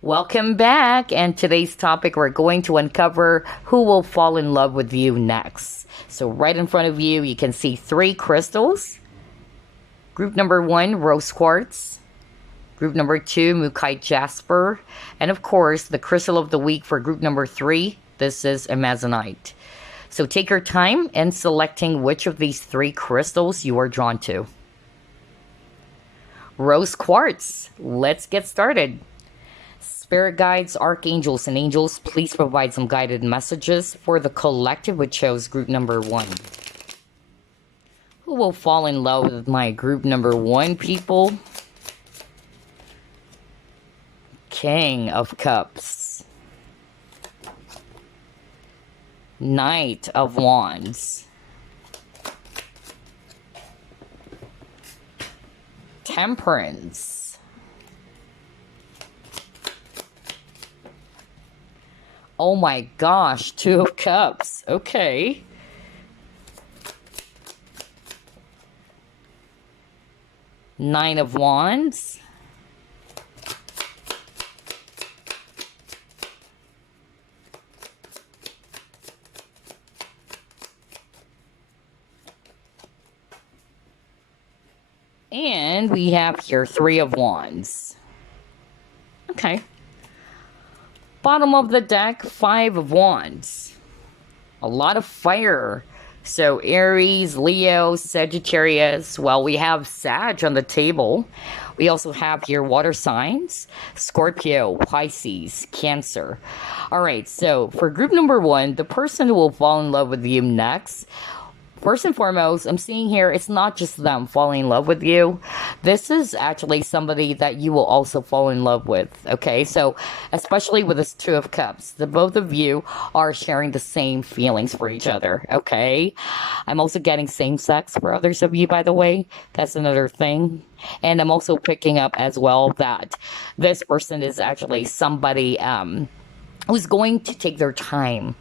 Welcome back, and today's topic we're going to uncover who will fall in love with you next. So, right in front of you, you can see three crystals. Group number one, rose quartz. Group number two, Mookaite Jasper. And of course, the crystal of the week for group number three, this is amazonite. So, take your time in selecting which of these three crystals you are drawn to. Rose quartz. Let's get started. Spirit guides, archangels, and angels, please provide some guided messages for the collective which chose group number one. Who will fall in love with my group number one, people? King of Cups. Knight of Wands. Temperance. Oh my gosh, Two of Cups. Okay. Nine of Wands. And we have here Three of Wands. Okay. Bottom of the deck, Five of Wands. A lot of fire. So Aries, Leo, Sagittarius. Well, we have Sag on the table. We also have here water signs, Scorpio, Pisces, Cancer. All right, so for group number one, the person who will fall in love with you next, first and foremost, I'm seeing here, it's not just them falling in love with you. This is actually somebody that you will also fall in love with, okay? So, especially with this Two of Cups, the both of you are sharing the same feelings for each other, okay? I'm also getting same sex for others of you, by the way. That's another thing. And I'm also picking up as well that this person is actually somebody who's going to take their time.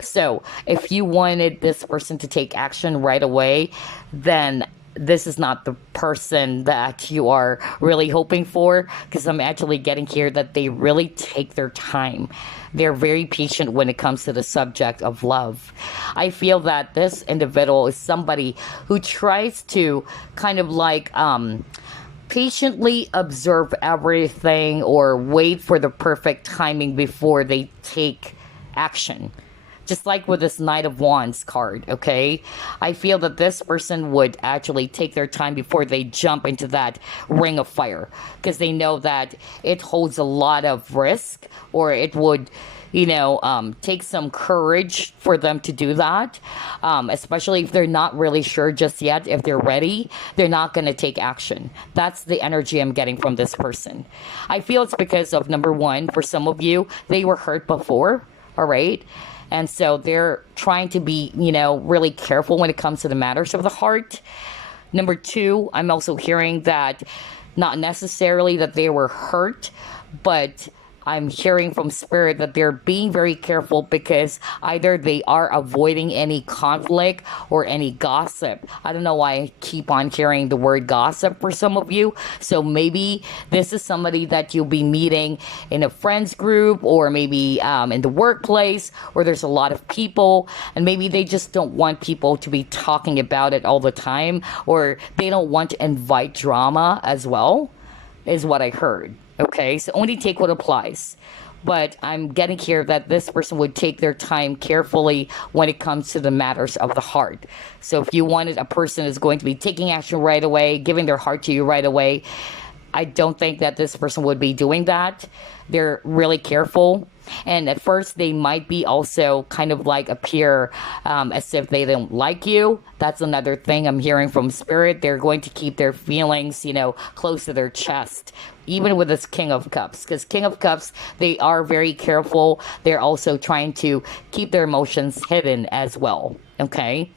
So if you wanted this person to take action right away, then this is not the person that you are really hoping for, because I'm actually getting here that they really take their time. They're very patient when it comes to the subject of love. I feel that this individual is somebody who tries to kind of like patiently observe everything or wait for the perfect timing before they take action. Just like with this Knight of Wands card, okay? I feel that this person would actually take their time before they jump into that ring of fire, because they know that it holds a lot of risk, or it would, take some courage for them to do that, especially if they're not really sure just yet. If they're ready, they're not going to take action. That's the energy I'm getting from this person. I feel it's because of, number one, for some of you, they were hurt before, all right? And so they're trying to be, really careful when it comes to the matters of the heart. Number two, I'm also hearing that not necessarily that they were hurt, but I'm hearing from spirit that they're being very careful because either they are avoiding any conflict or any gossip. I don't know why I keep on hearing the word gossip for some of you. So maybe this is somebody that you'll be meeting in a friends group, or maybe in the workplace where there's a lot of people, and maybe they just don't want people to be talking about it all the time, or they don't want to invite drama as well, is what I heard. Okay, so only take what applies. But I'm getting here that this person would take their time carefully when it comes to the matters of the heart. So if you wanted a person who's going to be taking action right away, giving their heart to you right away, I don't think that this person would be doing that. They're really careful. And at first, they might be also kind of like appear as if they don't like you. That's another thing I'm hearing from spirit. They're going to keep their feelings, close to their chest, even with this King of Cups. Because King of Cups, they are very careful. They're also trying to keep their emotions hidden as well. Okay?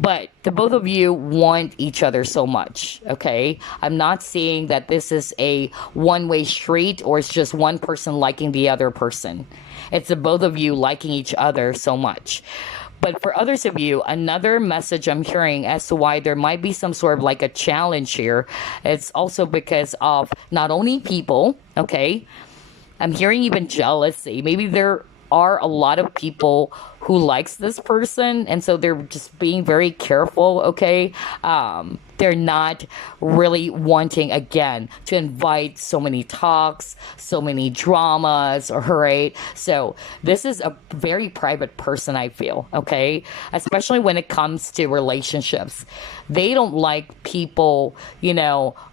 But the both of you want each other so much, okay? I'm not seeing that this is a one-way street, or it's just one person liking the other person. It's the both of you liking each other so much. But for others of you, another message I'm hearing as to why there might be some sort of like a challenge here, it's also because of not only people, okay, I'm hearing even jealousy. Maybe there are a lot of people who likes this person, and so they're just being very careful. Okay, they're not really wanting again to invite so many talks, so many dramas, or right. So this is a very private person, I feel. Okay, especially when it comes to relationships, they don't like people,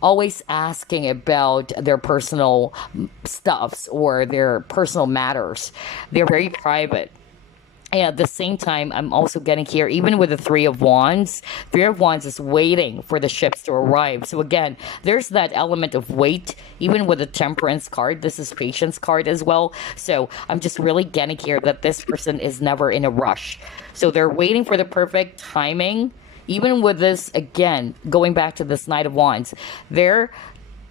always asking about their personal stuffs or their personal matters. They're very private. And at the same time, I'm also getting here, even with the Three of Wands is waiting for the ships to arrive. So again, there's that element of wait, even with the Temperance card. This is Patience card as well. So I'm just really getting here that this person is never in a rush. So they're waiting for the perfect timing. Even with this, again, going back to this Knight of Wands, they're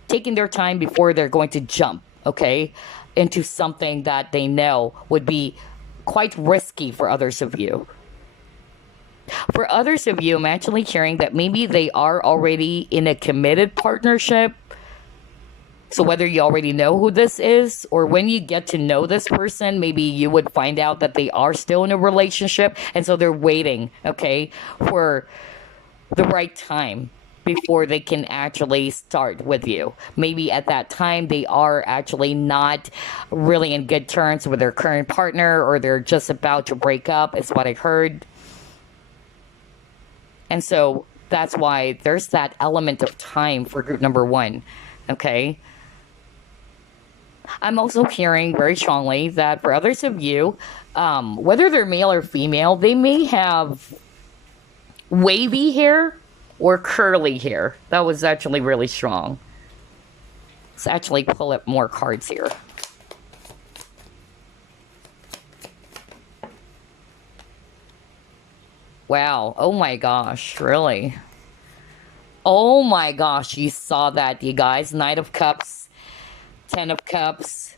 taking their time before they're going to jump, okay, into something that they know would be quite risky for others of you. For others of you, I'm actually hearing that maybe they are already in a committed partnership. So whether you already know who this is, or when you get to know this person, maybe you would find out that they are still in a relationship, and so they're waiting, okay, for the right time before they can actually start with you. Maybe at that time they are actually not really in good terms with their current partner, or they're just about to break up, is what I heard. And so that's why there's that element of time for group number one. Okay. I'm also hearing very strongly that for others of you, whether they're male or female, they may have wavy hair or curly hair. That was actually really strong. Let's actually pull up more cards here. Wow. Oh my gosh. Really? Oh my gosh. You saw that, you guys. Knight of Cups, Ten of Cups,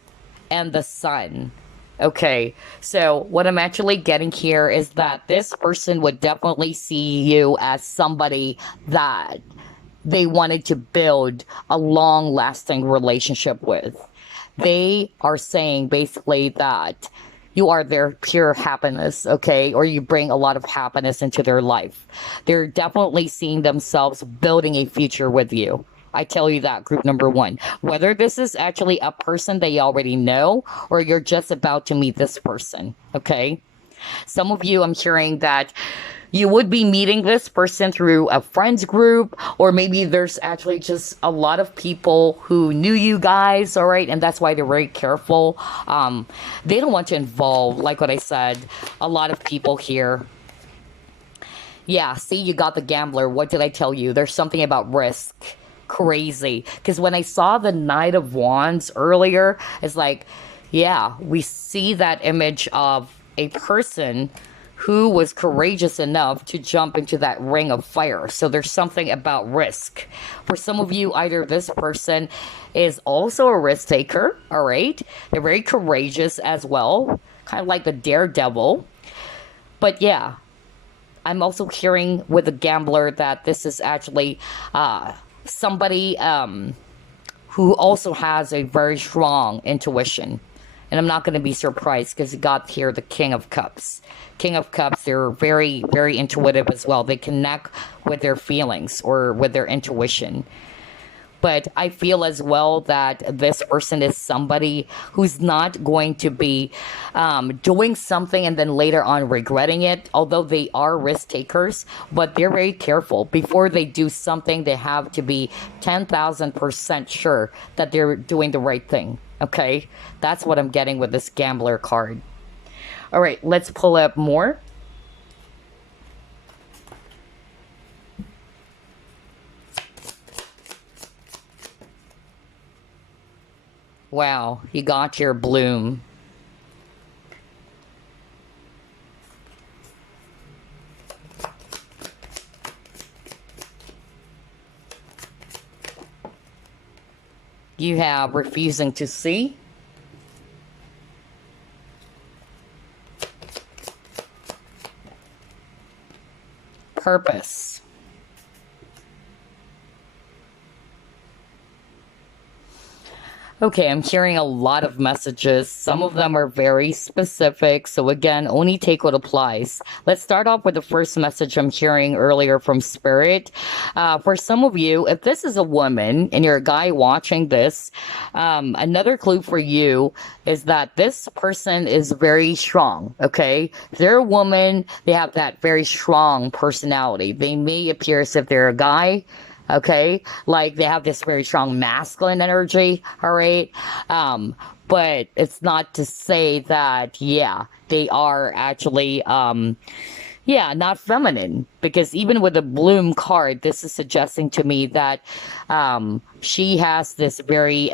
and the Sun. Okay, so what I'm actually getting here is that this person would definitely see you as somebody that they wanted to build a long lasting relationship with. They are saying basically that you are their pure happiness, okay? Or you bring a lot of happiness into their life. They're definitely seeing themselves building a future with you. I tell you that, group number one. Whether this is actually a person that you already know, or you're just about to meet this person, okay? Some of you, I'm hearing that you would be meeting this person through a friends group, or maybe there's actually just a lot of people who knew you guys, all right? And that's why they're very careful. They don't want to involve, like what I said, a lot of people here. Yeah, see, you got the gambler. What did I tell you? There's something about risk. Crazy. Because when I saw the Knight of Wands earlier, it's like, yeah, we see that image of a person who was courageous enough to jump into that ring of fire. So there's something about risk. For some of you, either this person is also a risk taker, all right? They're very courageous as well, kind of like the daredevil. But yeah, I'm also hearing with the gambler that this is actually somebody who also has a very strong intuition. And I'm not going to be surprised because you got here the King of Cups. King of Cups, they're very, very intuitive as well. They connect with their feelings or with their intuition. But I feel as well that this person is somebody who's not going to be doing something and then later on regretting it, although they are risk takers, but they're very careful. Before they do something, they have to be 10,000% sure that they're doing the right thing. Okay? That's what I'm getting with this gambler card. All right, let's pull up more. Wow, you got your bloom. You have refusing to see. Purpose. Okay, I'm hearing a lot of messages. Some of them are very specific. So, again, only take what applies. Let's start off with the first message I'm hearing earlier from Spirit. For some of you, if this is a woman and you're a guy watching this, another clue for you is that this person is very strong. Okay, if they're a woman, they have that very strong personality. They may appear as if they're a guy, okay, like they have this very strong masculine energy, all right, but it's not to say that, yeah, they are actually yeah, not feminine, because even with the bloom card, this is suggesting to me that she has this very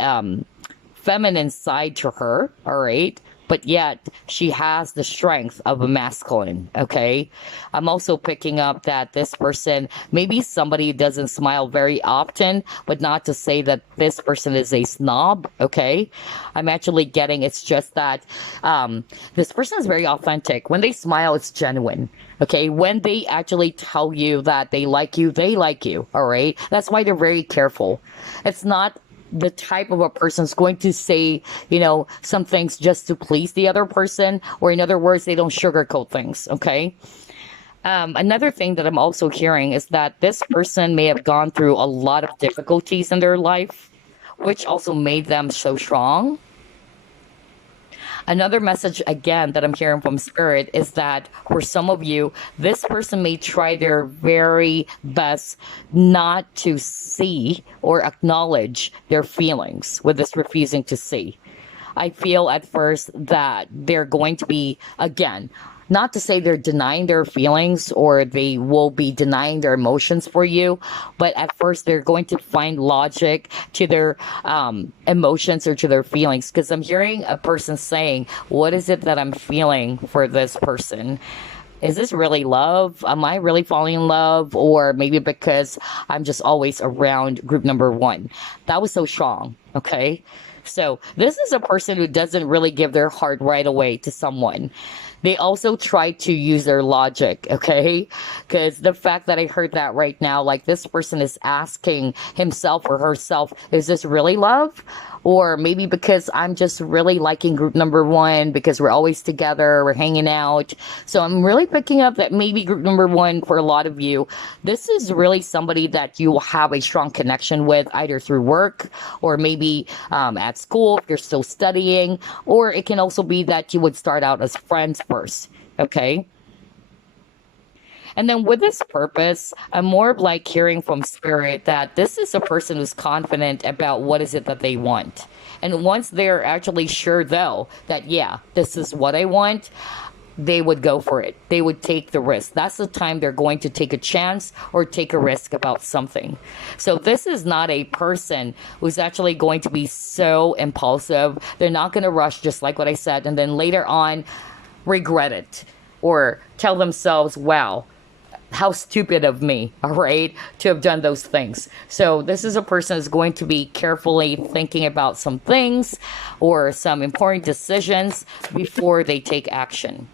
feminine side to her, all right? But yet she has the strength of a masculine, okay? I'm also picking up that this person, maybe somebody who doesn't smile very often, but not to say that this person is a snob, okay? I'm actually getting it's just that this person is very authentic. When they smile, it's genuine, okay? When they actually tell you that they like you, all right? That's why they're very careful. It's not the type of a person's going to say, some things just to please the other person, or in other words, they don't sugarcoat things, okay? Another thing that I'm also hearing is that this person may have gone through a lot of difficulties in their life, which also made them so strong. Another message again that I'm hearing from Spirit is that for some of you, this person may try their very best not to see or acknowledge their feelings with this refusing to see. I feel at first that they're going to be, again, not to say they're denying their feelings or they will be denying their emotions for you, but at first they're going to find logic to their emotions or to their feelings. Because I'm hearing a person saying, what is it that I'm feeling for this person? Is this really love? Am I really falling in love? Or maybe because I'm just always around group number one. That was so strong, okay? So this is a person who doesn't really give their heart right away to someone. They also try to use their logic, okay? Because the fact that I heard that right now, like this person is asking himself or herself, is this really love? Or maybe because I'm just really liking group number one because we're always together, we're hanging out. So I'm really picking up that maybe group number one, for a lot of you, this is really somebody that you will have a strong connection with, either through work or maybe at school if you're still studying. Or it can also be that you would start out as friends first, okay? And then with this purpose, I'm more of like hearing from Spirit that this is a person who's confident about what is it that they want. And once they're actually sure, though, that, yeah, this is what I want, they would go for it. They would take the risk. That's the time they're going to take a chance or take a risk about something. So this is not a person who's actually going to be so impulsive. They're not going to rush, just like what I said, and then later on regret it or tell themselves, wow, how stupid of me, all right, to have done those things. So this is a person who's going to be carefully thinking about some things or some important decisions before they take action.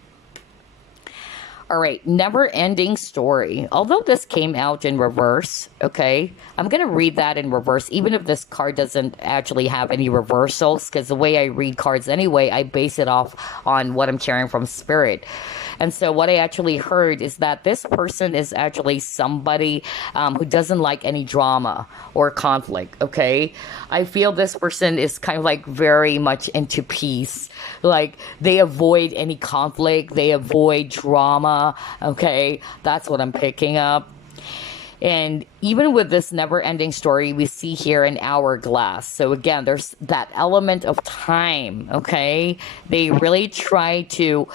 All right, never ending story. Although this came out in reverse, okay, I'm going to read that in reverse, even if this card doesn't actually have any reversals, because the way I read cards anyway, I base it off on what I'm hearing from Spirit. And so what I actually heard is that this person is actually somebody who doesn't like any drama or conflict, okay? I feel this person is kind of like very much into peace. Like they avoid any conflict, they avoid drama, okay? That's what I'm picking up. And even with this never-ending story, we see here an hourglass. So again, there's that element of time, okay? They really try to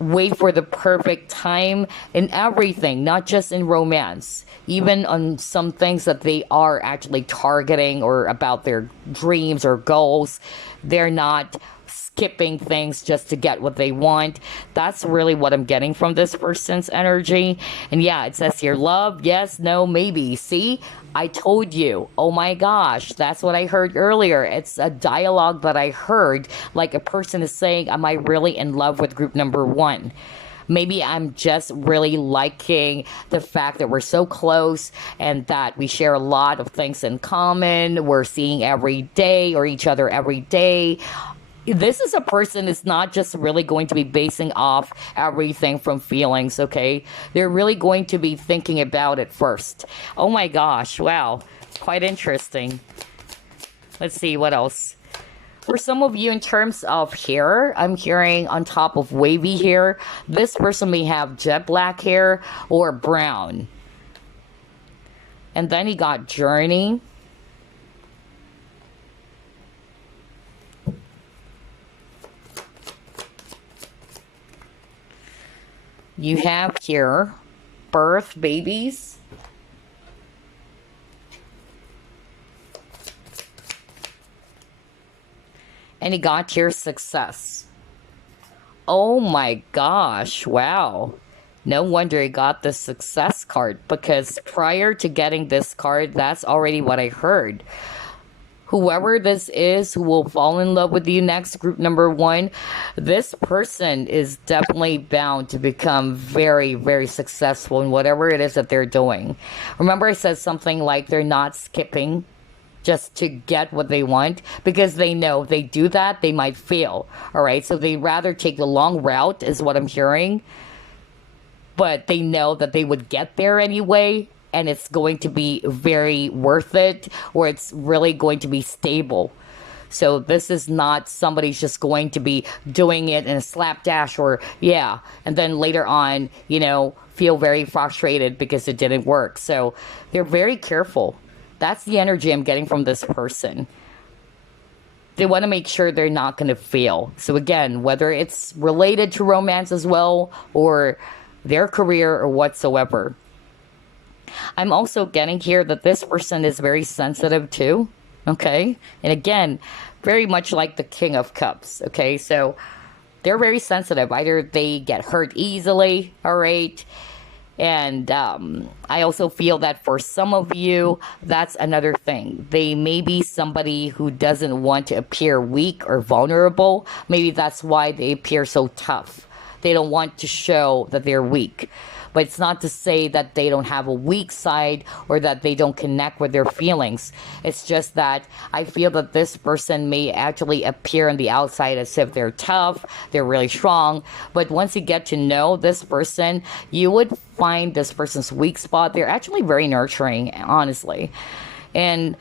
wait for the perfect time in everything, not just in romance, even on some things that they are actually targeting or about their dreams or goals. They're not skipping things just to get what they want. That's really what I'm getting from this person's energy. And yeah, it says here, love, yes, no, maybe. See, I told you. Oh my gosh, that's what I heard earlier. It's a dialogue that I heard, like a person is saying, am I really in love with group number one? Maybe I'm just really liking the fact that we're so close and that we share a lot of things in common. We're seeing every day or each other every day. This is a person that's not just really going to be basing off everything from feelings, okay? They're really going to be thinking about it first. Oh my gosh, wow. Quite interesting. Let's see what else. For some of you, in terms of hair, I'm hearing on top of wavy hair, this person may have jet black hair or brown. And then you got journey. You have here birth babies. And you got here success. Oh my gosh, wow. No wonder I got the success card, because prior to getting this card, that's already what I heard. Whoever this is who will fall in love with you next, group number 1, this person is definitely bound to become very, very successful in whatever it is that they're doing. Remember I said something like they're not skipping just to get what they want, because they know if they do that, they might fail. All right, so they rather take the long route, is what I'm hearing. But they know that they would get there anyway, and it's going to be very worth it, or it's really going to be stable. So this is not somebody's just going to be doing it in a slapdash, or yeah, and then later on, you know, feel very frustrated because it didn't work. So they're very careful. That's the energy I'm getting from this person. They want to make sure they're not going to fail. So again, whether it's related to romance as well, or their career or whatsoever. I'm also getting here that this person is very sensitive too. Okay. And again, very much like the King of Cups. Okay. So they're very sensitive. Either they get hurt easily. All right. And I also feel that for some of you, that's another thing. They may be somebody who doesn't want to appear weak or vulnerable. Maybe that's why they appear so tough. They don't want to show that they're weak. But it's not to say that they don't have a weak side or that they don't connect with their feelings. It's just that I feel that this person may actually appear on the outside as if they're tough, they're really strong. But once you get to know this person, you would find this person's weak spot. They're actually very nurturing, honestly. And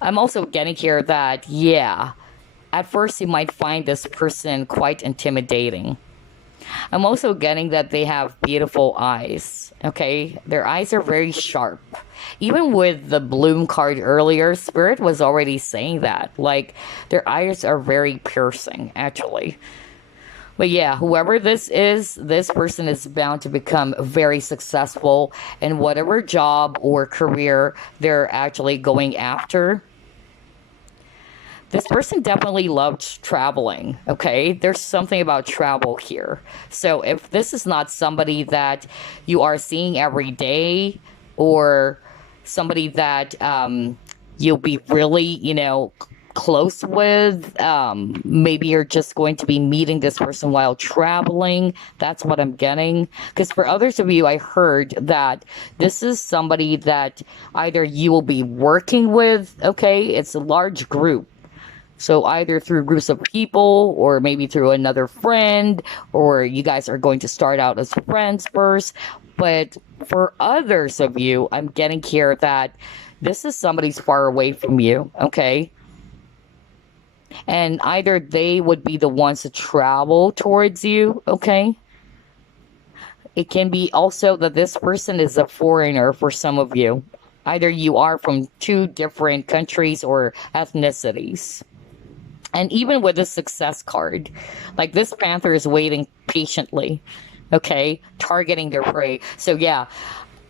I'm also getting here that, yeah, at first you might find this person quite intimidating. I'm also getting that they have beautiful eyes, okay? Their eyes are very sharp. Even with the Bloom card earlier, Spirit was already saying that. Like, their eyes are very piercing, actually. But yeah, whoever this is, this person is bound to become very successful in whatever job or career they're actually going after. This person definitely loves traveling, okay? There's something about travel here. So if this is not somebody that you are seeing every day, or somebody that you'll be really, you know, close with, maybe you're just going to be meeting this person while traveling. That's what I'm getting. Because for others of you, I heard that this is somebody that either you will be working with, okay? It's a large group. So either through groups of people, or maybe through another friend, or you guys are going to start out as friends first. But for others of you, I'm getting here that this is somebody's far away from you, okay? And either they would be the ones to travel towards you, okay? It can be also that this person is a foreigner for some of you. Either you are from 2 different countries or ethnicities. And even with the success card, like this panther is waiting patiently, okay, targeting their prey. So yeah,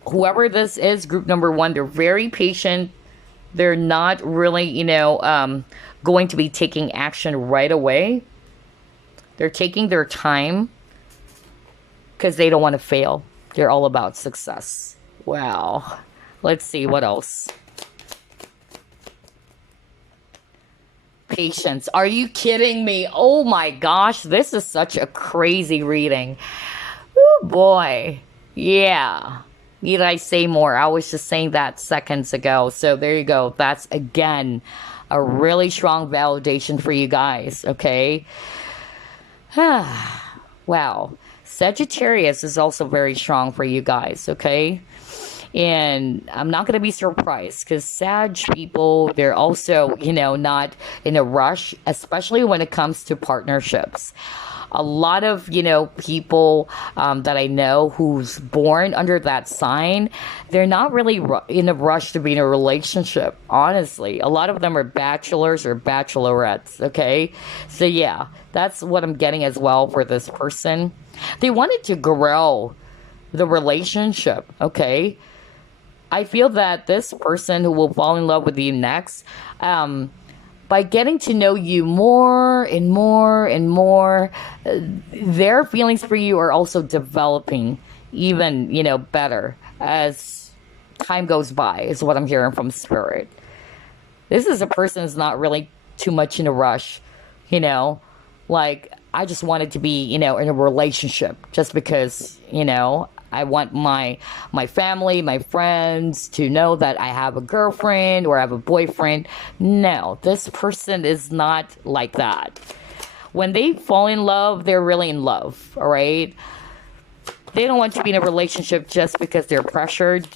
whoever this is, group number 1, they're very patient. They're not really, you know, going to be taking action right away. They're taking their time because they don't want to fail. They're all about success. Wow. Let's see what else. Patience. Are you kidding me? Oh my gosh, this is such a crazy reading. Boy, yeah. Need I say more? I was just saying that seconds ago. So there you go. That's again a really strong validation for you guys, okay? Wow. Sagittarius is also very strong for you guys, okay? And I'm not going to be surprised because Sag people, they're also, not in a rush, especially when it comes to partnerships. A lot of, people that I know who's born under that sign, they're not really in a rush to be in a relationship, honestly. A lot of them are bachelors or bachelorettes, okay? So, yeah, that's what I'm getting as well for this person. They wanted to grow the relationship, okay? I feel that this person who will fall in love with you next, by getting to know you more and more and more, their feelings for you are also developing even, better as time goes by, is what I'm hearing from Spirit. This is a person who's not really too much in a rush, like I just wanted to be, in a relationship just because, I want my family, my friends to know that I have a girlfriend or I have a boyfriend. No, this person is not like that. When they fall in love, they're really in love, all right? They don't want to be in a relationship just because they're pressured.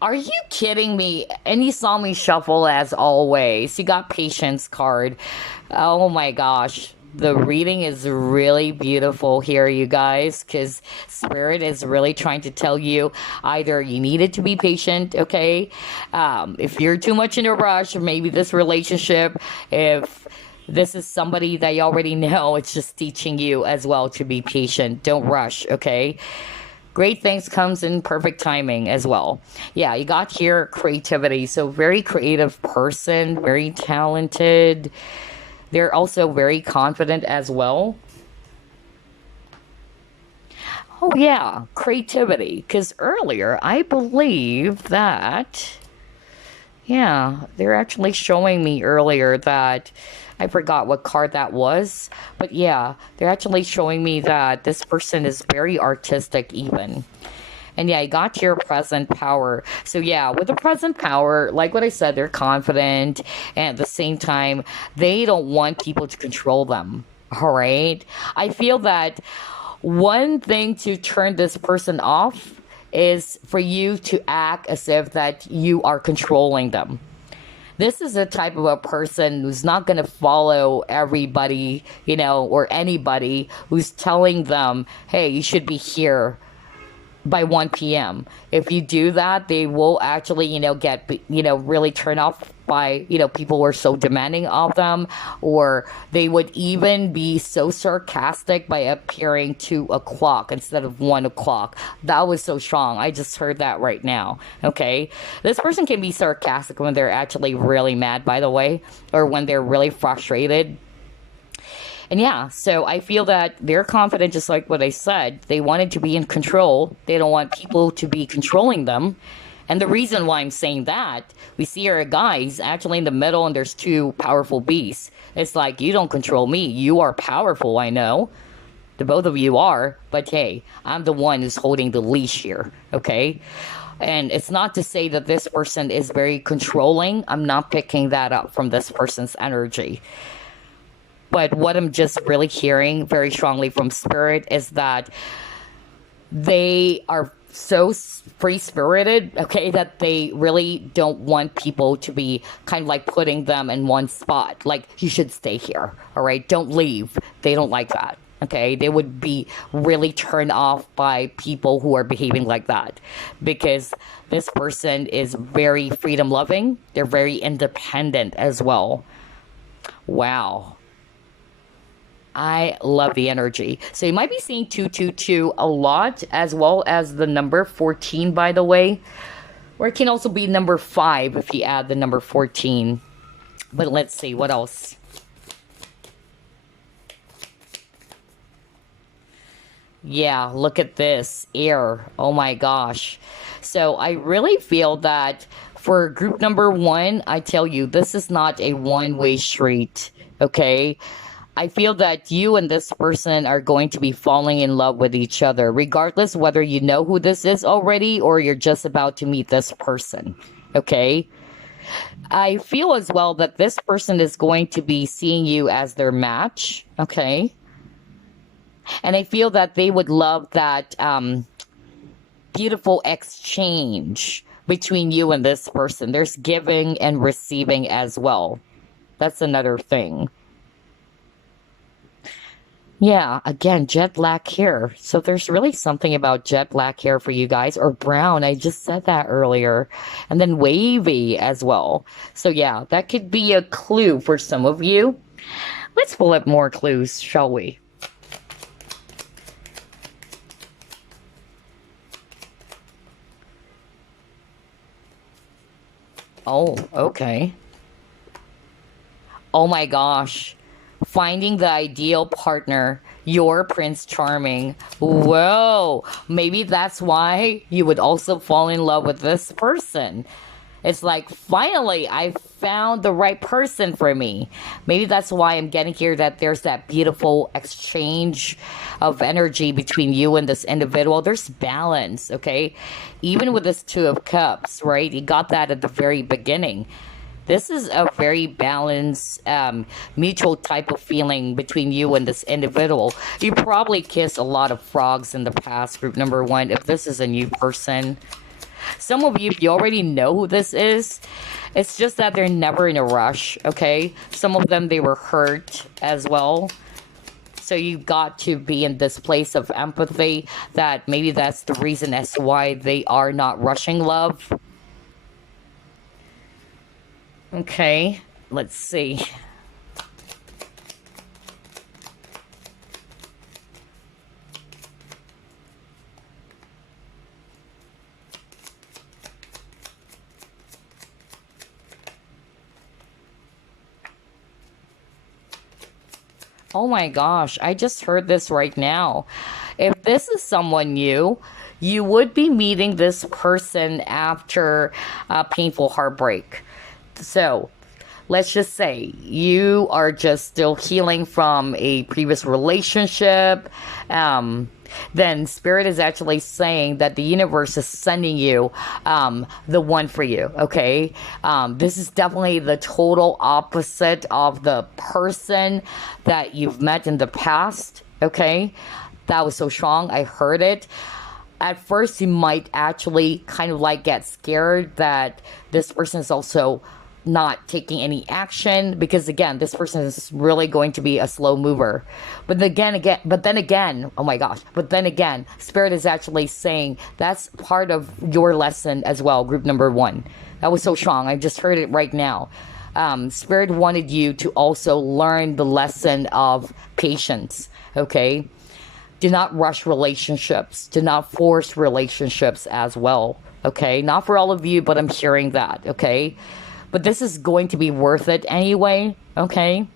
Are you kidding me? And you saw me shuffle as always. You got patience card. Oh my gosh. The reading is really beautiful here, you guys, because Spirit is really trying to tell you either you needed to be patient, okay? If you're too much in a rush, or maybe this relationship, if this is somebody that you already know, it's just teaching you as well to be patient. Don't rush, okay? Great things comes in perfect timing as well. Yeah, you got here creativity. So very creative person, very talented. They're also very confident as well. Oh yeah, creativity. Because earlier, I believe that, yeah, they're actually showing me earlier that, I forgot what card that was. But yeah, they're actually showing me that this person is very artistic even. And yeah, you got your present power. So yeah, with the present power, like what I said, they're confident. And at the same time, they don't want people to control them. All right. I feel that one thing to turn this person off is for you to act as if that you are controlling them. This is a type of a person who's not going to follow everybody, or anybody who's telling them, hey, you should be here by 1 p.m. If you do that, they will actually, get, really turned off by, people who are so demanding of them, or they would even be so sarcastic by appearing 2 o'clock instead of 1 o'clock. That was so strong. I just heard that right now. Okay. This person can be sarcastic when they're actually really mad, by the way, or when they're really frustrated. And yeah, so I feel that they're confident, just like what I said. They wanted to be in control. They don't want people to be controlling them. And the reason why I'm saying that, we see our guys actually in the middle and there's 2 powerful beasts. It's like, you don't control me. You are powerful, I know. The both of you are. But hey, I'm the one who's holding the leash here, okay? And it's not to say that this person is very controlling. I'm not picking that up from this person's energy. But what I'm just really hearing very strongly from Spirit is that they are so free-spirited, okay, that they really don't want people to be kind of like putting them in one spot. Like, you should stay here, all right? Don't leave. They don't like that, okay? They would be really turned off by people who are behaving like that because this person is very freedom-loving. They're very independent as well. Wow. I love the energy. So you might be seeing 222 a lot, as well as the number 14, by the way. Or it can also be number 5 if you add the number 14. But let's see, what else? Yeah, look at this. Air. Oh my gosh. So I really feel that for group number 1, I tell you, this is not a one-way street, okay? I feel that you and this person are going to be falling in love with each other, regardless whether you know who this is already or you're just about to meet this person. Okay? I feel as well that this person is going to be seeing you as their match. Okay? And I feel that they would love that beautiful exchange between you and this person. There's giving and receiving as well. That's another thing. Yeah, again, jet black hair. So there's really something about jet black hair for you guys, or brown. I just said that earlier. And then wavy as well. So yeah, that could be a clue for some of you. Let's pull up more clues, shall we? Oh, okay. Oh my gosh. Finding the ideal partner, your Prince Charming. Whoa. Maybe that's why you would also fall in love with this person. It's like, finally, I found the right person for me. Maybe that's why I'm getting here that there's that beautiful exchange of energy between you and this individual. There's balance, okay? Even with this Two of Cups, right? You got that at the very beginning. This is a very balanced, mutual type of feeling between you and this individual. You probably kissed a lot of frogs in the past, group number one, if this is a new person. Some of you, you already know who this is. It's just that they're never in a rush, okay? Some of them, they were hurt as well. So you got to be in this place of empathy that maybe that's the reason as to why they are not rushing love. Okay, let's see. Oh my gosh, I just heard this right now. If this is someone new, you would be meeting this person after a painful heartbreak. So, let's just say you are just still healing from a previous relationship. Then Spirit is actually saying that the universe is sending you the one for you, okay? This is definitely the total opposite of the person that you've met in the past, okay? That was so strong. I heard it. At first, you might actually kind of like get scared that this person is also not taking any action, because again, this person is really going to be a slow mover. But then again, oh my gosh, but then again, Spirit is actually saying that's part of your lesson as well, group number one. That was so strong. I just heard it right now. Spirit wanted you to also learn the lesson of patience, okay? Do not rush relationships. Do not force relationships as well, okay? Not for all of you, but I'm hearing that, okay? But this is going to be worth it anyway, okay?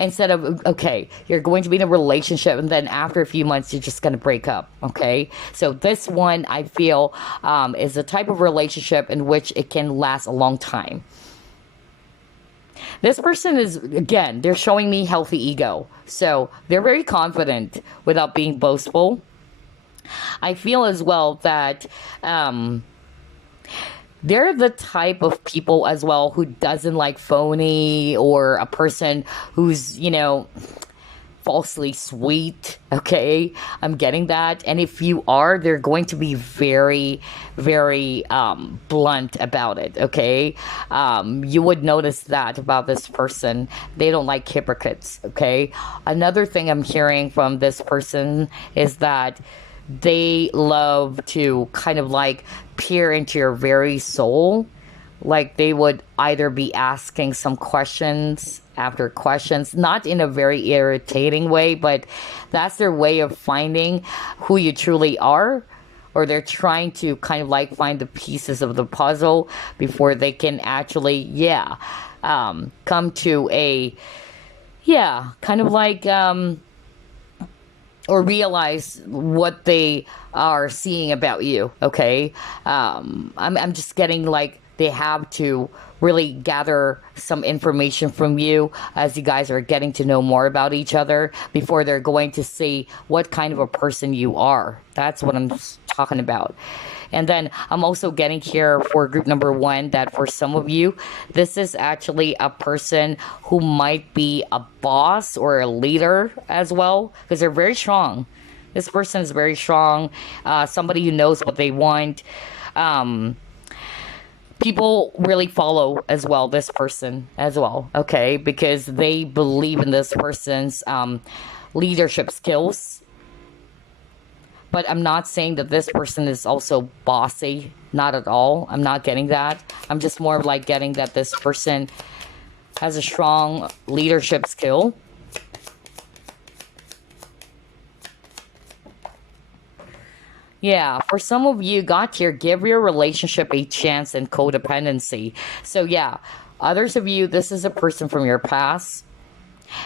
Instead of, okay, you're going to be in a relationship and then after a few months, you're just going to break up, okay? So this one, I feel, is a type of relationship in which it can last a long time. This person is, again, they're showing me healthy ego. So they're very confident without being boastful. I feel as well that they're the type of people as well who doesn't like phony, or a person who's, falsely sweet. Okay, I'm getting that. And if you are, they're going to be very, very blunt about it. Okay, you would notice that about this person. They don't like hypocrites. Okay, another thing I'm hearing from this person is that they love to kind of like peer into your very soul. Like they would either be asking some questions after questions, not in a very irritating way, but that's their way of finding who you truly are. Or they're trying to kind of like find the pieces of the puzzle before they can actually, come to a, kind of like, or realize what they are seeing about you, okay? I'm just getting like they have to really gather some information from you as you guys are getting to know more about each other before they're going to see what kind of a person you are. That's what I'm talking about. And then I'm also getting here for group number 1 that for some of you, this is actually a person who might be a boss or a leader as well, because they're very strong. This person is very strong, somebody who knows what they want. People really follow as well this person as well, okay, because they believe in this person's leadership skills. But I'm not saying that this person is also bossy. Not at all. I'm not getting that. I'm just more of like getting that this person has a strong leadership skill. Yeah, for some of you got here, give your relationship a chance in codependency. So yeah, others of you, this is a person from your past.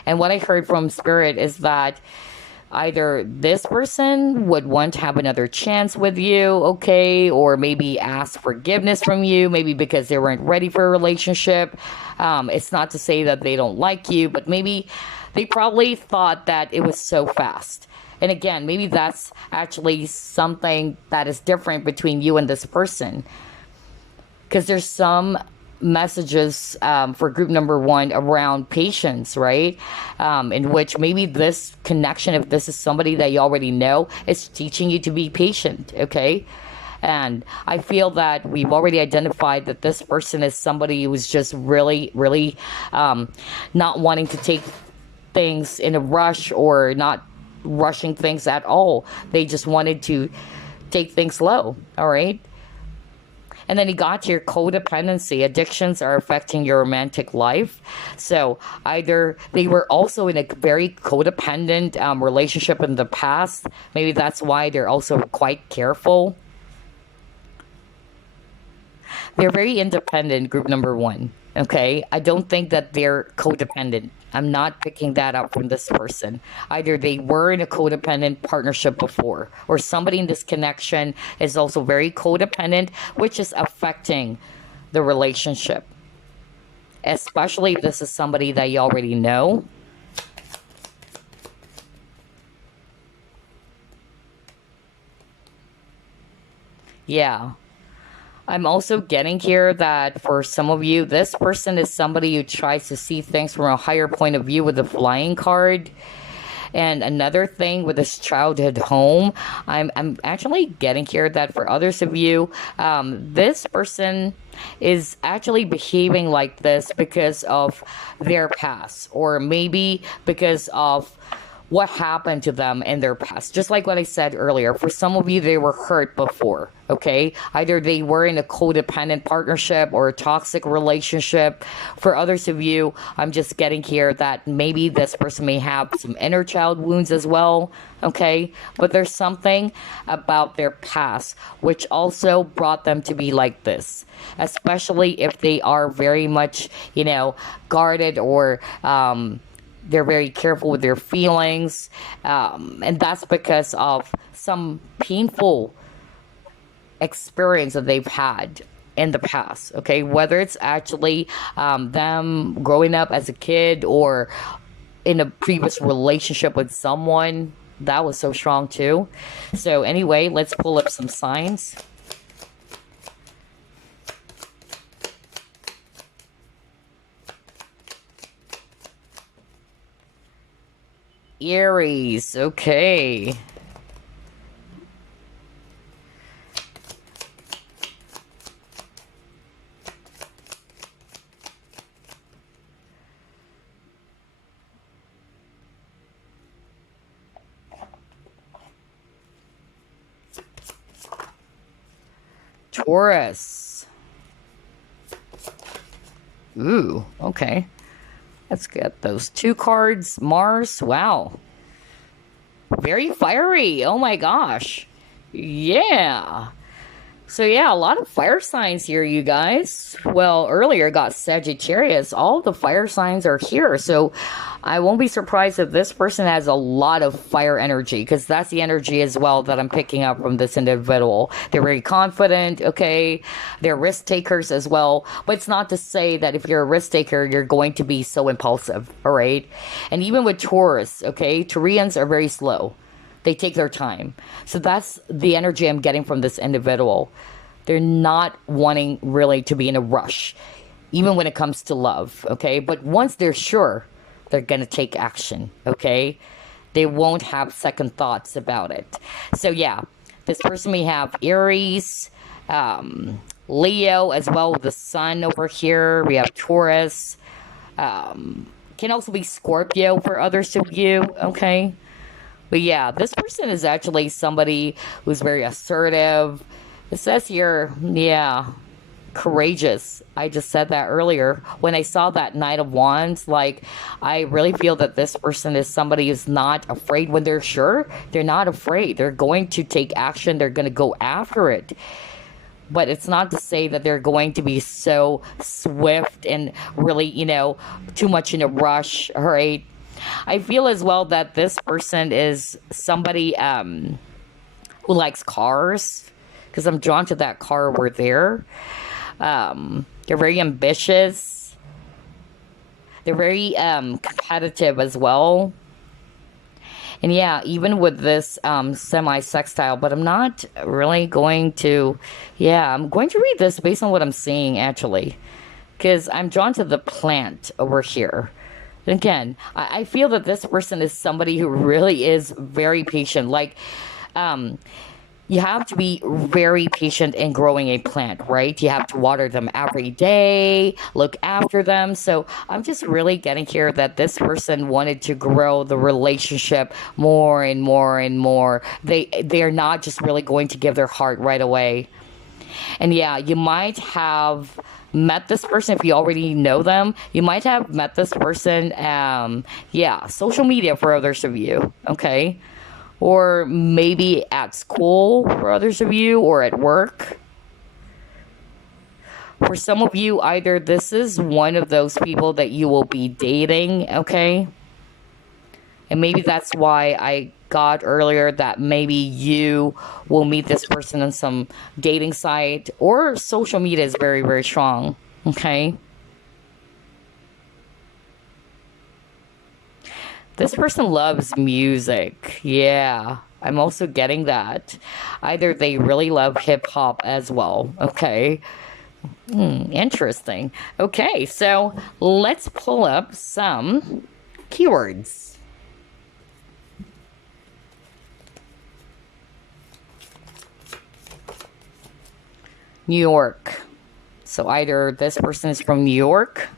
And what I heard from Spirit is that either this person would want to have another chance with you, okay, or maybe ask forgiveness from you, maybe because they weren't ready for a relationship. It's not to say that they don't like you, but maybe they probably thought that it was so fast. And again, maybe that's actually something that is different between you and this person. Because there's some messages for group number 1 around patience, right? In which maybe this connection, if this is somebody that you already know, is teaching you to be patient, okay? And I feel that we've already identified that this person is somebody who's just really, really not wanting to take things in a rush or not rushing things at all. They just wanted to take things slow, all right? And then you got your codependency. Addictions are affecting your romantic life. So either they were also in a very codependent relationship in the past. Maybe that's why they're also quite careful. They're very independent, group number 1. Okay? I don't think that they're codependent. I'm not picking that up from this person. Either they were in a codependent partnership before, or somebody in this connection is also very codependent, which is affecting the relationship. Especially if this is somebody that you already know. Yeah. I'm also getting here that for some of you, this person is somebody who tries to see things from a higher point of view with the flying card. And another thing with this childhood home, I'm actually getting here that for others of you, this person is actually behaving like this because of their past, or maybe because of what happened to them in their past. Just like what I said earlier, for some of you, they were hurt before, okay? Either they were in a codependent partnership or a toxic relationship. For others of you, I'm just getting here that maybe this person may have some inner child wounds as well, okay? But there's something about their past which also brought them to be like this, especially if they are very much, guarded, or they're very careful with their feelings, and that's because of some painful experience that they've had in the past, okay? Whether it's actually them growing up as a kid or in a previous relationship with someone, that was so strong too. So anyway, let's pull up some signs. Aries, okay. Taurus. Ooh, okay. Let's get those 2 cards. Mars, wow. Very fiery. Oh my gosh. Yeah. So yeah, a lot of fire signs here, you guys. Well, earlier got Sagittarius. All the fire signs are here. So I won't be surprised if this person has a lot of fire energy, because that's the energy as well that I'm picking up from this individual. They're very confident, okay? They're risk takers as well. But it's not to say that if you're a risk taker, you're going to be so impulsive, all right? And even with Taurus, okay? Taurians are very slow. They take their time. So that's the energy I'm getting from this individual. They're not wanting really to be in a rush, even when it comes to love, okay? But once they're sure, they're going to take action, okay? They won't have second thoughts about it. So yeah, this person may have Aries, Leo, as well with the sun over here. We have Taurus. Can also be Scorpio for others of you, okay? But yeah, this person is actually somebody who's very assertive. It says here, yeah, courageous. I just said that earlier. When I saw that Knight of Wands, like, I really feel that this person is somebody who's not afraid. When they're sure, they're not afraid. They're going to take action. They're going to go after it. But it's not to say that they're going to be so swift and really, too much in a rush, all right? I feel as well that this person is somebody who likes cars, because I'm drawn to that car over there. They're very ambitious. They're very competitive as well. And yeah, even with this semi-sextile, but I'm not really going to, I'm going to read this based on what I'm seeing, actually, because I'm drawn to the plant over here. And again, I feel that this person is somebody who really is very patient. Like, you have to be very patient in growing a plant, right? You have to water them every day, look after them. So I'm just really getting here that this person wanted to grow the relationship more and more and more. They're not just really going to give their heart right away. And yeah, you might have met this person if you already know them. You might have met this person, social media for others of you, okay? Or maybe at school for others of you, or at work. For some of you, either this is one of those people that you will be dating, okay? And maybe that's why I got earlier that maybe you will meet this person on some dating site, or social media is very, very strong, okay? This person loves music. Yeah, I'm also getting that. Either they really love hip hop as well, okay? Interesting. Okay, so let's pull up some keywords. New York. So either this person is from New York.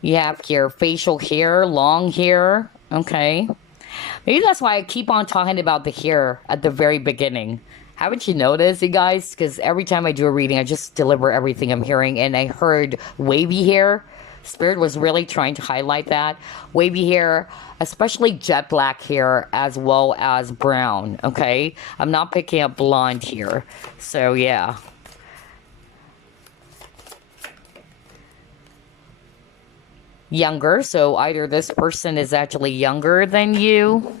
You have here facial hair, long hair. Okay. Maybe that's why I keep on talking about the hair at the very beginning. Haven't you noticed, you guys? Because every time I do a reading, I just deliver everything I'm hearing. And I heard wavy hair. Spirit was really trying to highlight that. Wavy hair, especially jet black hair, as well as brown, okay? I'm not picking up blonde here. So, yeah. Younger, so either this person is actually younger than you.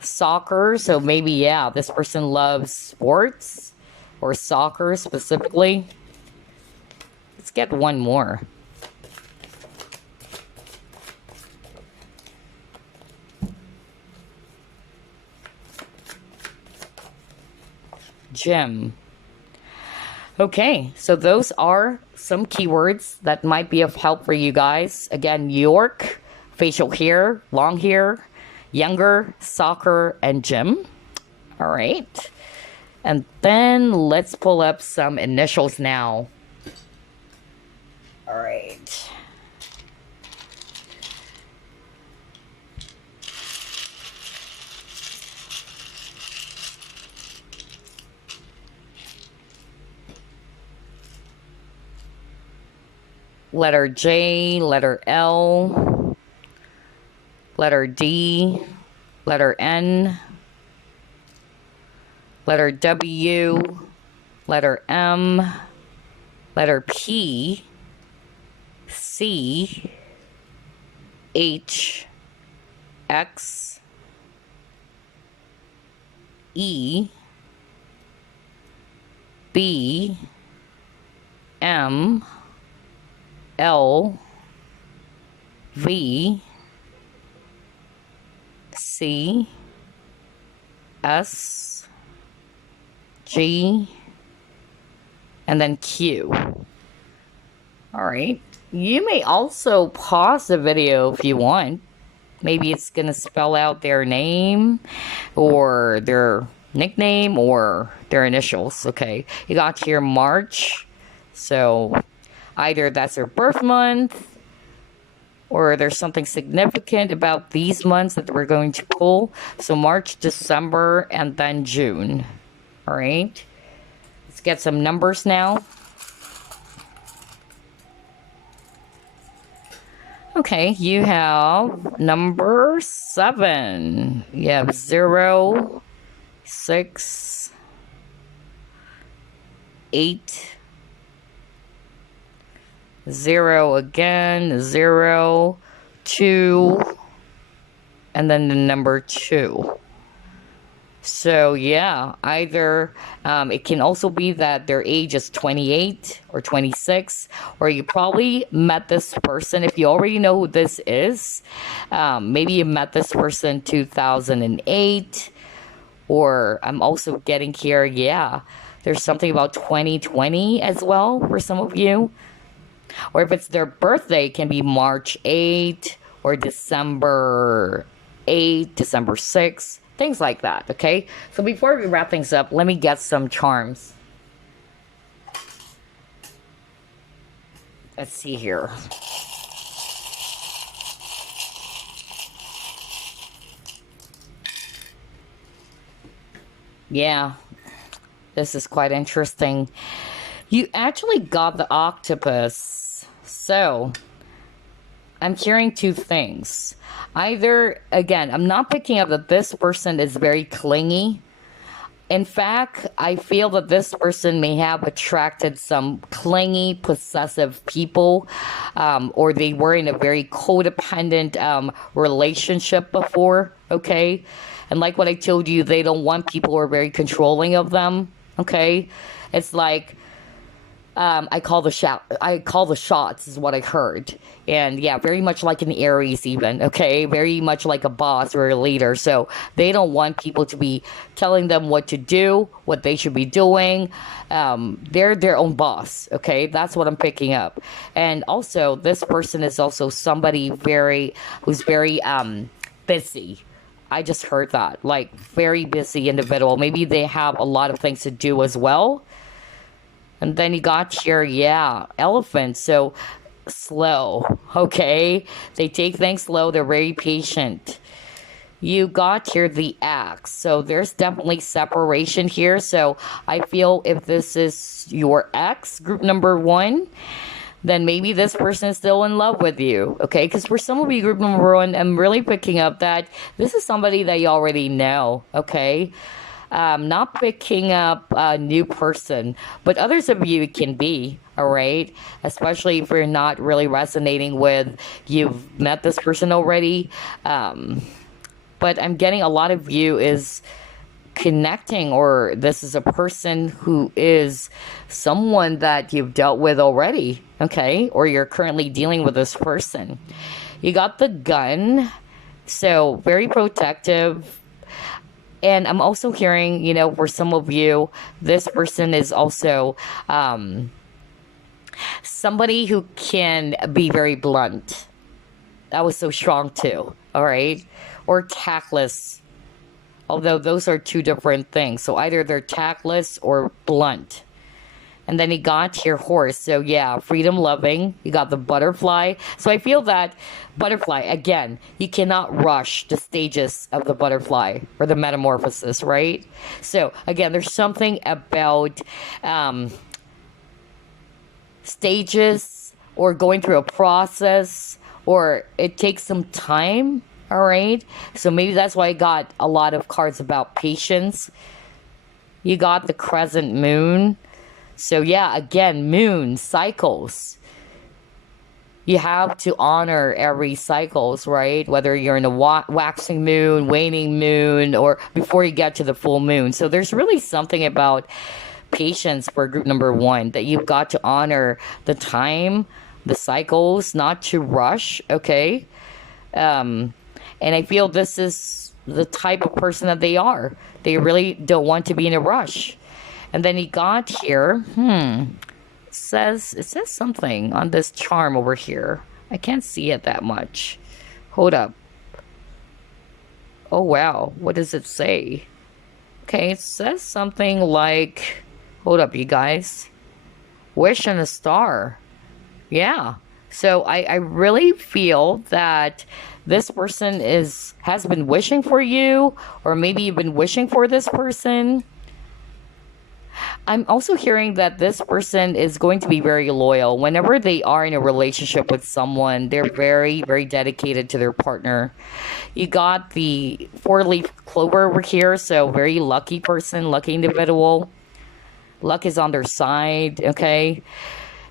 Soccer, so maybe, this person loves sports or soccer specifically. Let's get one more. Gym. Okay, so those are some keywords that might be of help for you guys. Again, New York, facial hair, long hair, younger, soccer, and gym. All right. And then let's pull up some initials now. All right. Letter J, letter L, letter D, letter N, letter W, letter M, letter P, C, H, X, E, B, M, L, V, C, S, G, and then Q. Alright. You may also pause the video if you want. Maybe it's going to spell out their name or their nickname or their initials. Okay. You got here March. So either that's their birth month or there's something significant about these months that we're going to pull. So March, December, and then June. All right. Let's get some numbers now. Okay, you have number 7. You have 0, 6, 8, 0 again, 0, 2, and then the number 2. So yeah, either it can also be that their age is 28 or 26, or you probably met this person. If you already know who this is, maybe you met this person 2008, or I'm also getting here, yeah, there's something about 2020 as well for some of you. Or if it's their birthday, it can be March 8 or December 8, December 6. Things like that, okay? So before we wrap things up, let me get some charms. Let's see here. Yeah, this is quite interesting. You actually got the octopus. So I'm hearing two things. Either, again, I'm not picking up that this person is very clingy. In fact, I feel that this person may have attracted some clingy, possessive people, or they were in a very codependent relationship before, okay? And like what I told you, they don't want people who are very controlling of them, okay? It's like, I call the shots is what I heard. And yeah, very much like an Aries even, okay? Very much like a boss or a leader. So they don't want people to be telling them what to do, what they should be doing. They're their own boss, okay? That's what I'm picking up. And also, this person is also somebody who's very busy. I just heard that. Like, very busy individual. Maybe they have a lot of things to do as well. And then you got here, yeah, elephant. So slow, okay? They take things slow. They're very patient. You got here the axe. So there's definitely separation here. So I feel if this is your ex, group number 1, then maybe this person is still in love with you, okay? Because for some of you, group number 1, I'm really picking up that this is somebody that you already know, okay? Not picking up a new person, but others of you can be, all right? Especially if you're not really resonating with, you've met this person already. But I'm getting a lot of you is connecting, or this is a person who is someone that you've dealt with already, okay? Or you're currently dealing with this person. You got the gun, so very protective. And I'm also hearing, you know, for some of you, this person is also somebody who can be very blunt. That was so strong too, all right? Or tactless, although those are two different things. So either they're tactless or blunt. And then you got your horse. So yeah, freedom loving. You got the butterfly. So I feel that butterfly, again, you cannot rush the stages of the butterfly or the metamorphosis, right? So again, there's something about stages or going through a process, or it takes some time, all right? So maybe that's why I got a lot of cards about patience. You got the crescent moon. So yeah, again, moon cycles. You have to honor every cycles, right? Whether you're in a waxing moon, waning moon, or before you get to the full moon. So there's really something about patience for group number one, that you've got to honor the time, the cycles, not to rush. Okay. And I feel this is the type of person that they are. They really don't want to be in a rush. And then he got here. It says something on this charm over here. I can't see it that much. Hold up. Oh wow, what does it say? Okay, it says something like, hold up, you guys. Wish on a star. Yeah. So I really feel that this person has been wishing for you, or maybe you've been wishing for this person. I'm also hearing that this person is going to be very loyal. Whenever they are in a relationship with someone, they're very, very dedicated to their partner. You got the four-leaf clover over here, so very lucky person, lucky individual. Luck is on their side, okay?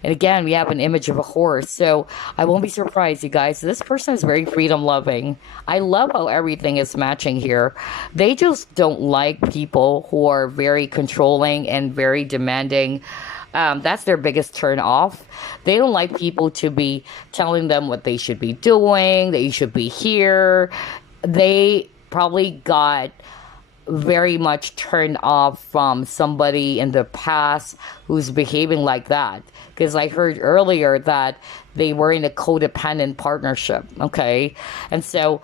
And again, we have an image of a horse. So I won't be surprised, you guys. This person is very freedom loving. I love how everything is matching here. They just don't like people who are very controlling and very demanding. That's their biggest turn off. They don't like people to be telling them what they should be doing, that you should be here. They probably got very much turned off from somebody in the past who's behaving like that. Because I heard earlier that they were in a codependent partnership, okay? And so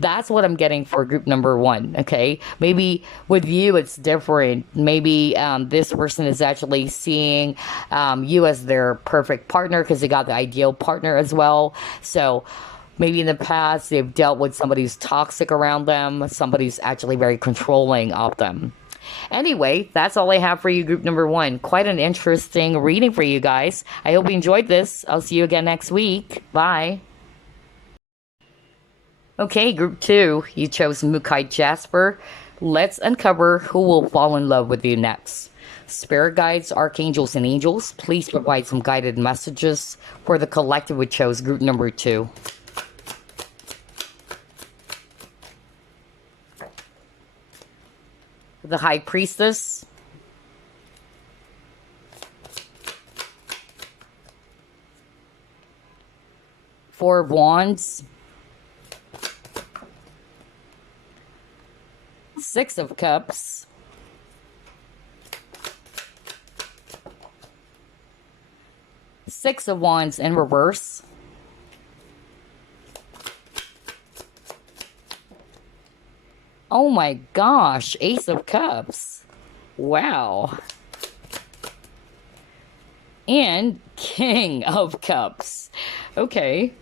that's what I'm getting for group number one, okay? Maybe with you it's different. Maybe this person is actually seeing you as their perfect partner because they got the ideal partner as well. So maybe in the past, they've dealt with somebody who's toxic around them, somebody who's actually very controlling of them. Anyway, that's all I have for you, group number one. Quite an interesting reading for you guys. I hope you enjoyed this. I'll see you again next week. Bye. Okay, group two, you chose Mookaite Jasper. Let's uncover who will fall in love with you next. Spirit guides, archangels, and angels, please provide some guided messages for the collective we chose, group number two. The High Priestess, Four of Wands, Six of Cups, Six of Wands in reverse, oh my gosh, Ace of Cups. Wow. And King of Cups. Okay.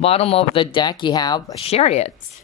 Bottom of the deck, you have Chariot.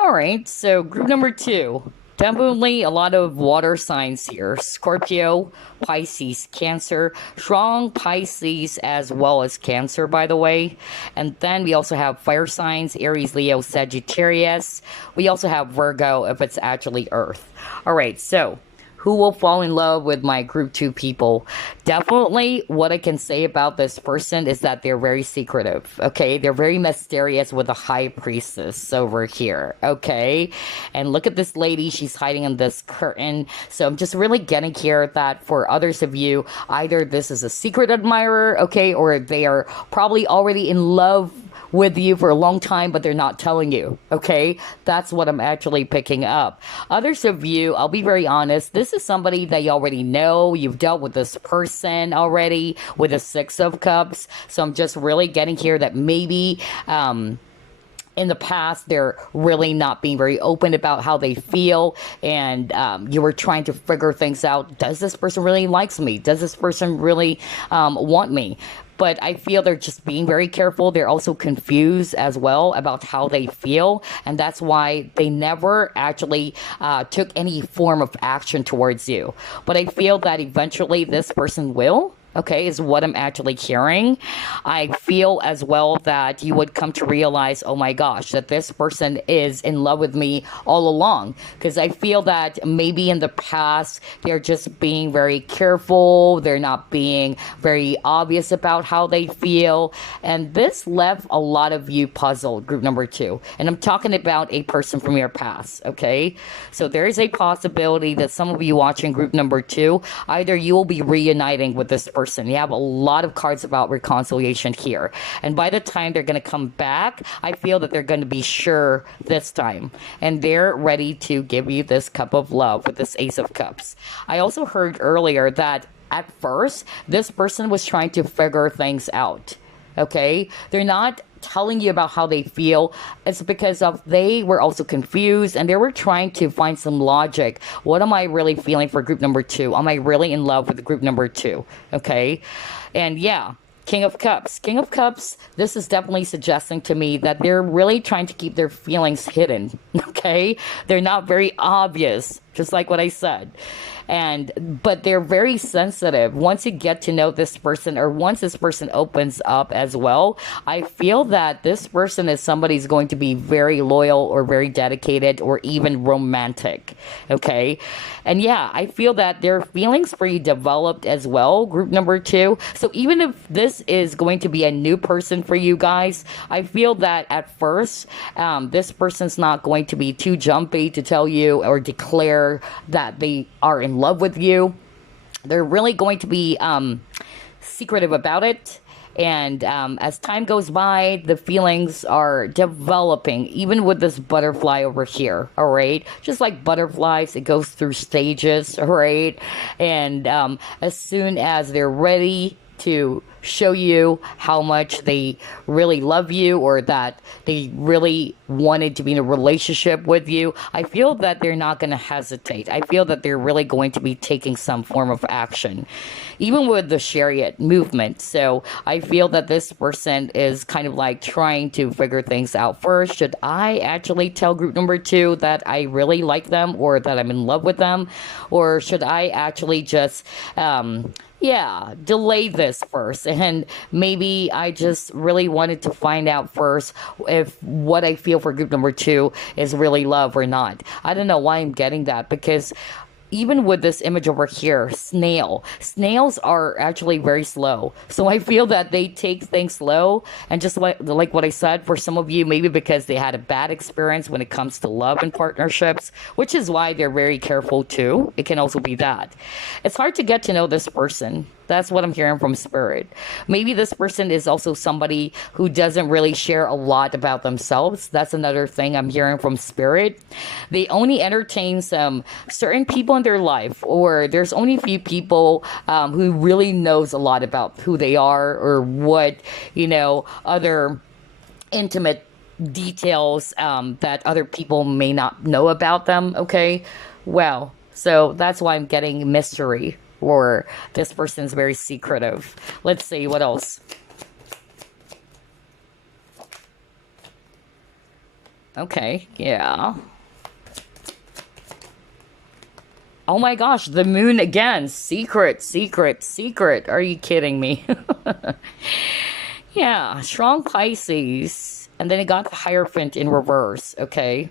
Alright, so group number two. Definitely a lot of water signs here. Scorpio, Pisces, Cancer. Strong Pisces as well as Cancer, by the way. And then we also have fire signs, Aries, Leo, Sagittarius. We also have Virgo if it's actually Earth. Alright, so who will fall in love with my group two people? Definitely what I can say about this person is that they're very secretive, okay? They're very mysterious with the High Priestess over here, okay? And look at this lady, she's hiding in this curtain. So I'm just really getting here that for others of you, either this is a secret admirer, okay? Or they are probably already in love with you for a long time, but they're not telling you, okay? That's what I'm actually picking up. Others of you, I'll be very honest, this is somebody that you already know. You've dealt with this person already with a Six of Cups. So I'm just really getting here that maybe in the past, they're really not being very open about how they feel, and you were trying to figure things out. Does this person really likes me? Does this person really want me? But I feel they're just being very careful. They're also confused as well about how they feel, and that's why they never actually took any form of action towards you. But I feel that eventually this person will. okay, is what I'm actually hearing. I feel as well that you would come to realize, oh my gosh, that this person is in love with me all along. Because I feel that maybe in the past, they're just being very careful, they're not being very obvious about how they feel. And this left a lot of you puzzled, group number 2. And I'm talking about a person from your past, okay? So there is a possibility that some of you watching group number 2, either you will be reuniting with this person. You have a lot of cards about reconciliation here. And by the time they're going to come back, I feel that they're going to be sure this time. And they're ready to give you this cup of love with this Ace of Cups. I also heard earlier that at first, this person was trying to figure things out. Okay? They're not telling you about how they feel. It's because of they were also confused and they were trying to find some logic. What am I really feeling for group number 2? Am I really in love with group number 2? Okay? And yeah, King of Cups. King of Cups, this is definitely suggesting to me that they're really trying to keep their feelings hidden. Okay? They're not very obvious, just like what I said. But they're very sensitive. Once you get to know this person, or once this person opens up as well, I feel that this person is somebody who's going to be very loyal or very dedicated or even romantic. Okay? And yeah, I feel that their feelings for you developed as well, group number 2. So even if this is going to be a new person for you guys, I feel that at first, this person's not going to be too jumpy to tell you or declare that they are in love with you. They're really going to be secretive about it. And as time goes by, the feelings are developing, even with this butterfly over here, all right? Just like butterflies, it goes through stages, all right? And as soon as they're ready to show you how much they really love you, or that they really wanted to be in a relationship with you, I feel that they're not going to hesitate. I feel that they're really going to be taking some form of action, even with the chariot movement. So I feel that this person is kind of like trying to figure things out first. Should I actually tell group number 2 that I really like them, or that I'm in love with them? Or should I actually just delay this first, and maybe I just really wanted to find out first if what I feel for group number 2 is really love or not. I don't know why I'm getting that, because even with this image over here, snails are actually very slow. So I feel that they take things slow, and just like what I said, for some of you, maybe because they had a bad experience when it comes to love and partnerships, which is why they're very careful too. It can also be that. It's hard to get to know this person. That's what I'm hearing from Spirit. Maybe this person is also somebody who doesn't really share a lot about themselves. That's another thing I'm hearing from Spirit. They only entertain some certain people in their life, or there's only a few people who really knows a lot about who they are, or what, other intimate details that other people may not know about them. Okay? Well, so that's why I'm getting mystery, or this person's very secretive. Let's see, what else? Okay, yeah. Oh my gosh, the moon again. Secret, secret, secret. Are you kidding me? Yeah, strong Pisces. And then it got the Hierophant in reverse, okay?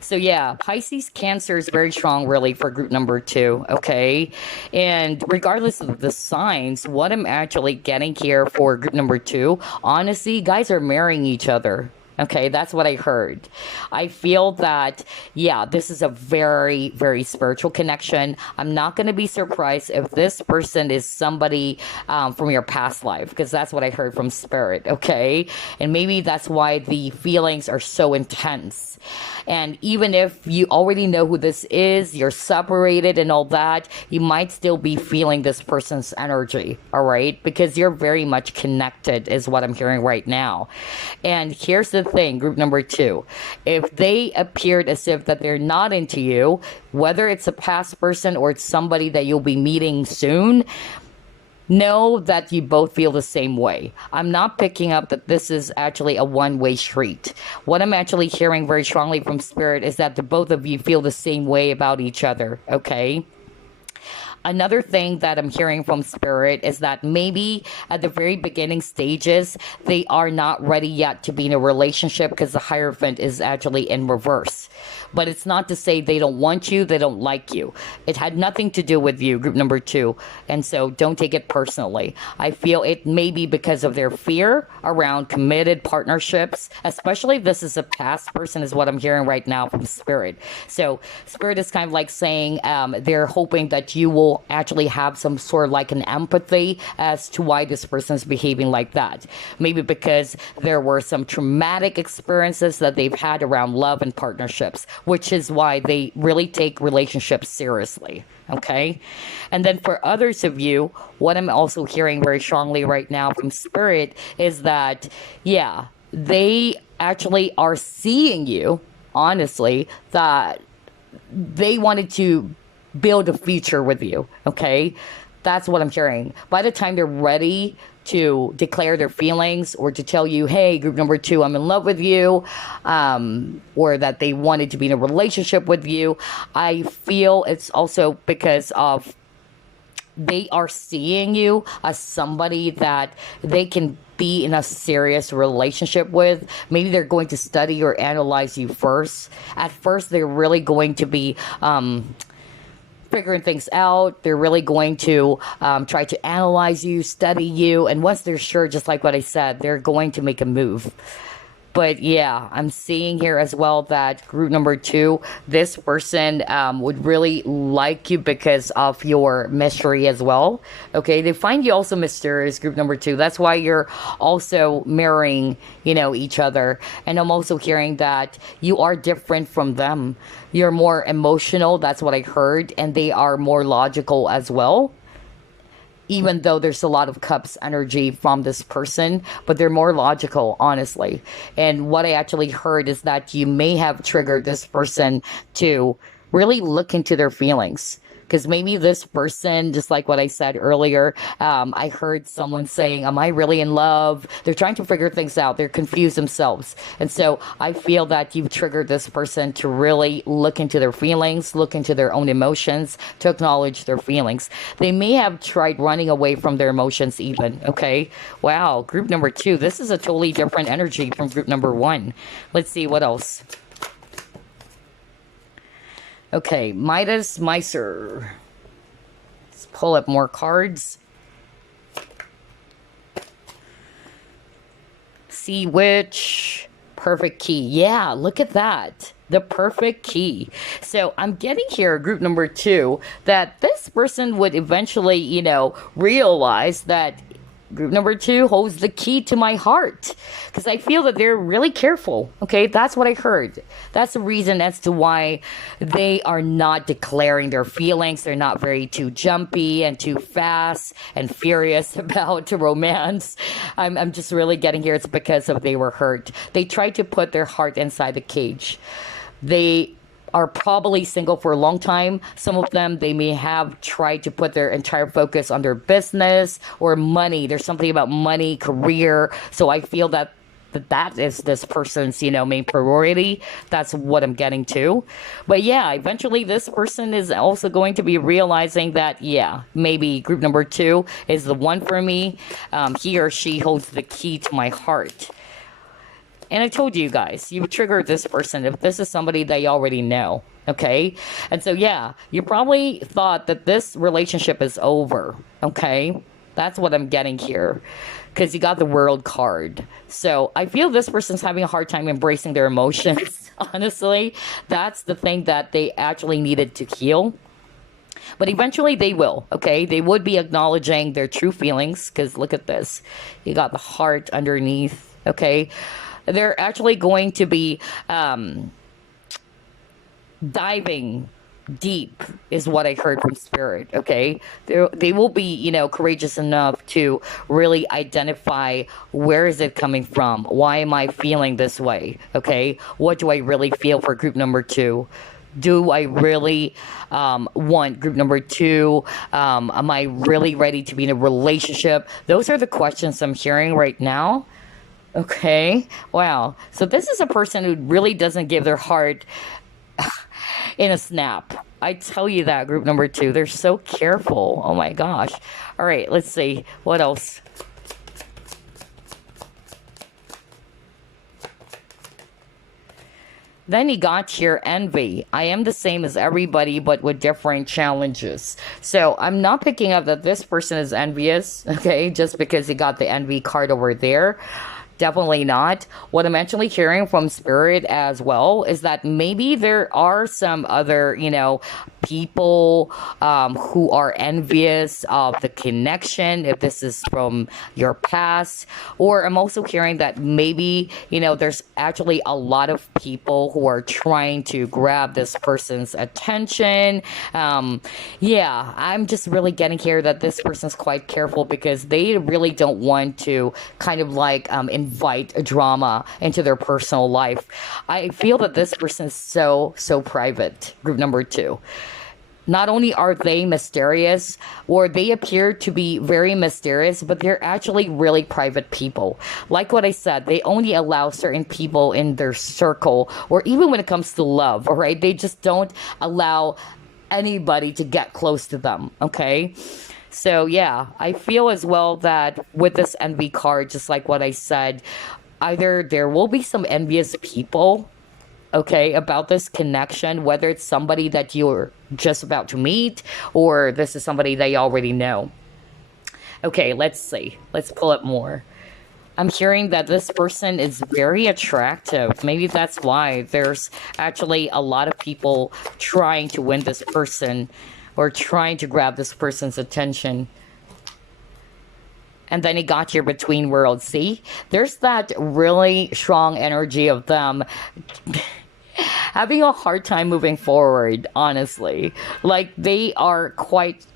So yeah, Pisces, Cancer is very strong really for group number 2, okay? And regardless of the signs, what I'm actually getting here for group number 2, honestly, guys are marrying each other. Okay, that's what I heard. I feel that, yeah, this is a very, very spiritual connection. I'm not going to be surprised if this person is somebody from your past life, because that's what I heard from Spirit, okay? And maybe that's why the feelings are so intense. And even if you already know who this is, you're separated and all that, you might still be feeling this person's energy, all right? Because you're very much connected is what I'm hearing right now. And here's the thing, group number 2. If they appeared as if that they're not into you, whether it's a past person or it's somebody that you'll be meeting soon, know that you both feel the same way. I'm not picking up that this is actually a one-way street. What I'm actually hearing very strongly from Spirit is that the both of you feel the same way about each other, okay? Another thing that I'm hearing from Spirit is that maybe at the very beginning stages, they are not ready yet to be in a relationship because the Hierophant is actually in reverse. But it's not to say they don't want you, they don't like you. It had nothing to do with you, group number 2. And so don't take it personally. I feel it may be because of their fear around committed partnerships, especially if this is a past person, is what I'm hearing right now from Spirit. So Spirit is kind of like saying they're hoping that you will actually have some sort of like an empathy as to why this person's behaving like that. Maybe because there were some traumatic experiences that they've had around love and partnerships, which is why they really take relationships seriously. Okay. And then for others of you, what I'm also hearing very strongly right now from Spirit is that, yeah, they actually are seeing you, honestly, that they wanted to build a future with you. Okay. That's what I'm hearing. By the time they're ready to declare their feelings or to tell you, hey, group number 2, I'm in love with you, or that they wanted to be in a relationship with you, I feel it's also because of they are seeing you as somebody that they can be in a serious relationship with. Maybe they're going to study or analyze you first. At first, they're really going to be figuring things out. They're really going to try to analyze you, study you, and once they're sure, just like what I said, they're going to make a move. But yeah, I'm seeing here as well that group number 2, this person would really like you because of your mystery as well. Okay, they find you also mysterious, group number 2. That's why you're also mirroring, each other. And I'm also hearing that you are different from them. You're more emotional, that's what I heard, and they are more logical as well. Even though there's a lot of cups energy from this person, but they're more logical, honestly. And what I actually heard is that you may have triggered this person to really look into their feelings. Because maybe this person, just like what I said earlier, I heard someone saying, am I really in love? They're trying to figure things out. They're confused themselves. And so I feel that you've triggered this person to really look into their feelings, look into their own emotions, to acknowledge their feelings. They may have tried running away from their emotions even, okay? Wow, group number 2, this is a totally different energy from group number 1. Let's see what else. Okay, Midas Miser. Let's pull up more cards. Sea Witch. Perfect key. Yeah, look at that. The perfect key. So I'm getting here, group number 2, that this person would eventually, realize that group number 2 holds the key to my heart, because I feel that they're really careful. Okay, that's what I heard. That's the reason as to why they are not declaring their feelings. They're not very too jumpy and too fast and furious about romance. I'm just really getting here. It's because of they were hurt. They tried to put their heart inside the cage. They are probably single for a long time. Some of them, they may have tried to put their entire focus on their business or money. There's something about money, career. So I feel that is this person's, main priority. That's what I'm getting to. But yeah, eventually this person is also going to be realizing that, yeah, maybe group number 2 is the one for me. He or she holds the key to my heart. And I told you guys, you triggered this person if this is somebody that you already know, okay? And so, yeah, you probably thought that this relationship is over, okay? That's what I'm getting here, because you got the World card. So I feel this person's having a hard time embracing their emotions, honestly. That's the thing that they actually needed to heal. But eventually they will, okay? They would be acknowledging their true feelings, because look at this. You got the heart underneath, okay? They're actually going to be diving deep, is what I heard from Spirit, okay? They will be, courageous enough to really identify, where is it coming from? Why am I feeling this way, okay? What do I really feel for group number 2? Do I really want group number 2? Am I really ready to be in a relationship? Those are the questions I'm hearing right now. Okay, wow. So this is a person who really doesn't give their heart in a snap. I tell you that, group number 2. They're so careful. Oh my gosh. All right, let's see. What else? Then you got here envy. I am the same as everybody, but with different challenges. So I'm not picking up that this person is envious, okay, just because he got the envy card over there. Definitely not. What I'm actually hearing from Spirit as well is that maybe there are some other, people who are envious of the connection, if this is from your past. Or I'm also hearing that maybe, there's actually a lot of people who are trying to grab this person's attention. Yeah, I'm just really getting here that this person's quite careful because they really don't want to kind of like invite a drama into their personal life. I feel that this person is so private. Group number 2. Not only are they mysterious, or they appear to be very mysterious, but they're actually really private people. Like what I said, they only allow certain people in their circle, or even when it comes to love, all right? They just don't allow anybody to get close to them, okay? So yeah, I feel as well that with this envy card, just like what I said, either there will be some envious people, okay, about this connection, whether it's somebody that you're just about to meet or this is somebody that you already know. Okay, let's see. Let's pull up more. I'm hearing that this person is very attractive. Maybe that's why there's actually a lot of people trying to win this person or trying to grab this person's attention. And then he got here between worlds. See, there's that really strong energy of them having a hard time moving forward, honestly. Like, they are quite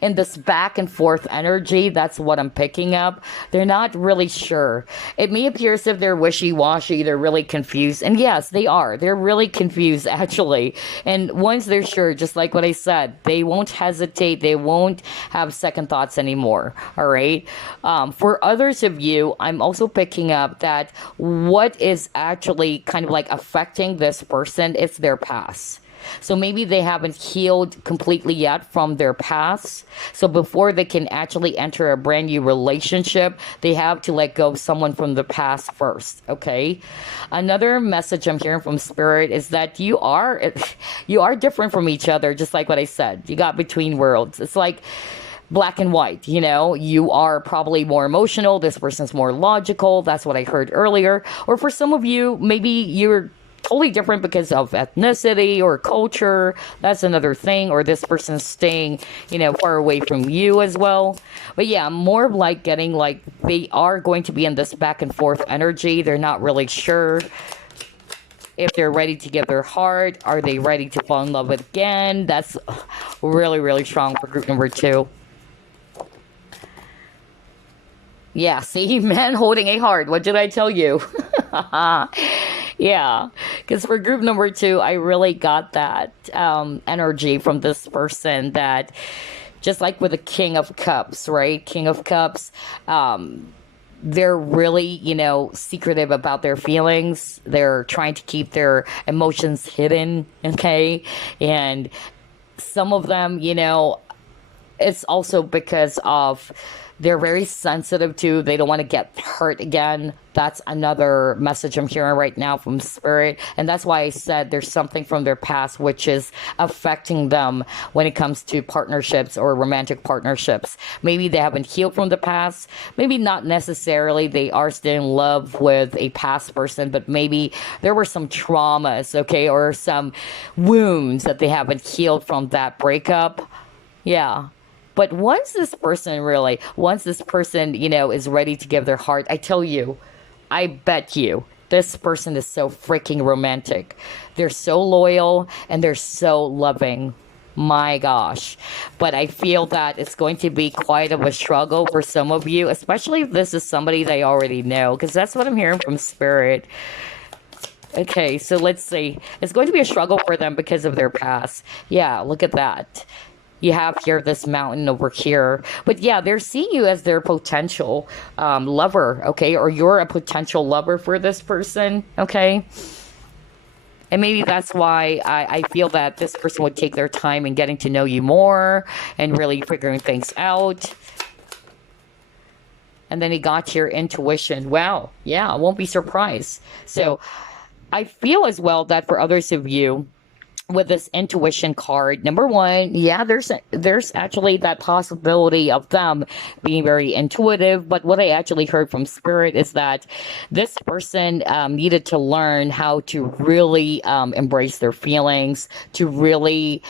in this back and forth energy. That's what I'm picking up. They're not really sure. It may appear as if they're wishy-washy, they're really confused, and yes, they are. They're really confused, actually. And once they're sure, just like what I said, they won't hesitate, they won't have second thoughts anymore. All right. For others of you, I'm also picking up that what is actually kind of like affecting this person is their past. So maybe they haven't healed completely yet from their past. So before they can actually enter a brand new relationship, they have to let go of someone from the past first, okay? Another message I'm hearing from Spirit is that you are different from each other, just like what I said. You got between worlds. It's like black and white, you are probably more emotional. This person's more logical. That's what I heard earlier. Or for some of you, maybe you're totally different because of ethnicity or culture. That's another thing. Or this person's staying, far away from you as well. But yeah, more like getting like they are going to be in this back and forth energy. They're not really sure if they're ready to give their heart. Are they ready to fall in love again? That's really, really strong for group number 2. Yeah, see, man holding a heart. What did I tell you? Yeah, because for group number 2, I really got that energy from this person that, just like with the King of Cups, right? King of Cups, they're really, secretive about their feelings. They're trying to keep their emotions hidden, okay? And some of them, it's also because of they're very sensitive too. They don't want to get hurt again. That's another message I'm hearing right now from Spirit. And that's why I said there's something from their past which is affecting them when it comes to partnerships or romantic partnerships. Maybe they haven't healed from the past. Maybe not necessarily they are still in love with a past person, but maybe there were some traumas, okay, or some wounds that they haven't healed from that breakup. Yeah. But once this person, is ready to give their heart, I tell you, I bet you, this person is so freaking romantic. They're so loyal and they're so loving. My gosh. But I feel that it's going to be quite of a struggle for some of you, especially if this is somebody they already know, because that's what I'm hearing from Spirit. Okay, so let's see. It's going to be a struggle for them because of their past. Yeah, look at that. You have here this mountain over here. But yeah, they're seeing you as their potential lover, okay? Or you're a potential lover for this person, okay? And maybe that's why I feel that this person would take their time in getting to know you more and really figuring things out. And then he got to your intuition. Wow. Yeah, I won't be surprised. So I feel as well that for others of you, with this intuition card, number one, yeah, there's actually that possibility of them being very intuitive. But what I actually heard from spirit is that this person needed to learn how to really embrace their feelings, to really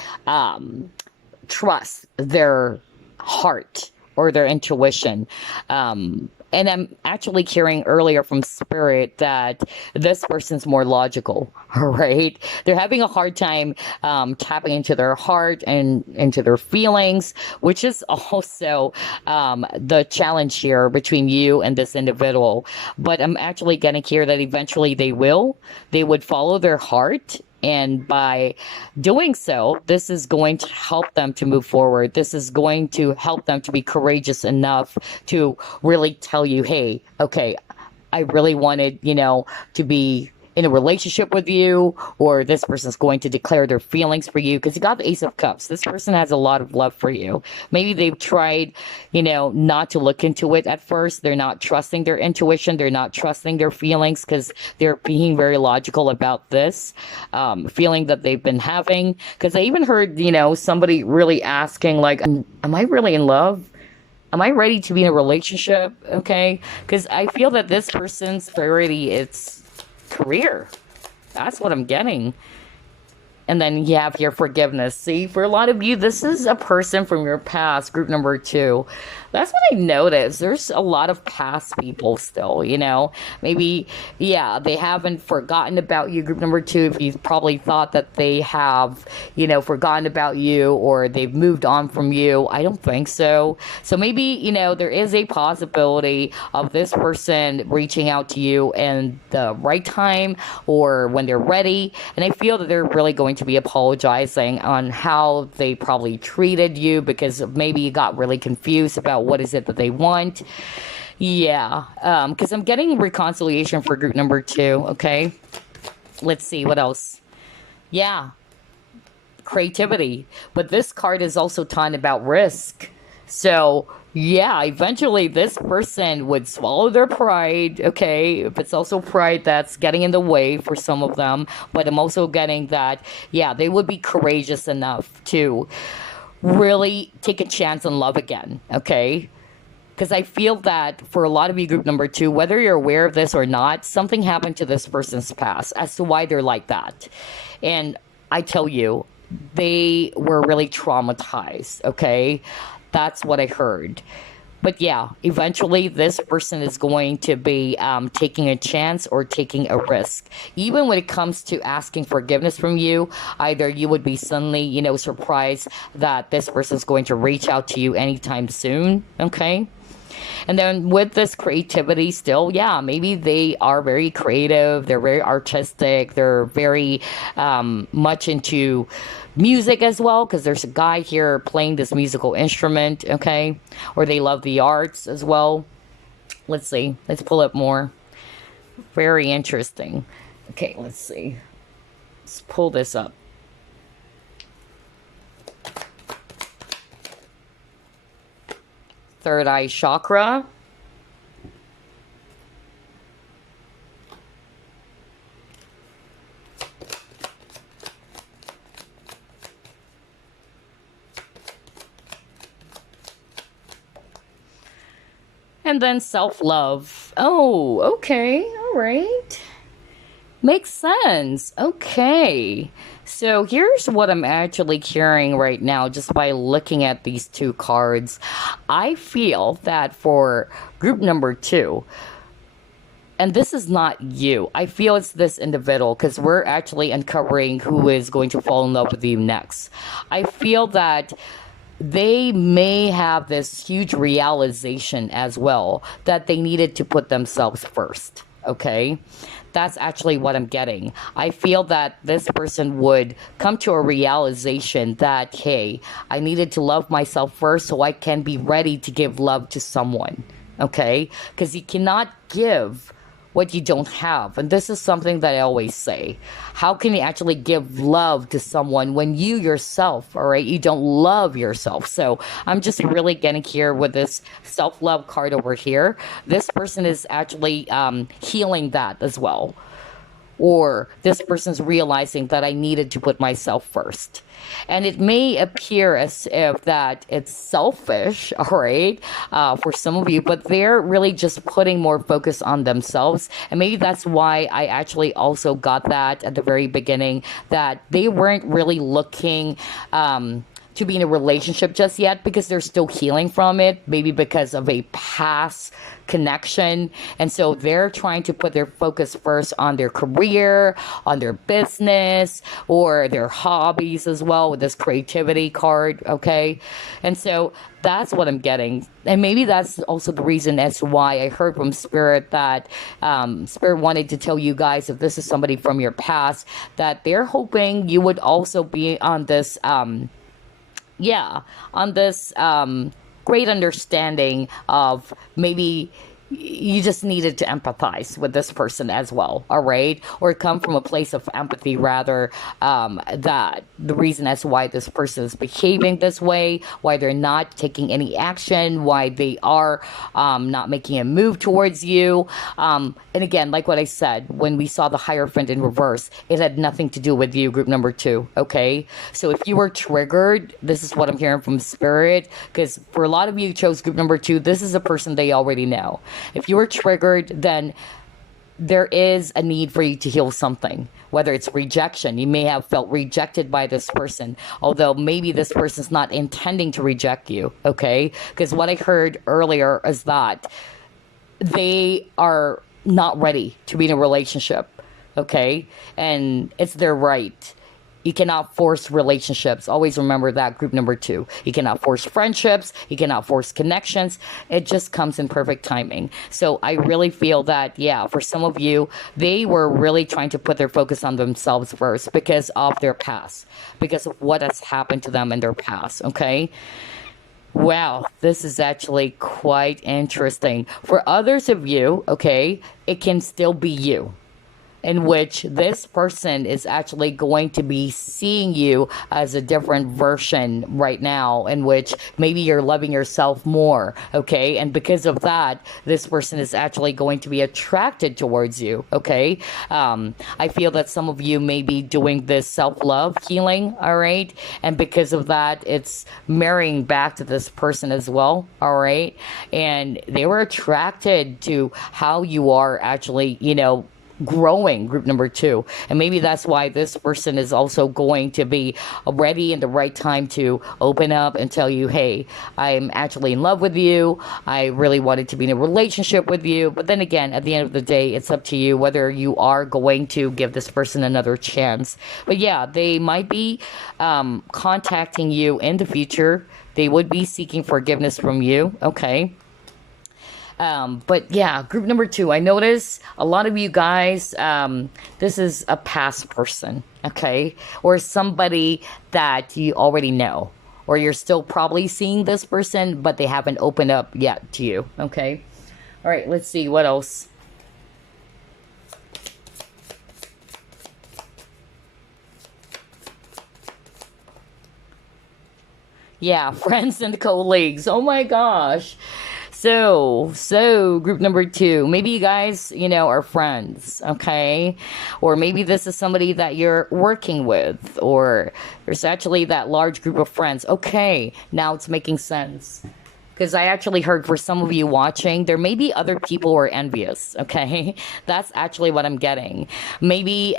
trust their heart or their intuition. And I'm actually hearing earlier from spirit that this person's more logical, right? They're having a hard time tapping into their heart and into their feelings, which is also the challenge here between you and this individual. But I'm actually going to hear that eventually they would follow their heart. And by doing so, this is going to help them to move forward. This is going to help them to be courageous enough to really tell you, hey, okay, I really wanted, to be in a relationship with you, or this person's going to declare their feelings for you, because you got the Ace of Cups. This person has a lot of love for you. Maybe they've tried, not to look into it at first. They're not trusting their intuition. They're not trusting their feelings because they're being very logical about this feeling that they've been having. Because I even heard, somebody really asking, like, am I really in love? Am I ready to be in a relationship? Okay. Because I feel that this person's priority is career. That's what I'm getting. And then you have your forgiveness. See, for a lot of you, this is a person from your past, group number 2. That's what I noticed. There's a lot of past people still, Maybe, yeah, they haven't forgotten about you, group number 2. If you probably thought that they have, forgotten about you or they've moved on from you. I don't think so. So maybe, there is a possibility of this person reaching out to you in the right time or when they're ready. And I feel that they're really going to be apologizing on how they probably treated you, because maybe you got really confused about what is it that they want. Yeah, because I'm getting reconciliation for group number 2. Okay, let's see what else. Yeah, creativity, but this card is also talking about risk. So yeah, eventually this person would swallow their pride, okay? If it's also pride that's getting in the way for some of them, but I'm also getting that, yeah, they would be courageous enough to really take a chance on love again, okay? Because I feel that for a lot of you, group number 2, whether you're aware of this or not, something happened to this person's past as to why they're like that. And I tell you, they were really traumatized, okay? That's what I heard. But yeah, eventually this person is going to be taking a chance or taking a risk. Even when it comes to asking forgiveness from you, either you would be suddenly, surprised that this person is going to reach out to you anytime soon, okay? And then with this creativity still, yeah, maybe they are very creative. They're very artistic. They're very much into music as well, because there's a guy here playing this musical instrument, okay? Or they love the arts as well. Let's see. Let's pull up more. Very interesting. Okay, let's see. Let's pull this up. Third eye chakra. And then self-love. Oh, okay. All right. Makes sense. Okay. So here's what I'm actually hearing right now just by looking at these 2 cards. I feel that for group number 2, and this is not you, I feel it's this individual, because we're actually uncovering who is going to fall in love with you next. I feel that they may have this huge realization as well that they needed to put themselves first, okay? That's actually what I'm getting. I feel that this person would come to a realization that, hey, I needed to love myself first so I can be ready to give love to someone, okay? Because you cannot give what you don't have. And this is something that I always say. How can you actually give love to someone when you yourself, all right, you don't love yourself? So I'm just really getting here with this self-love card over here. This person is actually healing that as well, or this person's realizing that I needed to put myself first. And it may appear as if that it's selfish, all right, for some of you, but they're really just putting more focus on themselves. And maybe that's why I actually also got that at the very beginning, that they weren't really looking to be in a relationship just yet, because they're still healing from it, maybe because of a past connection. And so they're trying to put their focus first on their career, on their business, or their hobbies as well, with this creativity card, okay? And so that's what I'm getting. And maybe that's also the reason as to why I heard from Spirit that Spirit wanted to tell you guys, if this is somebody from your past, that they're hoping you would also be on this great understanding of maybe you just needed to empathize with this person as well, all right? Or come from a place of empathy, rather, that the reason as to why this person is behaving this way, why they're not taking any action, why they are not making a move towards you. And again, like what I said, when we saw the Hierophant in reverse, it had nothing to do with you, group number 2, okay? So if you were triggered, this is what I'm hearing from Spirit, because for a lot of you who chose group number 2, this is a person they already know. If you were triggered, then there is a need for you to heal something, whether it's rejection. You may have felt rejected by this person, although maybe this person's not intending to reject you, okay? Because what I heard earlier is that they are not ready to be in a relationship, okay? And it's their right. You cannot force relationships. Always remember that, group number 2. You cannot force friendships. You cannot force connections. It just comes in perfect timing. So I really feel that, yeah, for some of you, they were really trying to put their focus on themselves first because of their past, because of what has happened to them in their past, okay? Wow, this is actually quite interesting. For others of you, okay, it can still be you, in which this person is actually going to be seeing you as a different version right now, in which maybe you're loving yourself more, okay? And because of that, this person is actually going to be attracted towards you, okay? I feel that some of you may be doing this self-love healing, all right? And because of that, it's marrying back to this person as well, all right? And they were attracted to how you are actually, growing, group number 2. And maybe that's why this person is also going to be ready in the right time to open up and tell you, hey, I'm actually in love with you. I really wanted to be in a relationship with you. But then again, at the end of the day, it's up to you whether you are going to give this person another chance. But yeah, they might be contacting you in the future. They would be seeking forgiveness from you, okay? But yeah, group number 2, I notice a lot of you guys, this is a past person, okay? Or somebody that you already know, or you're still probably seeing this person, but they haven't opened up yet to you, okay? All right, let's see what else. Yeah, friends and colleagues. Oh my gosh. So group number 2, maybe you guys, are friends, okay? Or maybe this is somebody that you're working with, or there's actually that large group of friends. Okay, now it's making sense. Because I actually heard, for some of you watching, there may be other people who are envious, okay? That's actually what I'm getting. Maybe,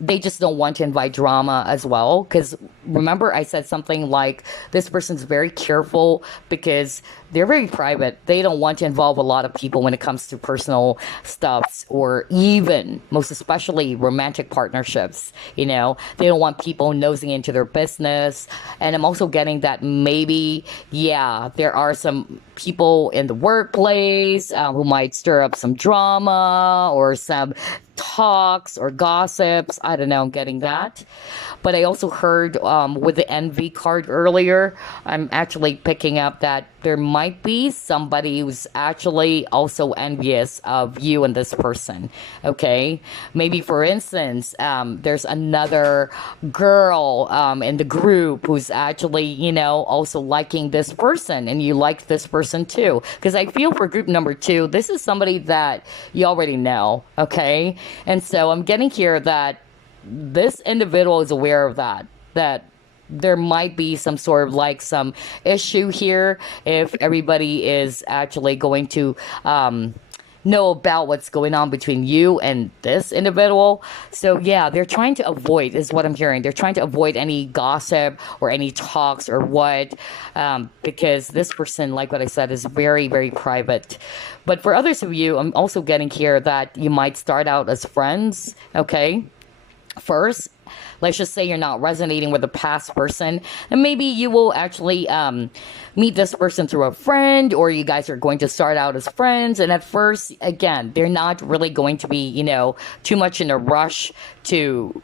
they just don't want to invite drama as well. Because remember, I said something like, this person's very careful because they're very private. They don't want to involve a lot of people when it comes to personal stuffs, or even, most especially, romantic partnerships. They don't want people nosing into their business. And I'm also getting that maybe, yeah, there are some people in the workplace who might stir up some drama, or some talks or gossips. I don't know, I'm getting that. But I also heard with the envy card earlier, I'm actually picking up that there might be somebody who's actually also envious of you and this person. Okay, maybe for instance, there's another girl in the group who's actually, also liking this person, and you like this person too. Because I feel for group number two, this is somebody that you already know. Okay, and so I'm getting here that this individual is aware of that there might be some sort of like some issue here if everybody is actually going to know about what's going on between you and this individual. So yeah, they're trying to avoid, is what I'm hearing. They're trying to avoid any gossip or any talks or what, because this person, like what I said, is very, very private. But for others of you, I'm also getting here that you might start out as friends. Okay, first, let's just say you're not resonating with a past person, and maybe you will actually meet this person through a friend, or you guys are going to start out as friends. And at first, again, they're not really going to be, too much in a rush to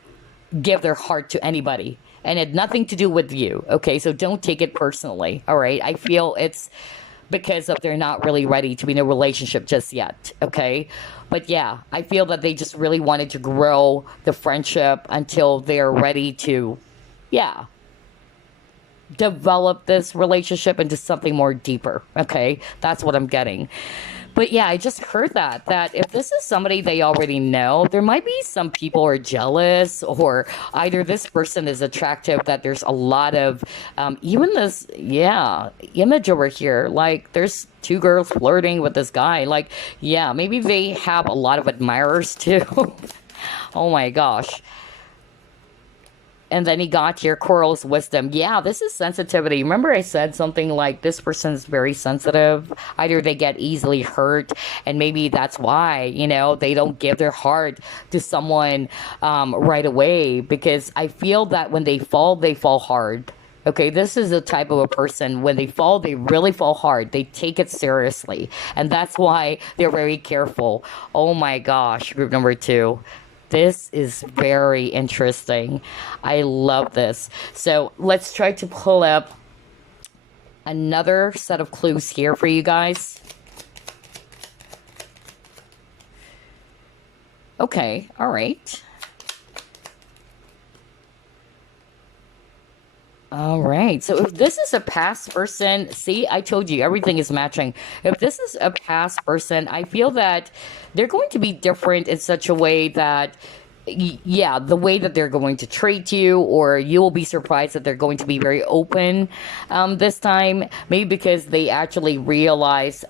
give their heart to anybody, and it had nothing to do with you. Okay, so don't take it personally. All right, I feel it's because of they're not really ready to be in a relationship just yet. Okay, but yeah, I feel that they just really wanted to grow the friendship until they're ready to, yeah, develop this relationship into something more deeper. Okay, that's what I'm getting. But yeah, I just heard that if this is somebody they already know, there might be some people who are jealous, or either this person is attractive, that there's a lot of even this, yeah, image over here, like there's two girls flirting with this guy. Like, yeah, maybe they have a lot of admirers too. Oh my gosh. And then he got here, Coral's wisdom. Yeah, this is sensitivity. Remember I said something like this person's very sensitive. Either they get easily hurt, and maybe that's why, they don't give their heart to someone right away. Because I feel that when they fall hard. Okay, this is the type of a person, when they fall, they really fall hard. They take it seriously. And that's why they're very careful. Oh my gosh, group number two. This is very interesting. I love this. So let's try to pull up another set of clues here for you guys. Okay, all right. All right. So if this is a past person, see, I told you everything is matching. If this is a past person, I feel that they're going to be different in such a way that, yeah, the way that they're going to treat you, or you will be surprised that they're going to be very open this time. Maybe because they actually realize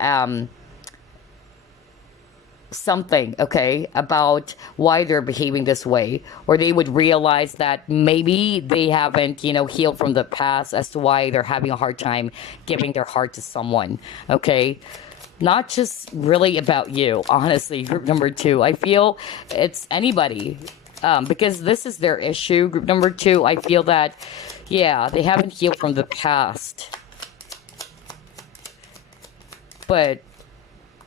something, okay, about why they're behaving this way, or they would realize that maybe they haven't, healed from the past as to why they're having a hard time giving their heart to someone. Okay, not just really about you, honestly. Group number two, I feel it's anybody, because this is their issue. Group number two, I feel that, yeah, they haven't healed from the past, but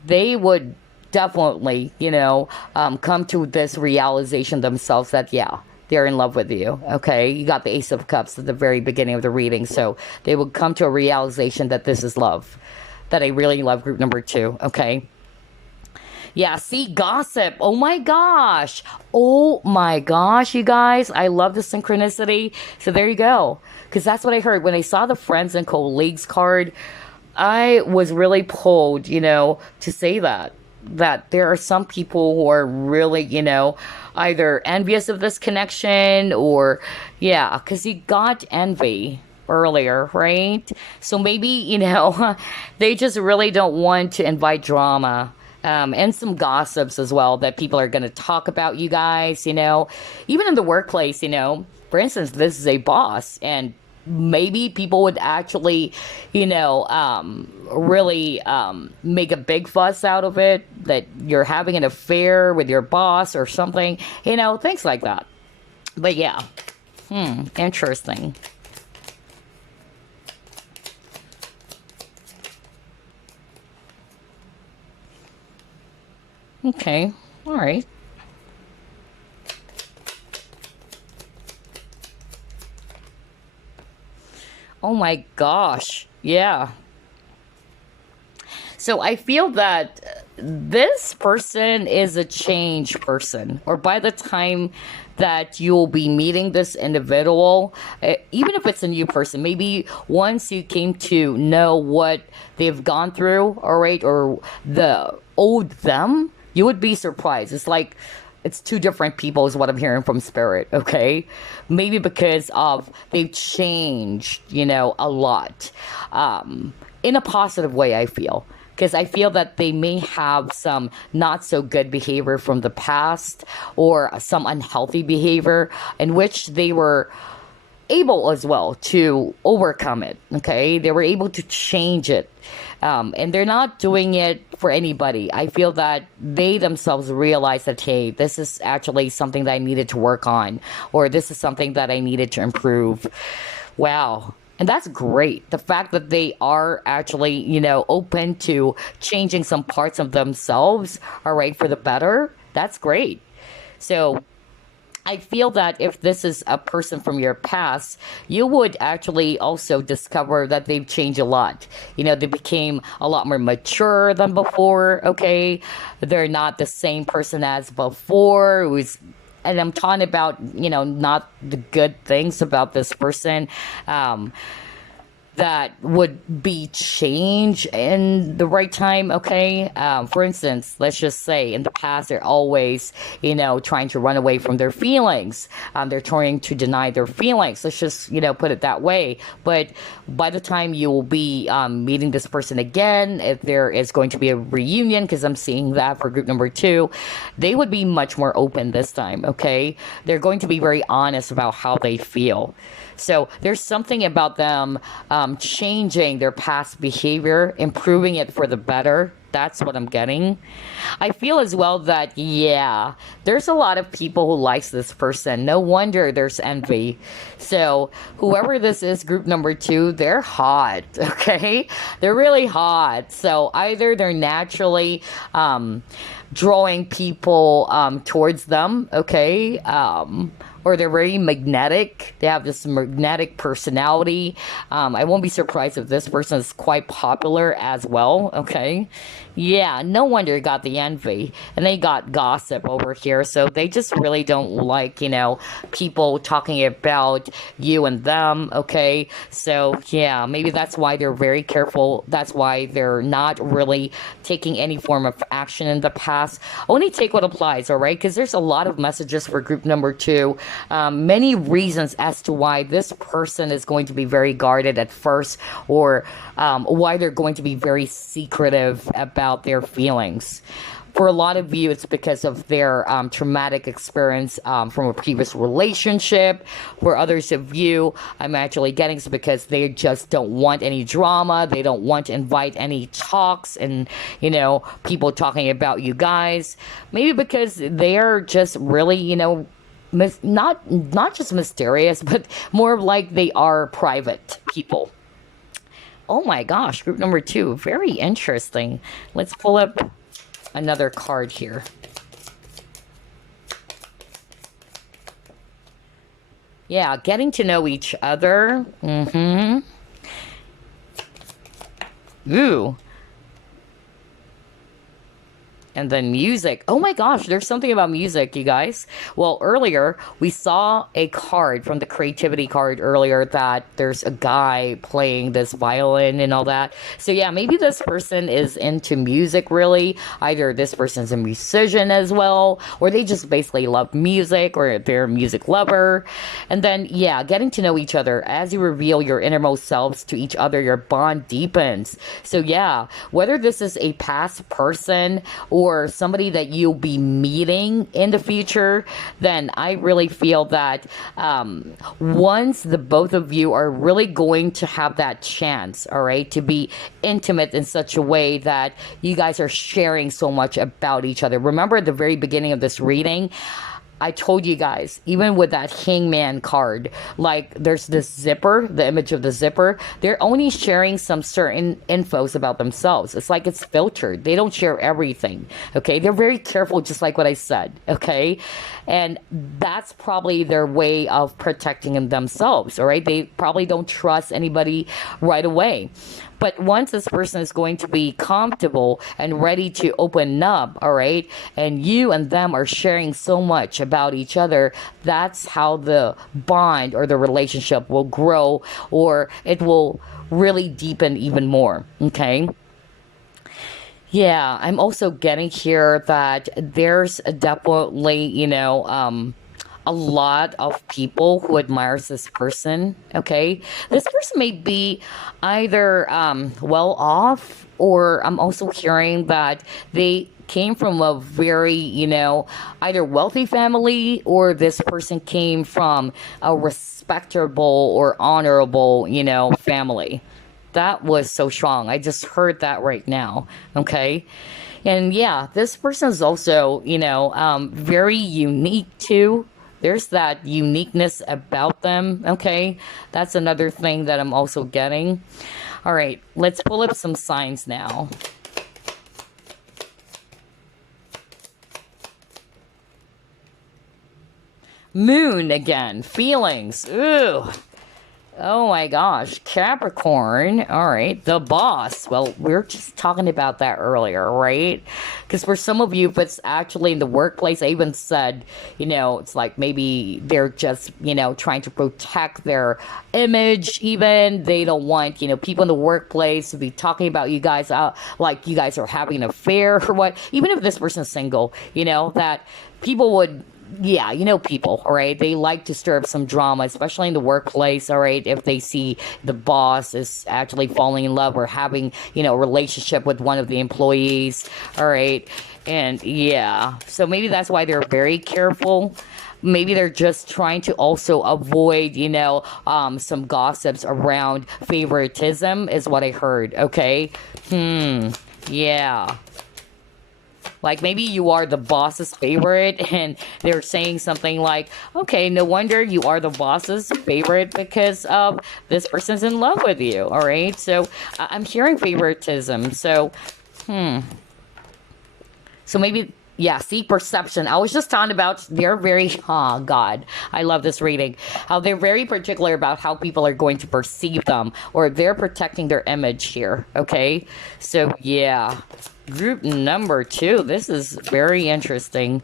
they would definitely, come to this realization themselves that, yeah, they're in love with you. Okay, you got the Ace of Cups at the very beginning of the reading, so they will come to a realization that this is love, that I really love group number two. Okay, yeah, see, gossip. Oh my gosh, you guys, I love the synchronicity. So there you go, because that's what I heard when I saw the friends and colleagues card. I was really pulled, to say that there are some people who are really, either envious of this connection, or, yeah, because you got envy earlier, right? So maybe, they just really don't want to invite drama. And some gossips as well, that people are going to talk about you guys, even in the workplace, for instance, this is a boss, and maybe people would actually, really make a big fuss out of it, that you're having an affair with your boss or something, things like that. But yeah, interesting. Okay, all right. Oh my gosh. Yeah. So I feel that this person is a change person, or by the time that you'll be meeting this individual, even if it's a new person, maybe once you came to know what they've gone through, all right, or the old them, you would be surprised. It's like it's two different people is what I'm hearing from spirit, okay? Maybe because of they've changed, a lot. In a positive way, I feel. Because I feel that they may have some not so good behavior from the past or some unhealthy behavior in which they were able as well to overcome it. Okay, they were able to change it, and they're not doing it for anybody. I feel that they themselves realize that, hey, this is actually something that I needed to work on, or this is something that I needed to improve. Wow. And that's great. The fact that they are actually, open to changing some parts of themselves, all right, for the better, that's great. So I feel that if this is a person from your past, you would actually also discover that they've changed a lot. They became a lot more mature than before, okay? They're not the same person as before. And I'm talking about, not the good things about this person. That would be change in the right time, okay? For instance, let's just say in the past, they're always, trying to run away from their feelings. They're trying to deny their feelings. Let's just, put it that way. But by the time you will be meeting this person again, if there is going to be a reunion, because I'm seeing that for group number 2, they would be much more open this time, okay? They're going to be very honest about how they feel. So there's something about them changing their past behavior, improving it for the better. That's what I'm getting. I feel as well that, yeah, there's a lot of people who likes this person. No wonder there's envy. So whoever this is, group number 2, they're hot, okay? They're really hot. So either they're naturally drawing people towards them, okay? Or they're very magnetic. They have this magnetic personality. I won't be surprised if this person is quite popular as well, okay? Yeah, no wonder you got the envy. And they got gossip over here. So they just really don't like, people talking about you and them, okay? So, yeah, maybe that's why they're very careful. That's why they're not really taking any form of action in the past. Only take what applies, all right? Because there's a lot of messages for group number 2. Many reasons as to why this person is going to be very guarded at first, or why they're going to be very secretive about their feelings. For a lot of you, it's because of their traumatic experience from a previous relationship. For others of you, I'm actually getting it's because they just don't want any drama. They don't want to invite any talks and, people talking about you guys. Maybe because they're just really, not just mysterious, but more like they are private people. Oh my gosh, group number 2, very interesting. Let's pull up another card here. Yeah, getting to know each other. Ooh. And then music. Oh my gosh, there's something about music, you guys. Well, earlier, we saw a card from the creativity card earlier that there's a guy playing this violin and all that. So yeah, maybe this person is into music, really. Either this person's a musician as well, or they just basically love music, or they're a music lover. And then, yeah, getting to know each other. As you reveal your innermost selves to each other, your bond deepens. So yeah, whether this is a past person or somebody that you'll be meeting in the future, then I really feel that once the both of you are really going to have that chance, all right, to be intimate in such a way that you guys are sharing so much about each other. Remember at the very beginning of this reading, I told you guys, even with that hangman card, like there's this zipper, the image of the zipper, they're only sharing some certain infos about themselves. It's like it's filtered. They don't share everything. Okay. They're very careful, just like what I said. Okay. And that's probably their way of protecting themselves. All right. They probably don't trust anybody right away. But once this person is going to be comfortable and ready to open up, all right, and you and them are sharing so much about each other, that's how the bond or the relationship will grow, or it will really deepen even more. Okay. Yeah, I'm also getting here that there's definitely, a lot of people who admires this person. Okay, this person may be either well off, or I'm also hearing that they came from a very, either wealthy family, or this person came from a respectable or honorable, family. That was so strong. I just heard that right now. Okay. And yeah, this person is also, very unique too. There's that uniqueness about them. Okay. That's another thing that I'm also getting. All right. Let's pull up some signs now. Moon again. Feelings. Ooh. Oh my gosh, Capricorn. All right, the boss. Well, we were just talking about that earlier, right? Because for some of you, if it's actually in the workplace, I even said, it's like maybe they're just, trying to protect their image, even. They don't want, people in the workplace to be talking about you guys like you guys are having an affair or what. Even if this person's single, that people would, yeah, people, all right? They like to stir up some drama, especially in the workplace, all right? If they see the boss is actually falling in love or having, a relationship with one of the employees, all right? And yeah, so maybe that's why they're very careful. Maybe they're just trying to also avoid, some gossips around favoritism, is what I heard, okay? Yeah. Like maybe you are the boss's favorite and they're saying something like, okay, no wonder you are the boss's favorite because this person's in love with you. All right. So I'm hearing favoritism. So, So maybe, yeah, see, perception. I was just talking about they're very, oh God, I love this reading. How they're very particular about how people are going to perceive them, or they're protecting their image here. Okay. So yeah. Group number 2. This is very interesting.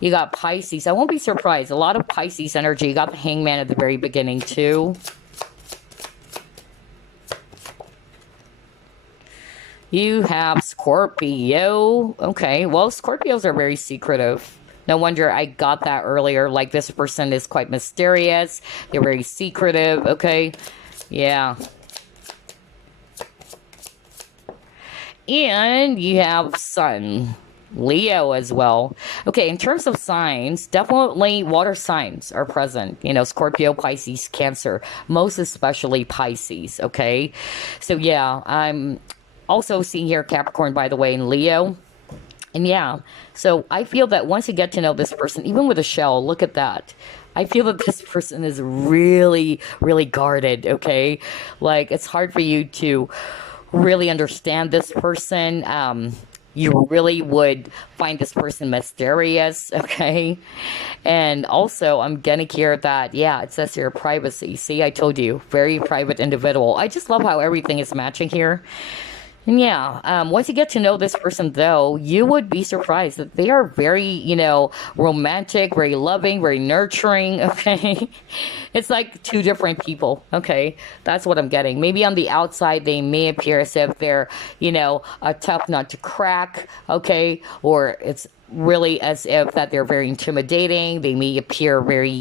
You got Pisces. I won't be surprised. A lot of Pisces energy. You got the Hangman at the very beginning too. You have Scorpio. Okay. Well, Scorpios are very secretive. No wonder I got that earlier. Like this person is quite mysterious. They're very secretive. Okay. Yeah. And you have Sun, Leo as well. Okay, in terms of signs, definitely water signs are present. Scorpio, Pisces, Cancer, most especially Pisces, okay? So yeah, I'm also seeing here Capricorn, by the way, and Leo. And yeah, so I feel that once you get to know this person, even with a shell, look at that. I feel that this person is really, really guarded, okay? Like, it's hard for you to really understand this person. You really would find this person mysterious, okay? And also, I'm gonna hear that, yeah, it says here privacy. See, I told you, very private individual. I just love how everything is matching here. And yeah, once you get to know this person, though, you would be surprised that they are very, romantic, very loving, very nurturing, okay? It's like two different people, okay? That's what I'm getting. Maybe on the outside, they may appear as if they're, a tough nut to crack, okay? Or it's really as if that they're very intimidating. They may appear very,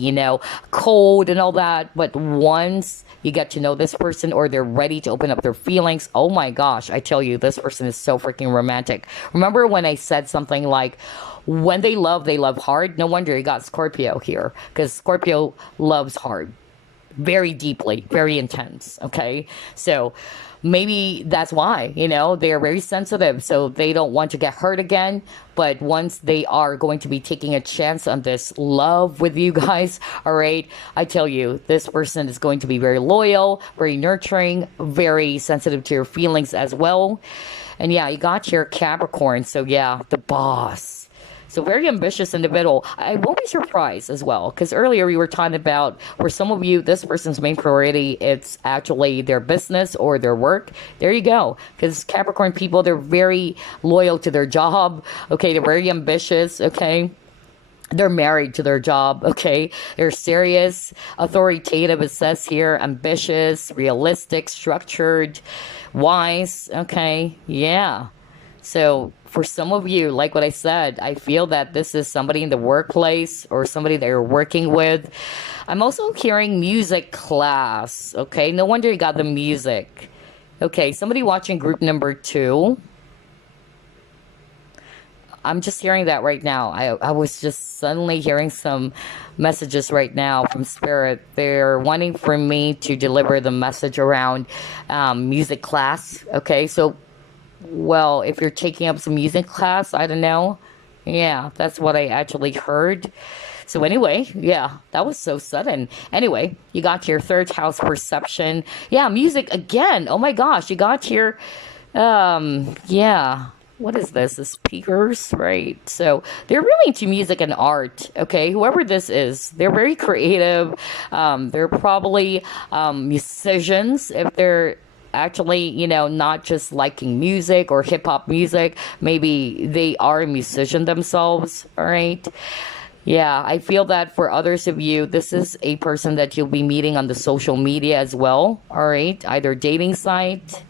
cold and all that. But once you get to know this person, or they're ready to open up their feelings, oh my gosh, I tell you, this person is so freaking romantic. Remember when I said something like, when they love hard? No wonder you got Scorpio here, because Scorpio loves hard. very deeply, very intense. Okay. So maybe that's why, they're very sensitive. So they don't want to get hurt again. But once they are going to be taking a chance on this love with you guys, all right, I tell you, this person is going to be very loyal, very nurturing, very sensitive to your feelings as well. And yeah, you got your Capricorn. So yeah, the boss. So very ambitious individual. I won't be surprised as well, because earlier we were talking about, for some of you, this person's main priority, it's actually their business or their work. There you go. Because Capricorn people, they're very loyal to their job. Okay, they're very ambitious. Okay. They're married to their job, okay? They're serious, authoritative, it says here, ambitious, realistic, structured, wise, okay? Yeah. So for some of you, like what I said, I feel that this is somebody in the workplace or somebody that you're working with. I'm also hearing music class, okay? No wonder you got the music. Okay, somebody watching group number 2. I'm just hearing that right now. I was just suddenly hearing some messages right now from Spirit. They're wanting for me to deliver the message around music class. Okay, so, well, if you're taking up some music class, I don't know. Yeah, that's what I actually heard. So anyway, yeah, that was so sudden. Anyway, you got your third house perception. Yeah, music again. Oh my gosh, you got your, yeah. What is this? The speakers, right? So they're really into music and art. Okay, whoever this is, they're very creative. They're probably musicians if they're actually, not just liking music or hip hop music. Maybe they are a musician themselves. All right. Yeah, I feel that for others of you, this is a person that you'll be meeting on the social media as well. All right, either dating site.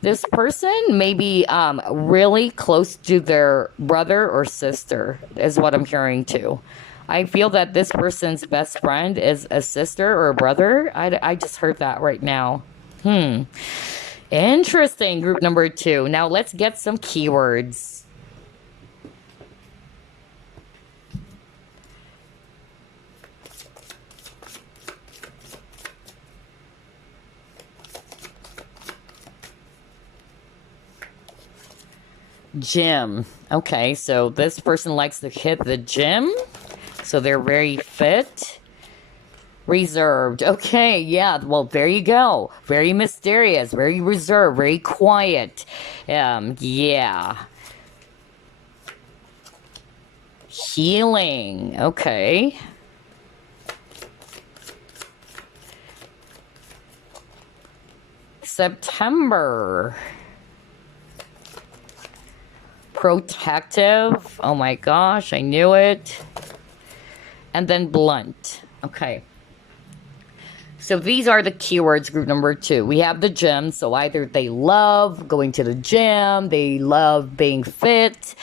This person may be really close to their brother or sister, is what I'm hearing too. I feel that this person's best friend is a sister or a brother. I just heard that right now. Interesting, group number 2. Now let's get some keywords. Gym. Okay, so this person likes to hit the gym. So they're very fit. Reserved. Okay, yeah, well, there you go. Very mysterious, very reserved, very quiet. Yeah. Healing. Okay. September. Protective. Oh my gosh, I knew it. And then blunt. Okay. So these are the keywords, group number 2. We have the gym. So either they love going to the gym, they love being fit.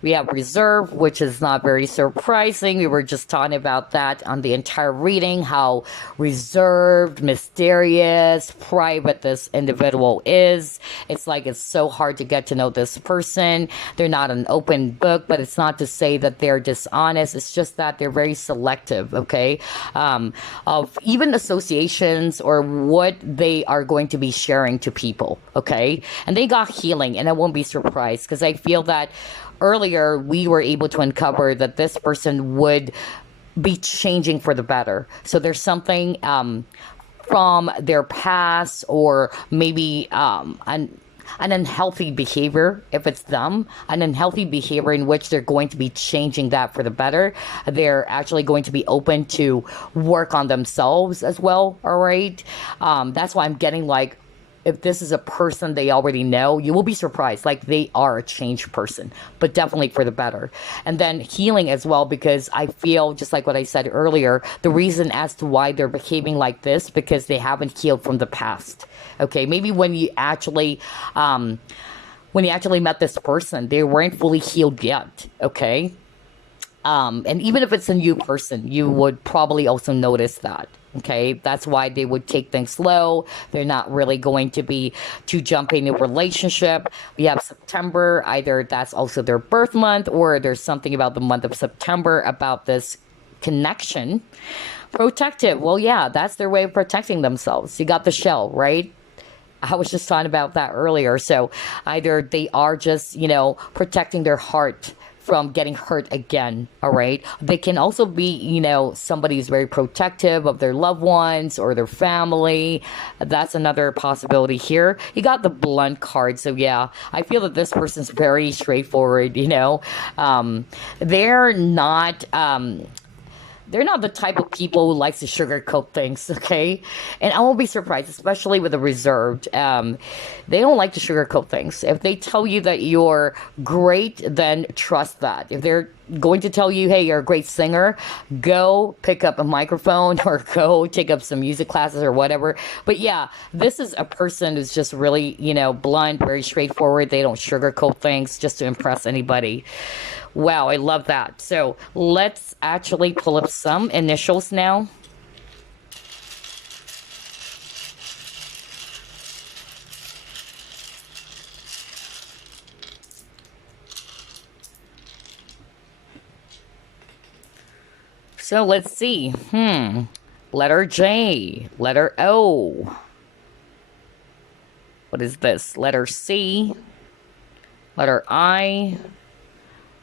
We have reserve, which is not very surprising. We were just talking about that on the entire reading, how reserved, mysterious, private this individual is. It's like it's so hard to get to know this person. They're not an open book, but it's not to say that they're dishonest. It's just that they're very selective, okay, of even associations or what they are going to be sharing to people, okay? And they got healing, and I won't be surprised because I feel that earlier we were able to uncover that this person would be changing for the better. So there's something from their past, or maybe an unhealthy behavior, if it's them, an unhealthy behavior in which they're going to be changing that for the better. They're actually going to be open to work on themselves as well, all right? That's why I'm getting like, if this is a person they already know, you will be surprised. Like, they are a changed person, but definitely for the better. And then healing as well, because I feel, just like what I said earlier, the reason as to why they're behaving like this, because they haven't healed from the past. Okay, maybe when you actually met this person, they weren't fully healed yet. Okay. And even if it's a new person, you would probably also notice that. Okay, that's why they would take things slow. They're not really going to be too jumpy in a relationship. We have September, either that's also their birth month, or there's something about the month of September about this connection. Protective. Well, yeah, that's their way of protecting themselves. You got the shell, right? I was just talking about that earlier. So either they are just, protecting their heart from getting hurt again. All right. They can also be, somebody who's very protective of their loved ones or their family. That's another possibility here. You got the blunt card. So yeah, I feel that this person's very straightforward, they're not the type of people who likes to sugarcoat things, okay? And I won't be surprised, especially with the reserved. They don't like to sugarcoat things. If they tell you that you're great, then trust that. If they're going to tell you, hey, you're a great singer, go pick up a microphone or go take up some music classes or whatever. But yeah, this is a person who's just really, blunt, very straightforward. They don't sugarcoat things just to impress anybody. Wow, I love that. So let's actually pull up some initials now. So let's see. Letter J, letter O. What is this? Letter C, letter I,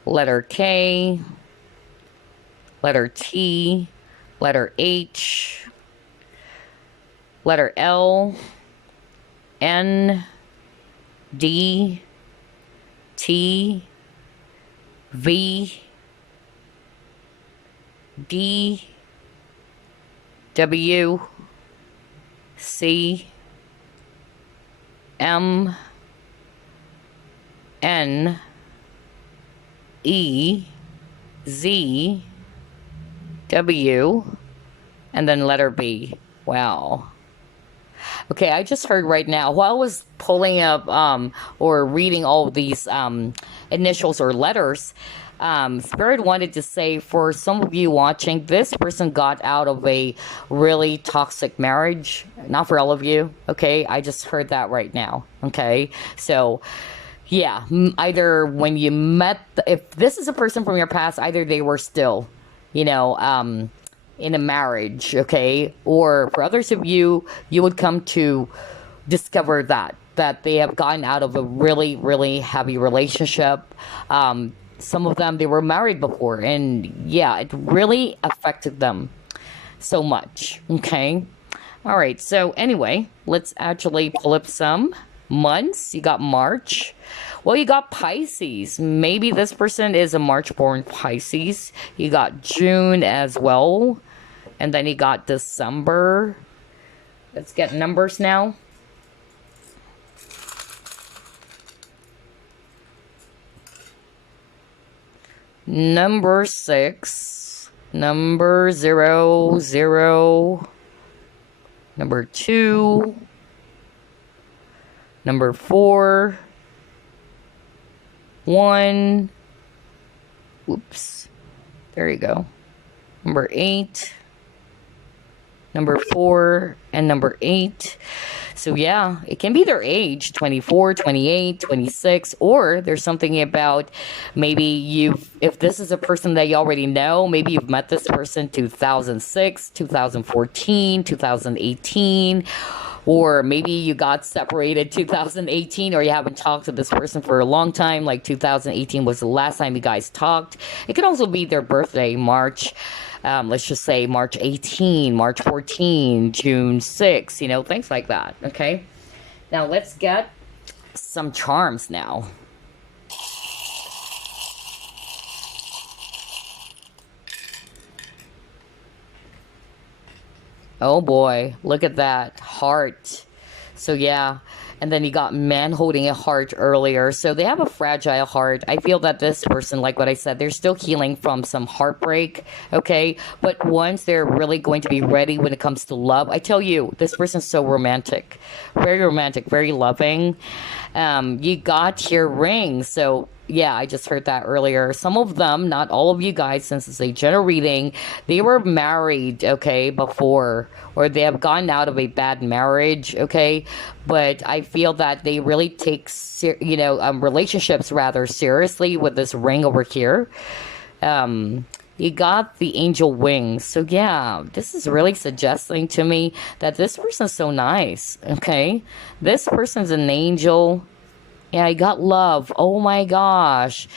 letter K, letter T, letter H, letter L, N, D, T, V, D, W, C, M, N, E, Z, W, and then letter B. Wow. Okay, I just heard right now, while I was pulling up or reading all of these initials or letters, Spirit wanted to say, for some of you watching, this person got out of a really toxic marriage. Not for all of you, okay? I just heard that right now, okay? So yeah, either when you met, if this is a person from your past, either they were still, in a marriage, okay? Or for others of you, you would come to discover that they have gotten out of a really, really heavy relationship. Some of them, they were married before, and yeah, it really affected them so much, okay? All right, so anyway, let's actually pull up some months. You got March. Well, you got Pisces. Maybe this person is a March-born Pisces. You got June as well. And then you got December. Let's get numbers now. Number 6. Number 0, 0. Number 2. Number 4. 1. Oops. There you go. Number 8. Number 4 and number 8. So yeah, it can be their age, 24, 28, 26, or there's something about maybe if this is a person that you already know, maybe you've met this person 2006, 2014, 2018, or maybe you got separated 2018, or you haven't talked to this person for a long time, like 2018 was the last time you guys talked. It could also be their birthday, March. Let's just say March 18, March 14, June 6, things like that, okay? Now, let's get some charms now. Oh boy, look at that, heart. So yeah, and then you got man holding a heart earlier. So they have a fragile heart. I feel that this person, like what I said, they're still healing from some heartbreak, okay? But once they're really going to be ready when it comes to love, I tell you, this person's so romantic, very loving. You got your ring. So yeah, I just heard that earlier. Some of them, not all of you guys, since it's a general reading, they were married, okay, before, or they have gotten out of a bad marriage, okay? But I feel that they really take, relationships rather seriously with this ring over here. You got the angel wings. So yeah, this is really suggesting to me that this person's so nice. Okay. This person's an angel. Yeah, I got love. Oh my gosh.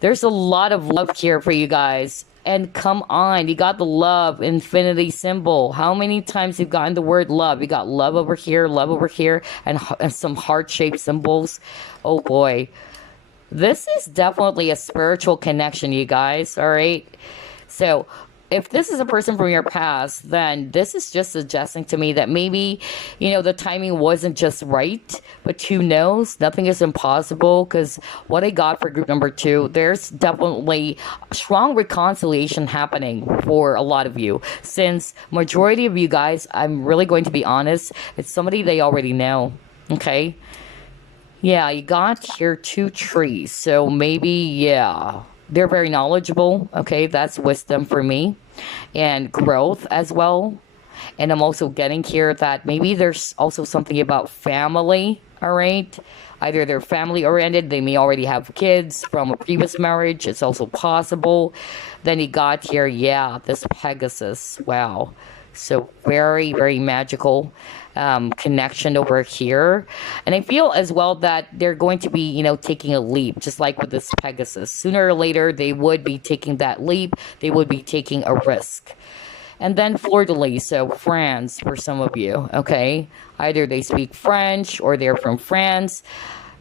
There's a lot of love here for you guys. And come on, you got the love infinity symbol. How many times you've gotten the word love? You got love over here, and some heart-shaped symbols. Oh boy. This is definitely a spiritual connection, you guys, all right? So, if this is a person from your past, then this is just suggesting to me that maybe, the timing wasn't just right, but who knows? Nothing is impossible, because what I got for group number 2, there's definitely a strong reconciliation happening for a lot of you. Since majority of you guys, I'm really going to be honest, it's somebody they already know, okay? Yeah, you got here 2 trees, so maybe, yeah. They're very knowledgeable. Okay, that's wisdom for me, and growth as well. And I'm also getting here that maybe there's also something about family. All right, either they're family oriented, they may already have kids from a previous marriage. It's also possible. Then you got here, yeah, this Pegasus. Wow, so very, very magical connection over here. And I feel as well that they're going to be, taking a leap, just like with this Pegasus. Sooner or later, they would be taking that leap. They would be taking a risk. And then fleur-de-lis, so France for some of you, okay? Either they speak French or they're from France.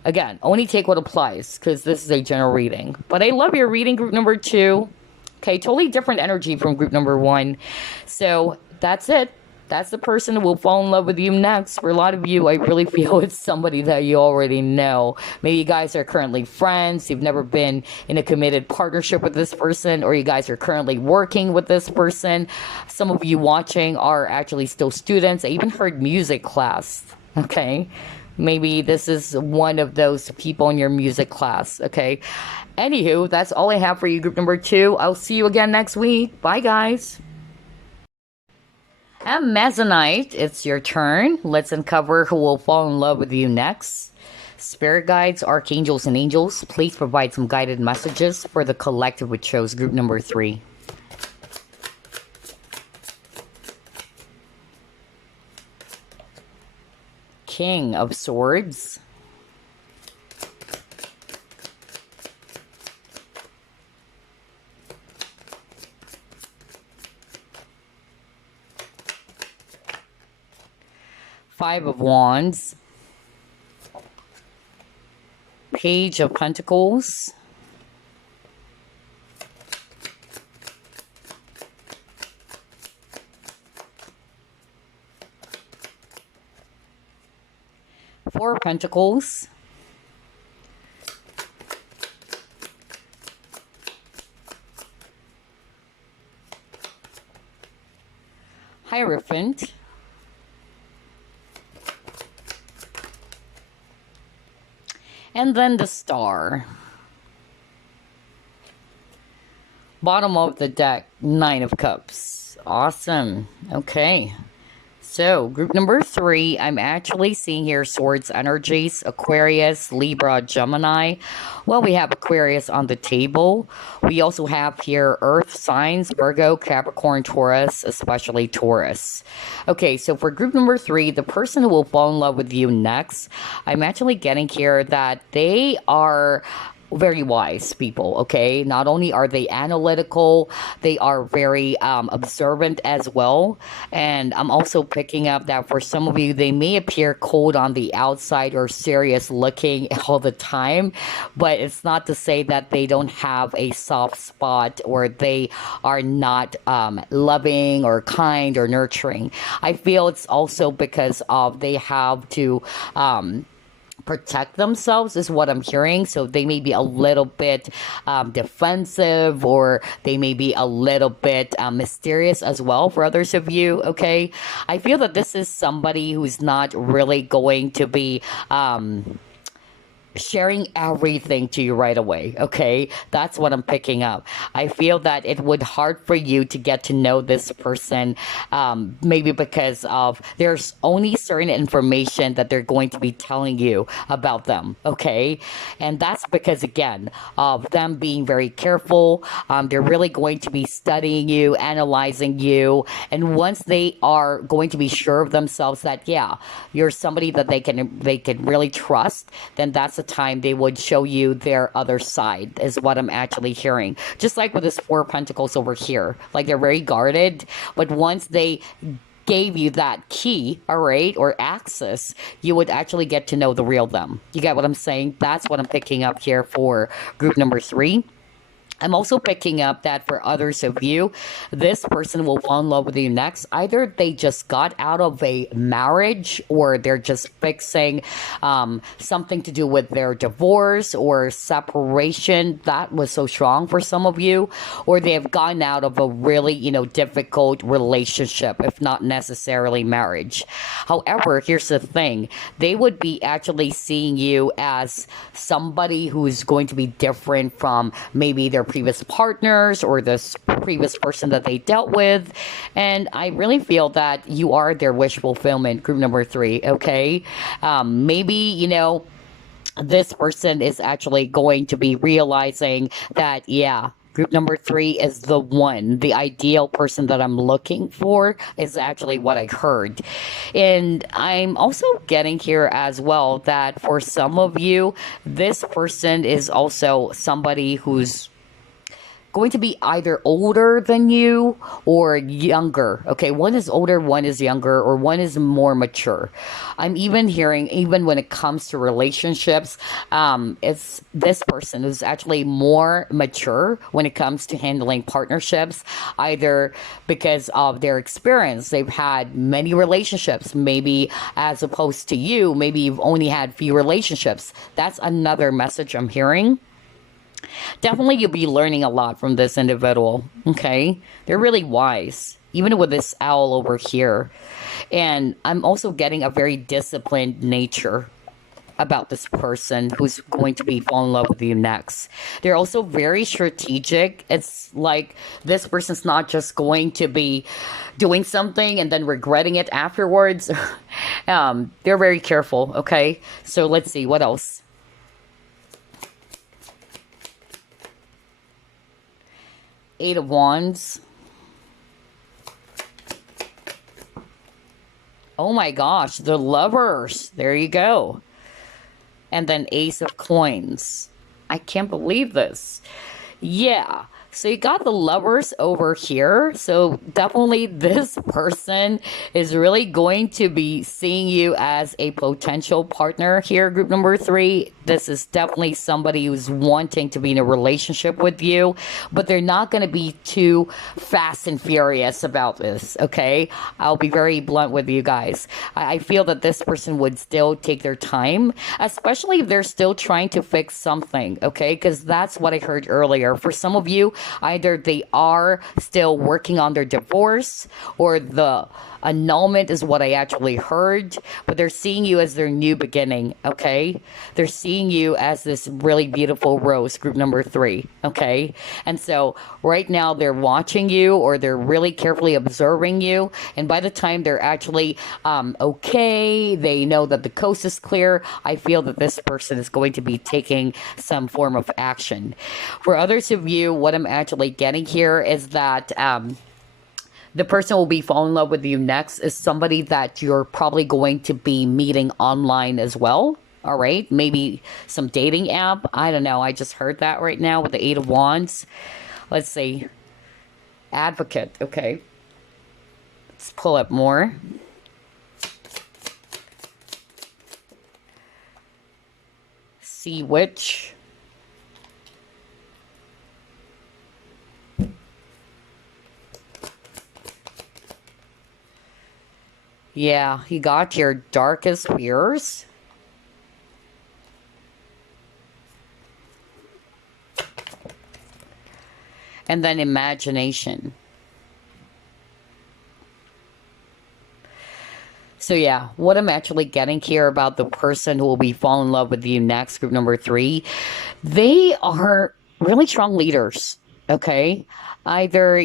Again, only take what applies, because this is a general reading. But I love your reading, group number 2. Okay, totally different energy from group number 1. So that's it. That's the person who will fall in love with you next. For a lot of you, I really feel it's somebody that you already know. Maybe you guys are currently friends. You've never been in a committed partnership with this person, or you guys are currently working with this person. Some of you watching are actually still students. I even heard music class. Okay. Maybe this is one of those people in your music class. Okay. Anywho, that's all I have for you, group number 2. I'll see you again next week. Bye, guys. Amazonite, it's your turn. Let's uncover who will fall in love with you next. Spirit guides, archangels, and angels, please provide some guided messages for the collective, which shows group number 3. King of Swords. Five of Wands. Page of Pentacles. Four of Pentacles. Hierophant. And then the Star. Bottom of the deck, 9 of Cups. Awesome. Okay. So, group number 3, I'm actually seeing here Swords energies, Aquarius, Libra, Gemini. Well, we have Aquarius on the table. We also have here Earth signs, Virgo, Capricorn, Taurus, especially Taurus. Okay, so for group number 3, the person who will fall in love with you next, I'm actually getting here that they are very wise people, okay? Not only are they analytical, they are very observant as well. And I'm also picking up that for some of you, they may appear cold on the outside or serious looking all the time, but it's not to say that they don't have a soft spot or they are not loving or kind or nurturing. I feel it's also because of they have to protect themselves is what I'm hearing. So they may be a little bit defensive, or they may be a little bit mysterious as well for others of you. Okay, I feel that this is somebody who's not really going to be sharing everything to you right away. Okay, that's what I'm picking up. I feel that it would hard for you to get to know this person, maybe because of there's only certain information that they're going to be telling you about them. Okay, and that's because again of them being very careful. They're really going to be studying you, analyzing you, and once they are going to be sure of themselves that yeah, you're somebody that they can really trust, then that's the time they would show you their other side, is what I'm actually hearing. Just like with this Four of Pentacles over here, like they're very guarded, but once they gave you that key, all right, or access, you would actually get to know the real them. You get what I'm saying? That's what I'm picking up here for group number 3. I'm also picking up that for others of you, this person will fall in love with you next. Either they just got out of a marriage, or they're just fixing something to do with their divorce or separation that was so strong for some of you, or they have gotten out of a really, difficult relationship, if not necessarily marriage. However, here's the thing. They would be actually seeing you as somebody who's going to be different from maybe their previous partners or this previous person that they dealt with. And I really feel that you are their wish fulfillment, group number 3. Okay, maybe this person is actually going to be realizing that yeah, group number 3 is the one, the ideal person that I'm looking for, is actually what I heard. And I'm also getting here as well that for some of you, this person is also somebody who's going to be either older than you or younger. Okay, one is older, one is younger, or one is more mature. I'm even hearing, even when it comes to relationships, it's this person who's actually more mature when it comes to handling partnerships, either because of their experience. They've had many relationships, maybe as opposed to you, maybe you've only had few relationships. That's another message I'm hearing. Definitely you'll be learning a lot from this individual, okay? They're really wise, even with this owl over here. And I'm also getting a very disciplined nature about this person who's going to be fall in love with you next. They're also very strategic. It's like this person's not just going to be doing something and then regretting it afterwards. They're very careful, okay? So let's see, what else? Eight of Wands. Oh my gosh, the Lovers. There you go. And then Ace of Coins. I can't believe this. Yeah. So you got the Lovers over here. So definitely this person is really going to be seeing you as a potential partner here, group number 3. This is definitely somebody who's wanting to be in a relationship with you, but they're not going to be too fast and furious about this, okay? I'll be very blunt with you guys. I feel that this person would still take their time, especially if they're still trying to fix something, okay? Because that's what I heard earlier. For some of you, either they are still working on their divorce, or the annulment is what I actually heard, but they're seeing you as their new beginning, okay? They're seeing you as this really beautiful rose, group number 3, okay? And so right now they're watching you, or they're really carefully observing you, and by the time they're actually okay, they know that the coast is clear, I feel that this person is going to be taking some form of action. For others of you, what I'm actually getting here is that the person will be falling in love with you next is somebody that you're probably going to be meeting online as well. All right, maybe some dating app. I don't know. I just heard that right now with the Eight of Wands. Let's see. Advocate. Okay. Let's pull up more. Sea Witch. Yeah, you got your darkest fears. And then imagination. So yeah, what I'm actually getting here about the person who will be fall in love with you next, group number 3, they are really strong leaders. Okay. Either,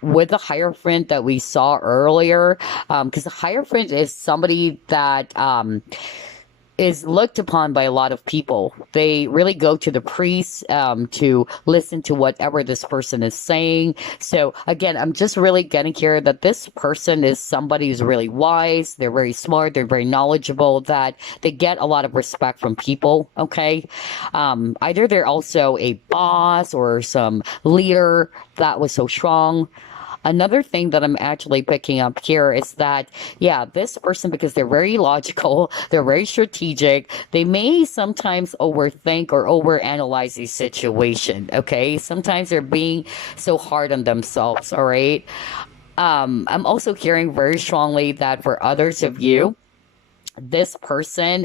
with the Hierophant that we saw earlier, because the Hierophant is somebody that is looked upon by a lot of people. They really go to the priest to listen to whatever this person is saying. So again, I'm just really getting here that this person is somebody who's really wise. They're very smart. They're very knowledgeable. That they get a lot of respect from people. Okay, either they're also a boss or some leader that was so strong. Another thing that I'm actually picking up here is that, yeah, this person, because they're very logical, they're very strategic, they may sometimes overthink or overanalyze the situation, okay? Sometimes they're being so hard on themselves, all right? I'm also hearing very strongly that for others of you, this person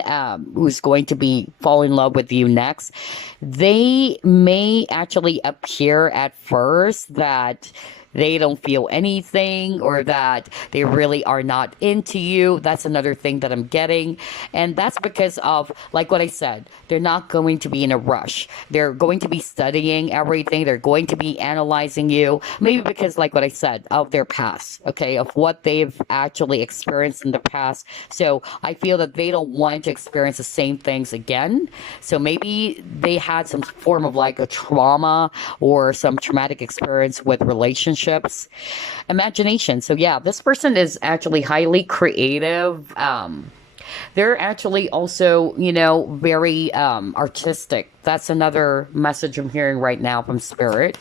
who's going to be fall in love with you next, they may actually appear at first that they don't feel anything or that they really are not into you. That's another thing that I'm getting. And that's because of, like what I said, they're not going to be in a rush. They're going to be studying everything. They're going to be analyzing you. Maybe because, like what I said, of their past, okay, of what they've actually experienced in the past. So I feel that they don't want to experience the same things again. So maybe they had some form of like a trauma or some traumatic experience with relationships. Imagination. So yeah, this person is actually highly creative. They're actually also, very artistic. That's another message I'm hearing right now from Spirit.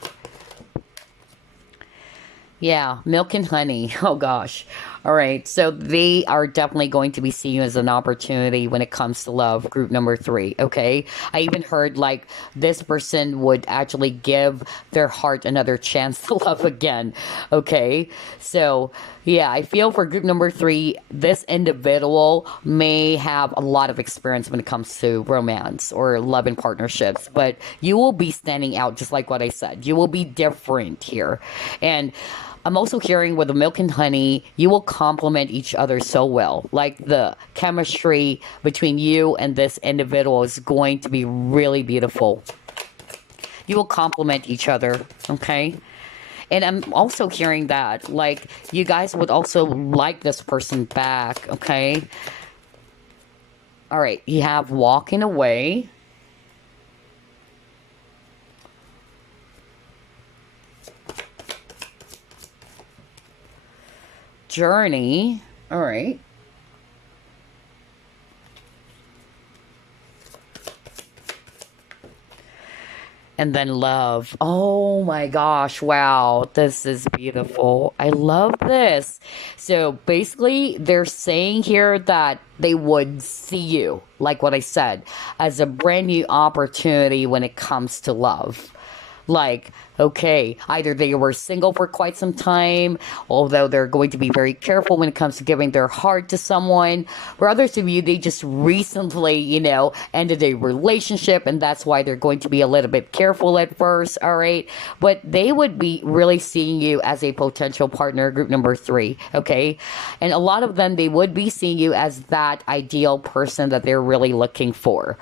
Yeah, milk and honey. Oh gosh. All right. So they are definitely going to be seeing you as an opportunity when it comes to love, group number 3. Okay. I even heard like this person would actually give their heart another chance to love again. Okay. So yeah, I feel for group number 3, this individual may have a lot of experience when it comes to romance or love and partnerships, but you will be standing out just like what I said. You will be different here. And I'm also hearing with the milk and honey, you will complement each other so well. Like the chemistry between you and this individual is going to be really beautiful. You will complement each other, okay? And I'm also hearing that, like, you guys would also like this person back, okay? All right, you have walking away. Journey. All right. And then love. Oh my gosh, wow, this is beautiful. I love this. So basically, they're saying here that they would see you, like what I said, as a brand new opportunity when it comes to love. Like, okay, either they were single for quite some time, although they're going to be very careful when it comes to giving their heart to someone. For others of you, they just recently, ended a relationship, and that's why they're going to be a little bit careful at first, all right? But they would be really seeing you as a potential partner, group number 3, okay? And a lot of them, they would be seeing you as that ideal person that they're really looking for.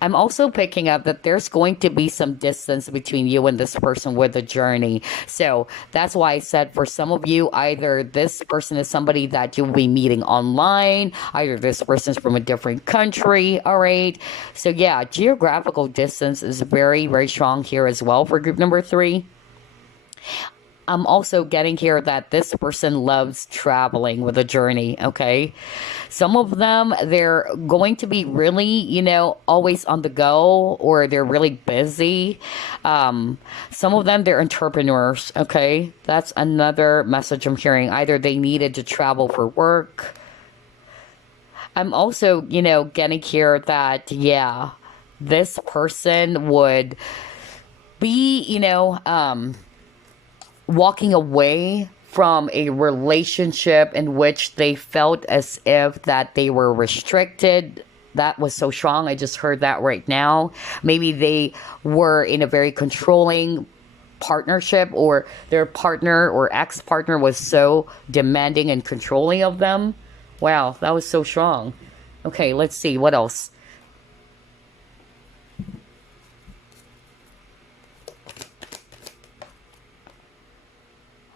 I'm also picking up that there's going to be some distance between you and this person with the journey. So that's why I said for some of you, either this person is somebody that you'll be meeting online, either this person's from a different country, all right? So yeah, geographical distance is very, very strong here as well for group number 3. I'm also getting here that this person loves traveling with a journey, okay? Some of them, they're going to be really, always on the go, or they're really busy. Some of them, they're entrepreneurs, okay? That's another message I'm hearing. Either they needed to travel for work. I'm also, getting here that, yeah, this person would be, walking away from a relationship in which they felt as if that they were restricted. That was so strong. I just heard that right now. Maybe they were in a very controlling partnership, or their partner or ex-partner was so demanding and controlling of them. Wow, that was so strong. Okay, let's see. What else?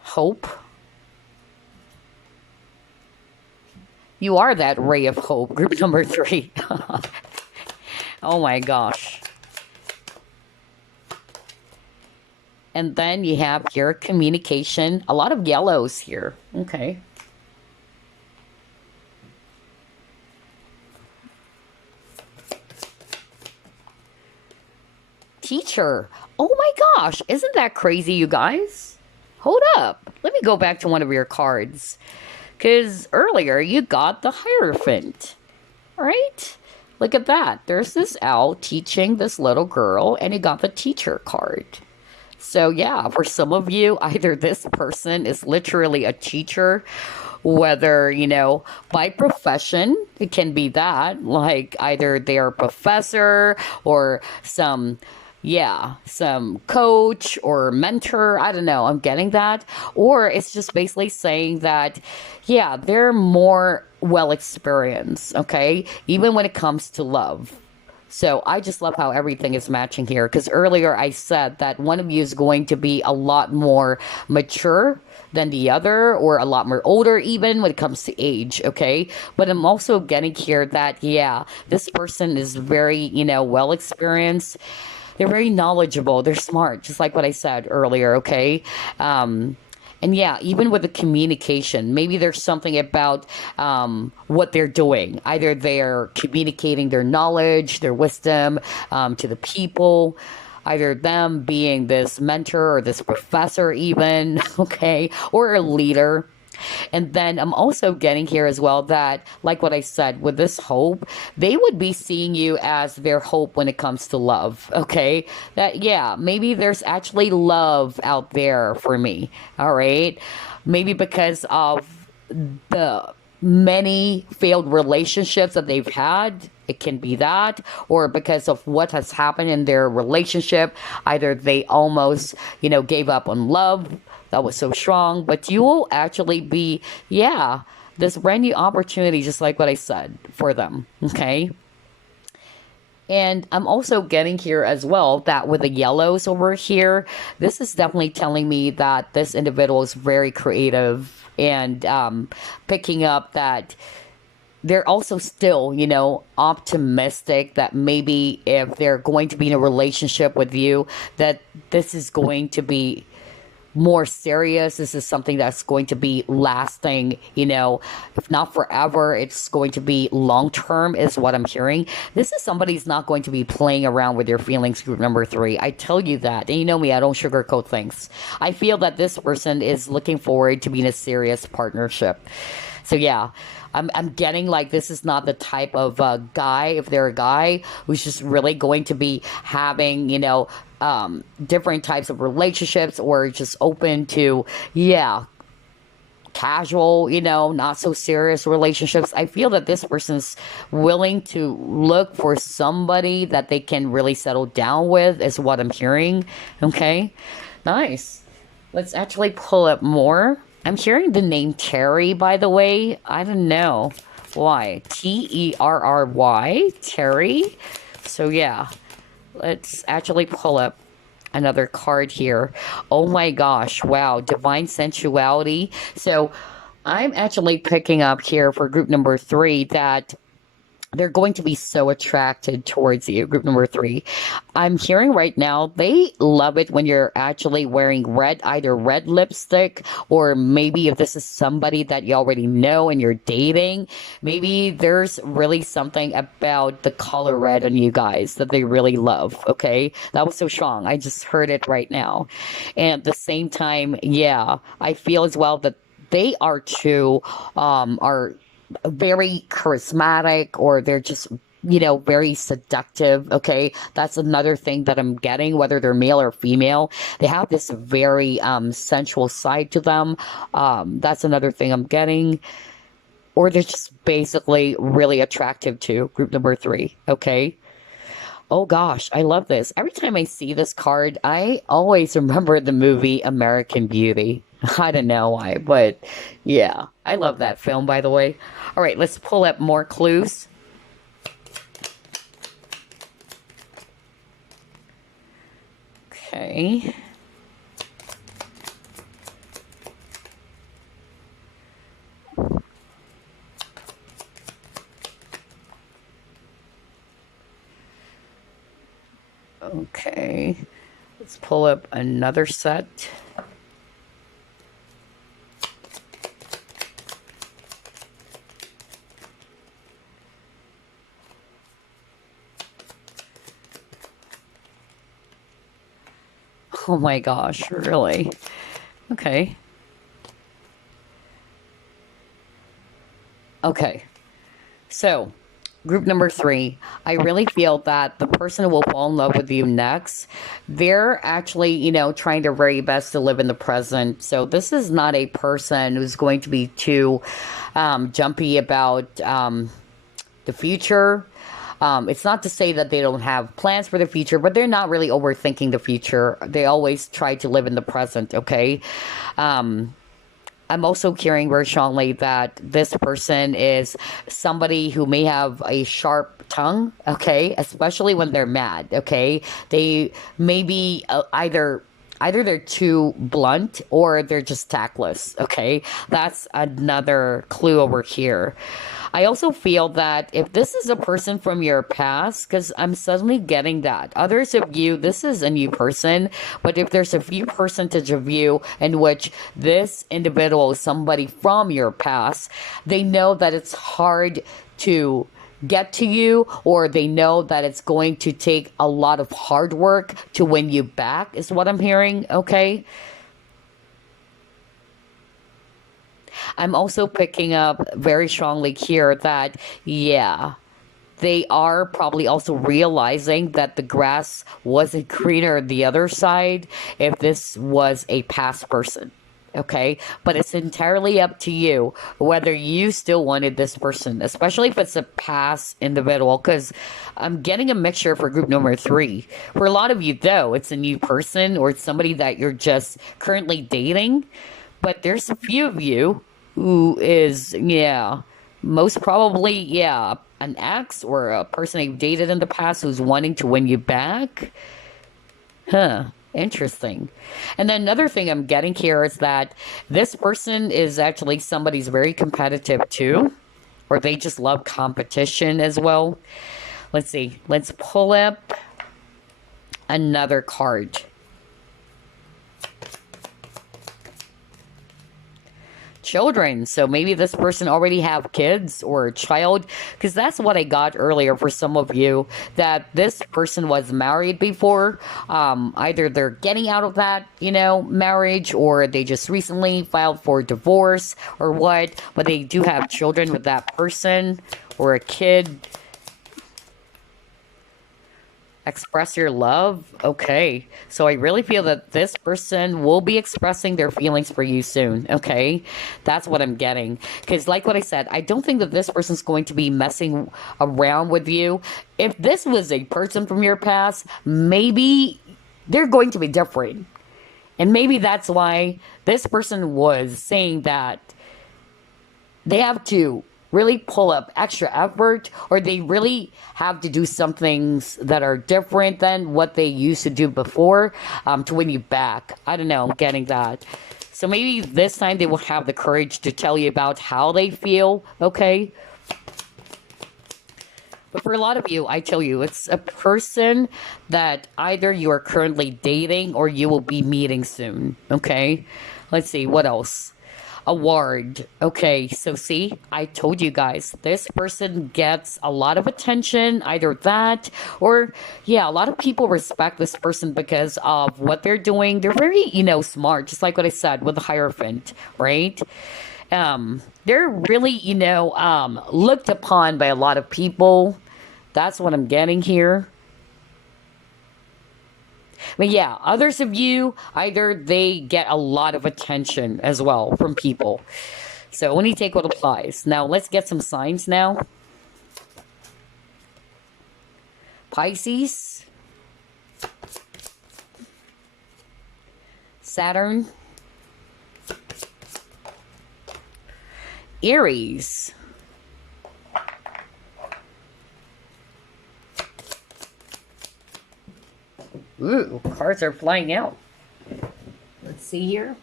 Hope. You are that ray of hope. Group number 3. Oh my gosh. And then you have your communication. A lot of yellows here. Okay. Teacher. Oh my gosh. Isn't that crazy, you guys? Hold up. Let me go back to one of your cards. Because earlier you got the Hierophant. Right? Look at that. There's this owl teaching this little girl, and you got the teacher card. So yeah, for some of you, either this person is literally a teacher, whether, by profession, it can be that, like either they're a professor or some coach or mentor. I don't know. I'm getting that. Or it's just basically saying that, yeah, they're more well experienced, okay? Even when it comes to love. So I just love how everything is matching here, because earlier I said that one of you is going to be a lot more mature than the other, or a lot more older even when it comes to age, okay? But I'm also getting here that, yeah, this person is very, well experienced. They're very knowledgeable. They're smart, just like what I said earlier, okay? And yeah, even with the communication, maybe there's something about what they're doing. Either they're communicating their knowledge, their wisdom to the people, either them being this mentor or this professor even, okay, or a leader. And then I'm also getting here as well that, like what I said, with this hope, they would be seeing you as their hope when it comes to love, okay? That, yeah, maybe there's actually love out there for me, all right? Maybe because of the many failed relationships that they've had. It can be that, or because of what has happened in their relationship. Either they almost, gave up on love that was so strong, but you will actually be, yeah, this brand new opportunity, just like what I said, for them, okay? And I'm also getting here as well that with the yellows over here, this is definitely telling me that this individual is very creative, and picking up that they're also still, optimistic that maybe if they're going to be in a relationship with you, that this is going to be more serious. This is something that's going to be lasting, if not forever, it's going to be long term, is what I'm hearing. This is somebody's not going to be playing around with your feelings, group number 3. I tell you that. And you know me, I don't sugarcoat things. I feel that this person is looking forward to being a serious partnership. So yeah, I'm getting like this is not the type of guy, if they're a guy, who's just really going to be having, different types of relationships, or just open to, yeah, casual, not so serious relationships. I feel that this person's willing to look for somebody that they can really settle down with, is what I'm hearing. Okay, nice. Let's actually pull up more. I'm hearing the name Terry, by the way. I don't know why. Terry, Terry. So yeah, let's actually pull up another card here. Oh my gosh, wow, divine sensuality. So I'm actually picking up here for group number 3 that they're going to be so attracted towards you, group number 3. I'm hearing right now they love it when you're actually wearing red, either red lipstick, or maybe if this is somebody that you already know and you're dating, maybe there's really something about the color red on you guys that they really love, okay? That was so strong. I just heard it right now. And at the same time, yeah, I feel as well that they are too, are very charismatic, or they're just, very seductive, okay? That's another thing that I'm getting, whether they're male or female. They have this very sensual side to them. That's another thing I'm getting. Or they're just basically really attractive to group number 3, okay? Oh gosh, I love this. Every time I see this card, I always remember the movie American Beauty. I don't know why, but yeah, I love that film, by the way. All right, let's pull up more clues. Okay. Okay. Let's pull up another set. Oh my gosh, really? Okay. Okay. So, group number 3, I really feel that the person who will fall in love with you next, they're actually, trying their very best to live in the present. So, this is not a person who's going to be too jumpy about the future. It's not to say that they don't have plans for the future, but they're not really overthinking the future. They always try to live in the present, okay? I'm also hearing very strongly that this person is somebody who may have a sharp tongue, okay? Especially when they're mad, okay? They may be either they're too blunt or they're just tactless, okay? That's another clue over here. I also feel that if this is a person from your past, because I'm suddenly getting that others of you, this is a new person, but if there's a few percentage of you in which this individual is somebody from your past, they know that it's hard to get to you, or they know that it's going to take a lot of hard work to win you back, is what I'm hearing, okay? I'm also picking up very strongly here that, yeah, they are probably also realizing that the grass wasn't greener on the other side if this was a past person. Okay, but it's entirely up to you whether you still wanted this person, especially if it's a past individual. Because I'm getting a mixture for group number 3. For a lot of you, though, it's a new person or it's somebody that you're just currently dating. But there's a few of you who is, yeah, most probably, yeah, an ex or a person you've dated in the past who's wanting to win you back. Huh. Interesting. And then another thing I'm getting here is that this person is actually somebody's very competitive too, or they just love competition as well. Let's see. Let's pull up another card. Children. So maybe this person already have kids or a child, because that's what I got earlier for some of you, that this person was married before. Either they're getting out of that, marriage, or they just recently filed for divorce or what, but they do have children with that person or a kid. Express your love. Okay, so I really feel that this person will be expressing their feelings for you soon. Okay, that's what I'm getting, because like what I said, I don't think that this person's going to be messing around with you. If this was a person from your past, maybe they're going to be different, and maybe that's why this person was saying that they have to really pull up extra effort, or they really have to do some things that are different than what they used to do before, to win you back. I don't know, I'm getting that. So maybe this time they will have the courage to tell you about how they feel, okay? But for a lot of you, I tell you, it's a person that either you are currently dating or you will be meeting soon, okay? Let's see, what else? Award. Okay, so see, I told you guys, this person gets a lot of attention, either that or, yeah, a lot of people respect this person because of what they're doing. They're very, smart, just like what I said with the Hierophant, right? They're really, looked upon by a lot of people. That's what I'm getting here. But yeah, others of you, either they get a lot of attention as well from people. So when you take what applies. Now, let's get some signs now. Pisces. Saturn. Aries. Ooh, cards are flying out. Let's see here.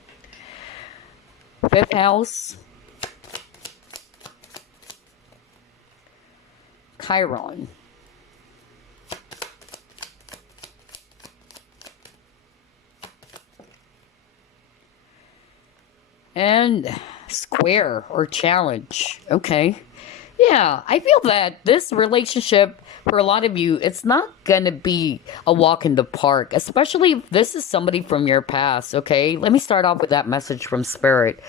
5th house. Chiron. And square or challenge. Okay. Yeah, I feel that this relationship, for a lot of you, it's not gonna be a walk in the park, especially if this is somebody from your past, okay? Let me start off with that message from Spirit.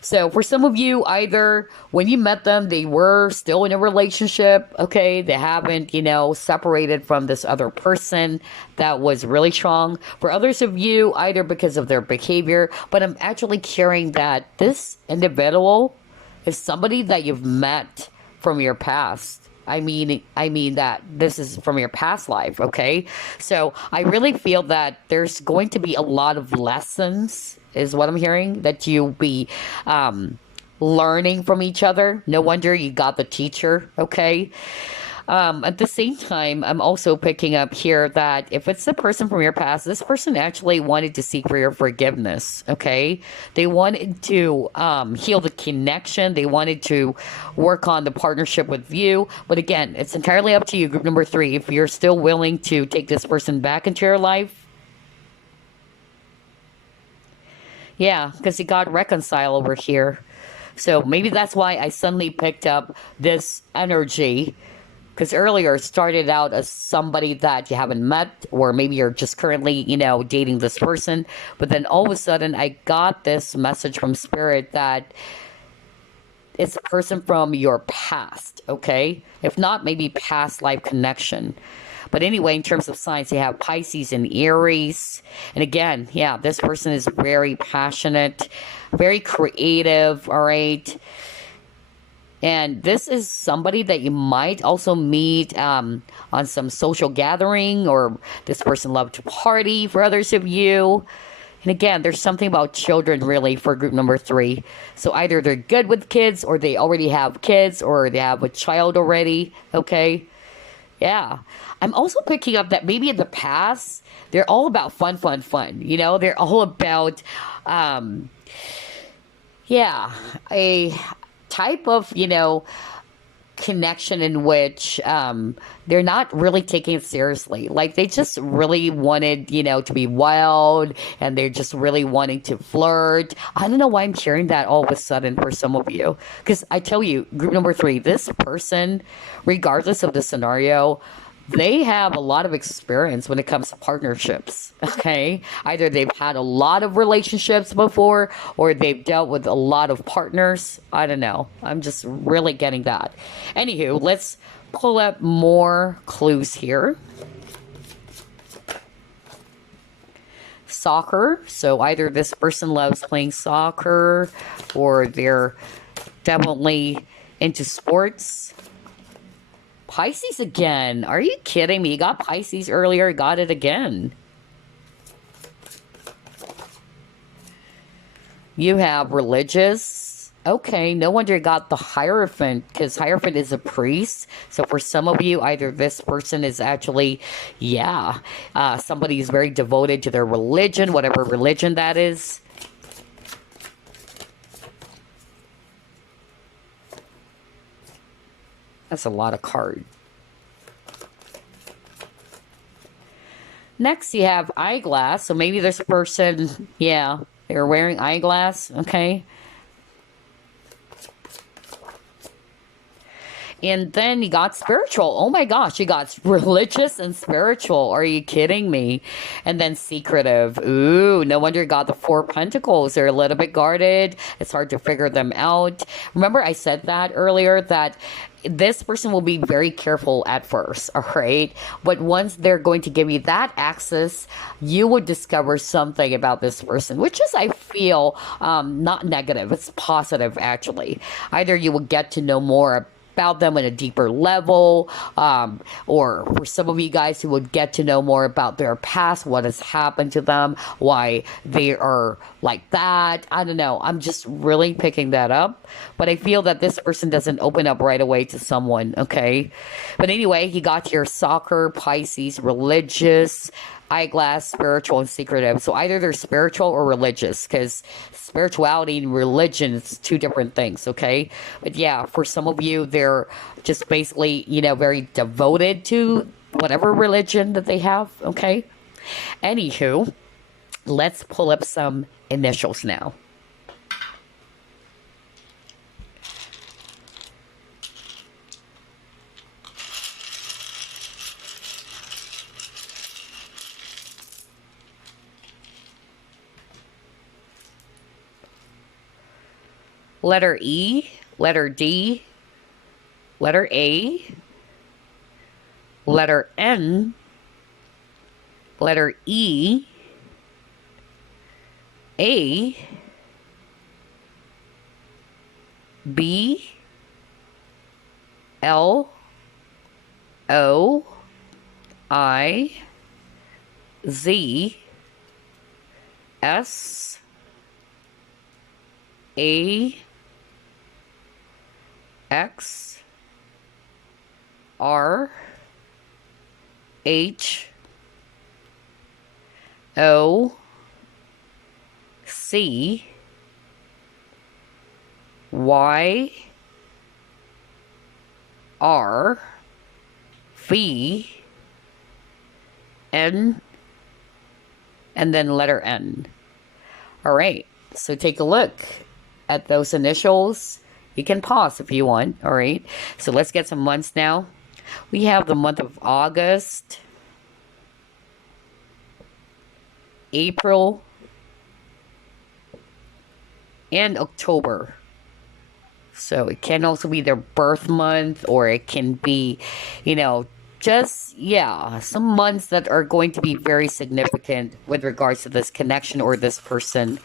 So for some of you, either when you met them, they were still in a relationship, okay? They haven't, separated from this other person that was really strong. For others of you, either because of their behavior, but I'm actually carrying that this individual is somebody that you've met from your past. I mean that this is from your past life, okay? So I really feel that there's going to be a lot of lessons, is what I'm hearing, that you'll be learning from each other. No wonder you got the teacher, okay? At the same time, I'm also picking up here that if it's a person from your past, this person actually wanted to seek for your forgiveness, okay? They wanted to heal the connection. They wanted to work on the partnership with you. But again, it's entirely up to you, group number 3, if you're still willing to take this person back into your life. Yeah, because you got reconcile over here. So maybe that's why I suddenly picked up this energy. Because earlier it started out as somebody that you haven't met, or maybe you're just currently, dating this person. But then all of a sudden I got this message from Spirit that it's a person from your past, okay? If not, maybe past life connection. But anyway, in terms of signs, you have Pisces and Aries. And again, yeah, this person is very passionate, very creative, all right? And this is somebody that you might also meet on some social gathering, or this person loved to party for others of you. And again, there's something about children really for group number 3. So either they're good with kids, or they already have kids, or they have a child already, okay? Yeah. I'm also picking up that maybe in the past, they're all about fun. They're all about, a type of, connection in which they're not really taking it seriously. Like they just really wanted, to be wild, and they're just really wanting to flirt. I don't know why I'm hearing that all of a sudden for some of you. Because I tell you, group number 3, this person, regardless of the scenario, they have a lot of experience when it comes to partnerships, okay? Either they've had a lot of relationships before, or they've dealt with a lot of partners. I don't know. I'm just really getting that. Anywho, let's pull up more clues here. Soccer. So either this person loves playing soccer, or they're definitely into sports. Pisces again. Are you kidding me? You got Pisces earlier, got it again. You have religious. Okay, no wonder you got the Hierophant, because Hierophant is a priest. So for some of you, either this person is actually, somebody who's very devoted to their religion, whatever religion that is. That's a lot of card. Next, you have eyeglass. So maybe this person, they're wearing eyeglass, okay? And then you got spiritual. Oh my gosh, you got religious and spiritual. Are you kidding me? And then secretive. Ooh, no wonder you got the 4 pentacles. They're a little bit guarded. It's hard to figure them out. Remember I said that earlier, that this person will be very careful at first, all right? But once they're going to give you that access, you would discover something about this person, which is, I feel, not negative. It's positive, actually. Either you will get to know more about them at a deeper level, or for some of you guys who would get to know more about their past, what has happened to them, why they are like that. I don't know. I'm just really picking that up. But I feel that this person doesn't open up right away to someone, okay? But anyway, he got here soccer, Pisces, religious, eyeglass, spiritual, and secretive. So either they're spiritual or religious, because spirituality and religion is two different things, okay? But yeah, for some of you, they're just basically, very devoted to whatever religion that they have, okay? Anywho, let's pull up some initials now. Letter E, letter D, letter A, letter N, letter E, A, B, L, O, I, Z, S, A, X, R, H, O, C, Y, R, V, N, and then letter N. All right, so take a look at those initials. You can pause if you want, all right? So let's get some months now. We have the month of August, April, and October. So it can also be their birth month, or it can be, some months that are going to be very significant with regards to this connection or this person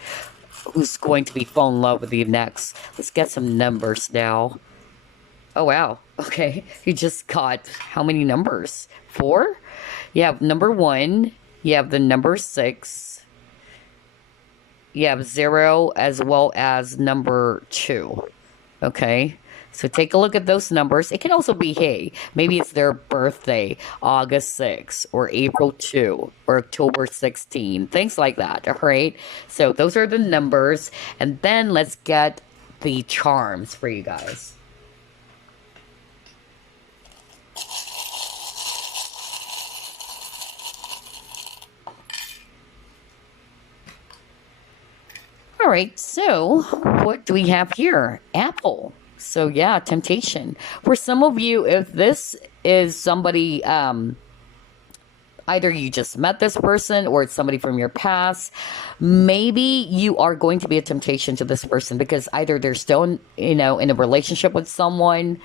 who's going to be fall in love with you next. Let's get some numbers now. Oh, wow. Okay. You just got how many numbers? 4? You have number 1. You have the number 6. You have 0 as well as number 2. Okay. So take a look at those numbers. It can also be, hey, maybe it's their birthday, August 6, or April 2, or October 16, things like that, all right? So those are the numbers, and then let's get the charms for you guys. All right, so what do we have here? Apple. So yeah, temptation. For some of you, if this is somebody, either you just met this person or it's somebody from your past, maybe you are going to be a temptation to this person, because either they're still, in a relationship with someone,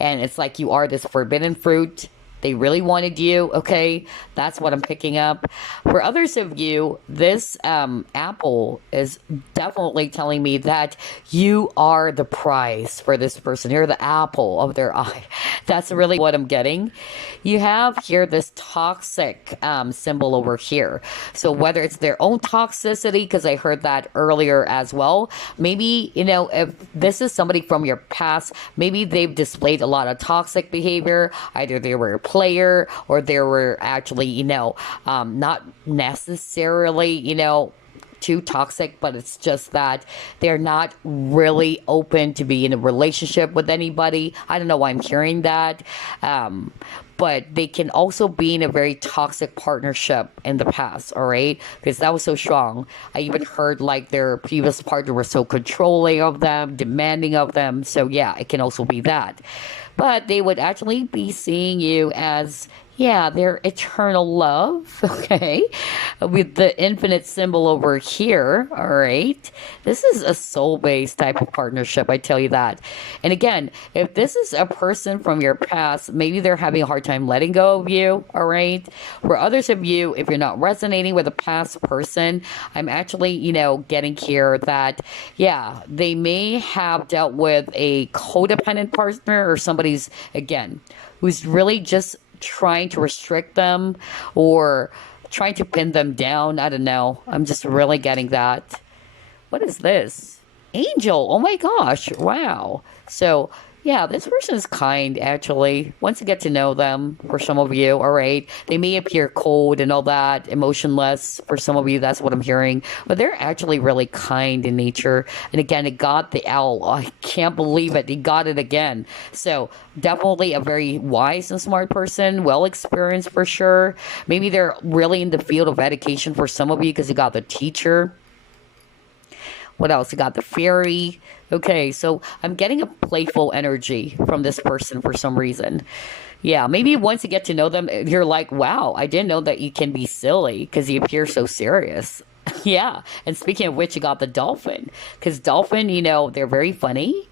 and it's like you are this forbidden fruit. They really wanted you, okay? That's what I'm picking up. For others of you, this apple is definitely telling me that you are the prize for this person. You're the apple of their eye. That's really what I'm getting. You have here this toxic symbol over here. So whether it's their own toxicity, because I heard that earlier as well, maybe, if this is somebody from your past, maybe they've displayed a lot of toxic behavior. Either they were player, or they were actually, not necessarily, too toxic, but it's just that they're not really open to be in a relationship with anybody. I don't know why I'm hearing that. But they can also be in a very toxic partnership in the past, all right? Because that was so strong. I even heard like their previous partner was so controlling of them, demanding of them. So yeah, it can also be that. But they would actually be seeing you as, Yeah, their eternal love, okay, with the infinite symbol over here, all right. This is a soul based type of partnership, I tell you that. And again, if this is a person from your past, maybe they're having a hard time letting go of you, all right. For others of you, if you're not resonating with a past person, I'm actually, getting here that, yeah, they may have dealt with a codependent partner or somebody's, again, who's really just trying to restrict them or trying to pin them down. I don't know. I'm just really getting that. What is this? Angel. Oh my gosh. Wow. So, yeah, this person is kind, actually. Once you get to know them, for some of you, all right, they may appear cold and all that, emotionless. For some of you, that's what I'm hearing. But they're actually really kind in nature. And again, it got the owl. I can't believe it. He got it again. So, definitely a very wise and smart person, well experienced for sure. Maybe they're really in the field of education for some of you because you got the teacher. What else? You got the fairy. Okay, so I'm getting a playful energy from this person for some reason. Yeah, maybe once you get to know them, you're like, wow, I didn't know that you can be silly because you appear so serious. Yeah, and speaking of which, you got the dolphin. Because dolphin, they're very funny.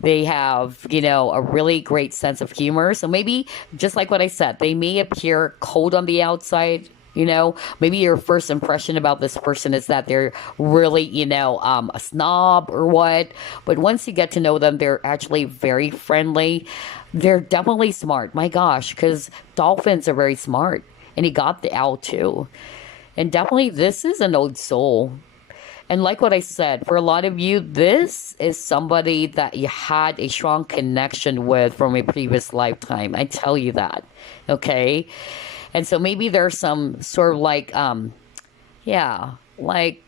They have, a really great sense of humor. So maybe, just like what I said, they may appear cold on the outside. Maybe your first impression about this person is that they're really, a snob or what. But once you get to know them, they're actually very friendly. They're definitely smart. My gosh, because dolphins are very smart. And he got the owl too. And definitely, this is an old soul. And like what I said, for a lot of you, this is somebody that you had a strong connection with from a previous lifetime. I tell you that. Okay? And so maybe there's some sort of like, like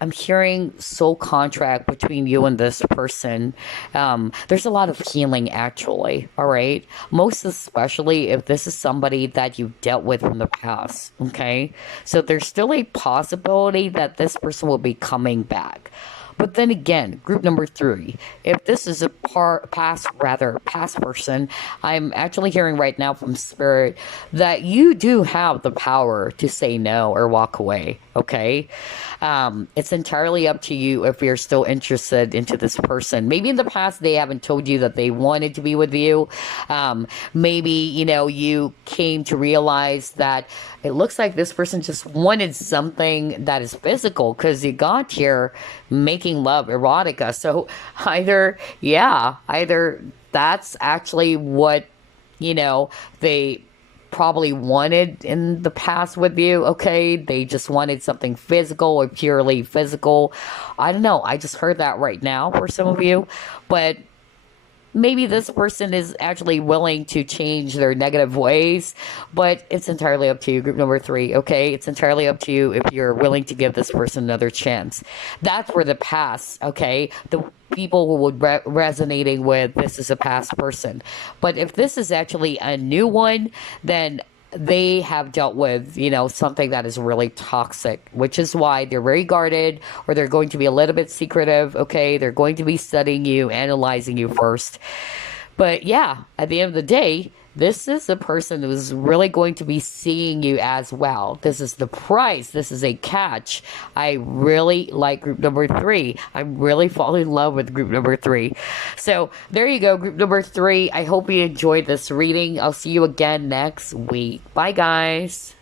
I'm hearing soul contract between you and this person. There's a lot of healing, actually. All right. Most especially if this is somebody that you dealt with from the past. Okay. So there's still a possibility that this person will be coming back. But then again, group number 3, if this is a past person, I'm actually hearing right now from spirit that you do have the power to say no or walk away. Okay. It's entirely up to you if you're still interested into this person. Maybe in the past, they haven't told you that they wanted to be with you. Maybe, you came to realize that it looks like this person just wanted something that is physical because you got here making love erotica. So either that's actually what, they probably wanted in the past with you. Okay, they just wanted something physical or purely physical. I don't know, I just heard that right now for some of you. But maybe this person is actually willing to change their negative ways, but it's entirely up to you, group number 3. Okay, it's entirely up to you if you're willing to give this person another chance. That's for the past. Okay, the people who would resonating with this is a past person. But if this is actually a new one, then they have dealt with, something that is really toxic, which is why they're very guarded, or they're going to be a little bit secretive. Okay, they're going to be studying you, analyzing you first. But yeah, at the end of the day, this is a person who's really going to be seeing you as well. This is the price. This is a catch. I really like group number 3. I'm really falling in love with group number 3. So there you go, group number 3. I hope you enjoyed this reading. I'll see you again next week. Bye, guys.